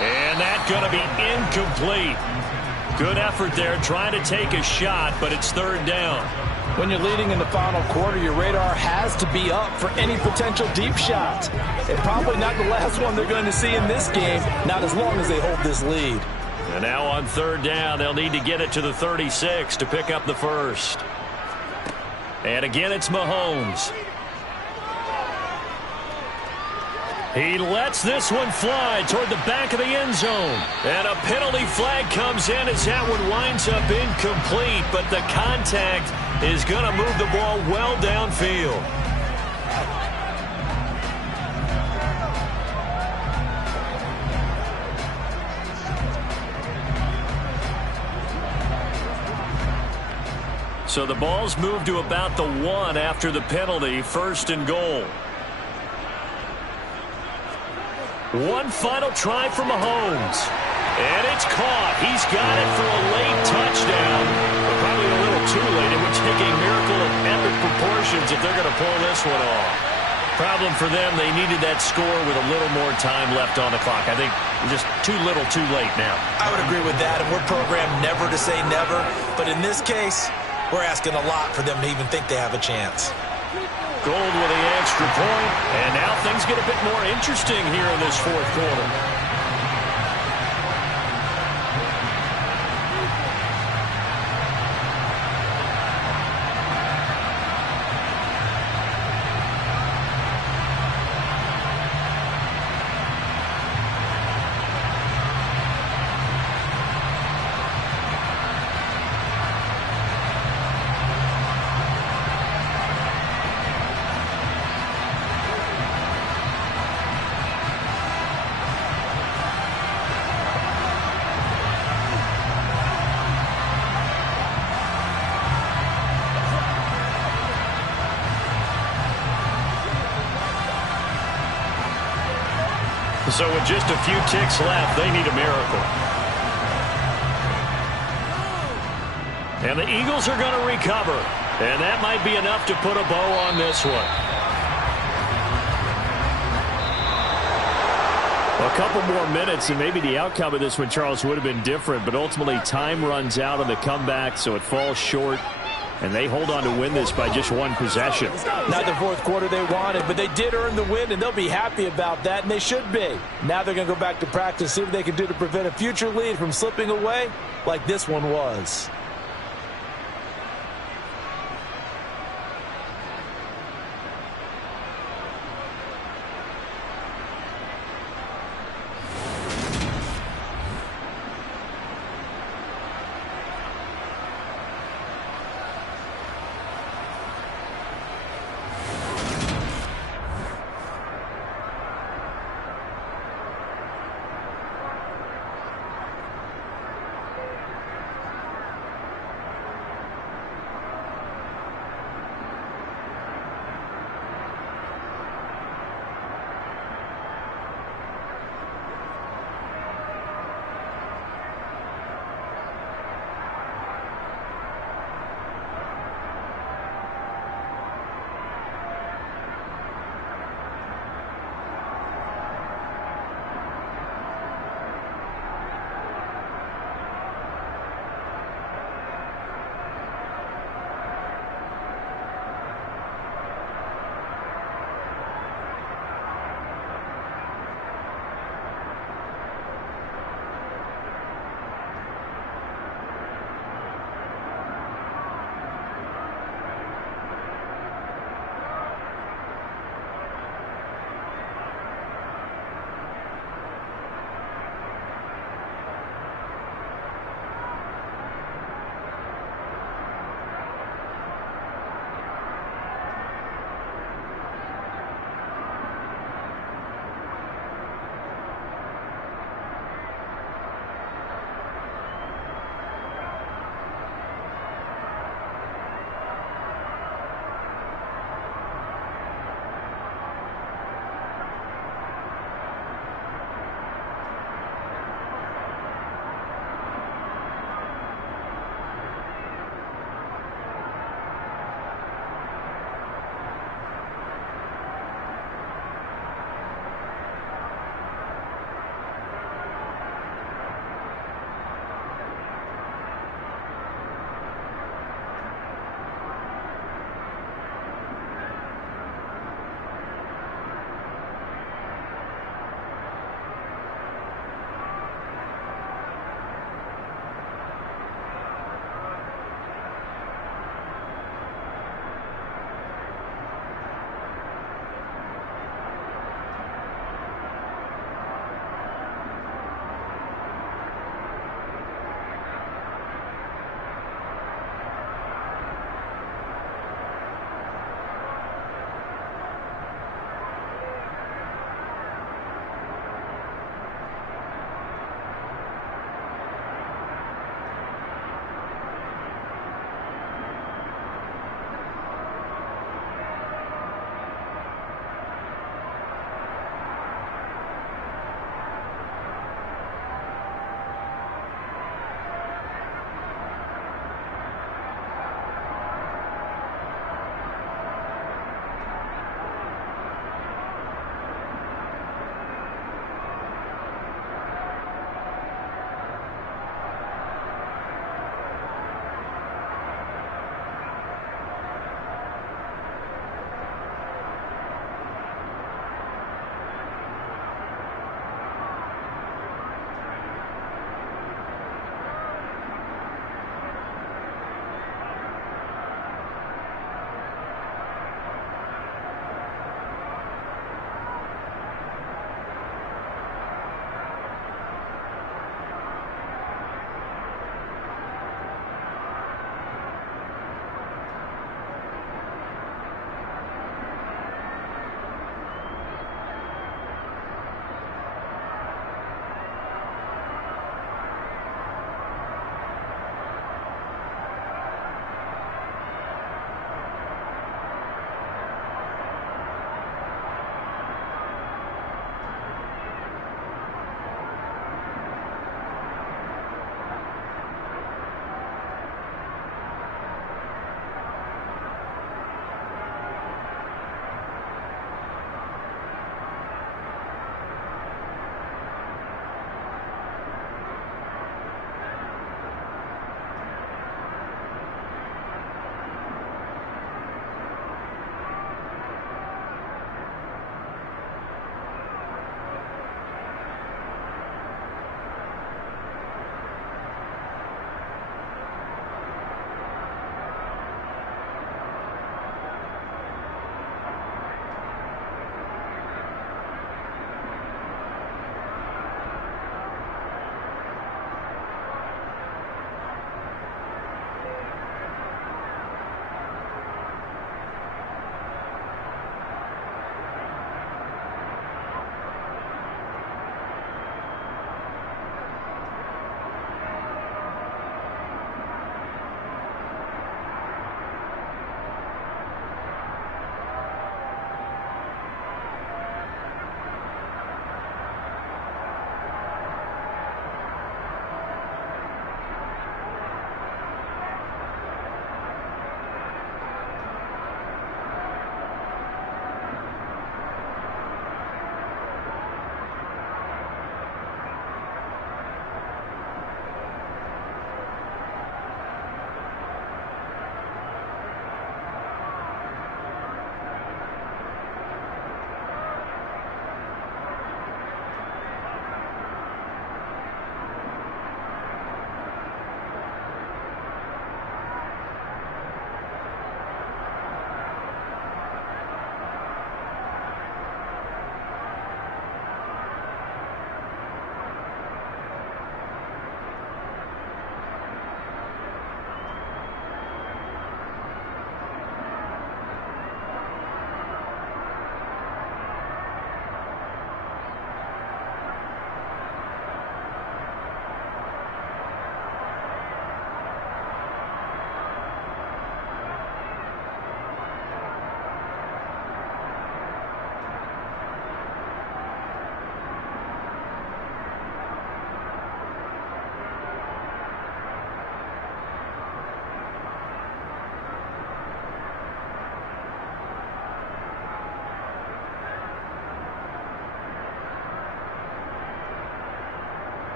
And that's going to be incomplete. Good effort there trying to take a shot, but it's 3rd down. When you're leading in the final quarter, your radar has to be up for any potential deep shots. And probably not the last one they're going to see in this game, not as long as they hold this lead. And now on 3rd down, they'll need to get it to the 36 to pick up the 1st. And again, it's Mahomes. He lets this one fly toward the back of the end zone. And a penalty flag comes in as that one winds up incomplete, but the contact is going to move the ball well downfield. So the ball's moved to about the 1 after the penalty, 1st and goal. One final try for Mahomes. And it's caught. He's got it for a late touchdown. But probably a little too late. It would take a miracle of epic proportions if they're going to pull this one off. Problem for them, they needed that score with a little more time left on the clock. I think just too little too late now. I would agree with that, and we're programmed never to say never. But in this case, we're asking a lot for them to even think they have a chance. Gold with the extra point, and now things get a bit more interesting here in this 4th quarter. So with just a few ticks left, they need a miracle. And the Eagles are going to recover. And that might be enough to put a bow on this one. A couple more minutes, and maybe the outcome of this one, Charles, would have been different. But ultimately, time runs out on the comeback, so it falls short. And they hold on to win this by just 1 possession. Not the 4th quarter they wanted, but they did earn the win, and they'll be happy about that, and they should be. Now they're going to go back to practice, see what they can do to prevent a future lead from slipping away like this one was.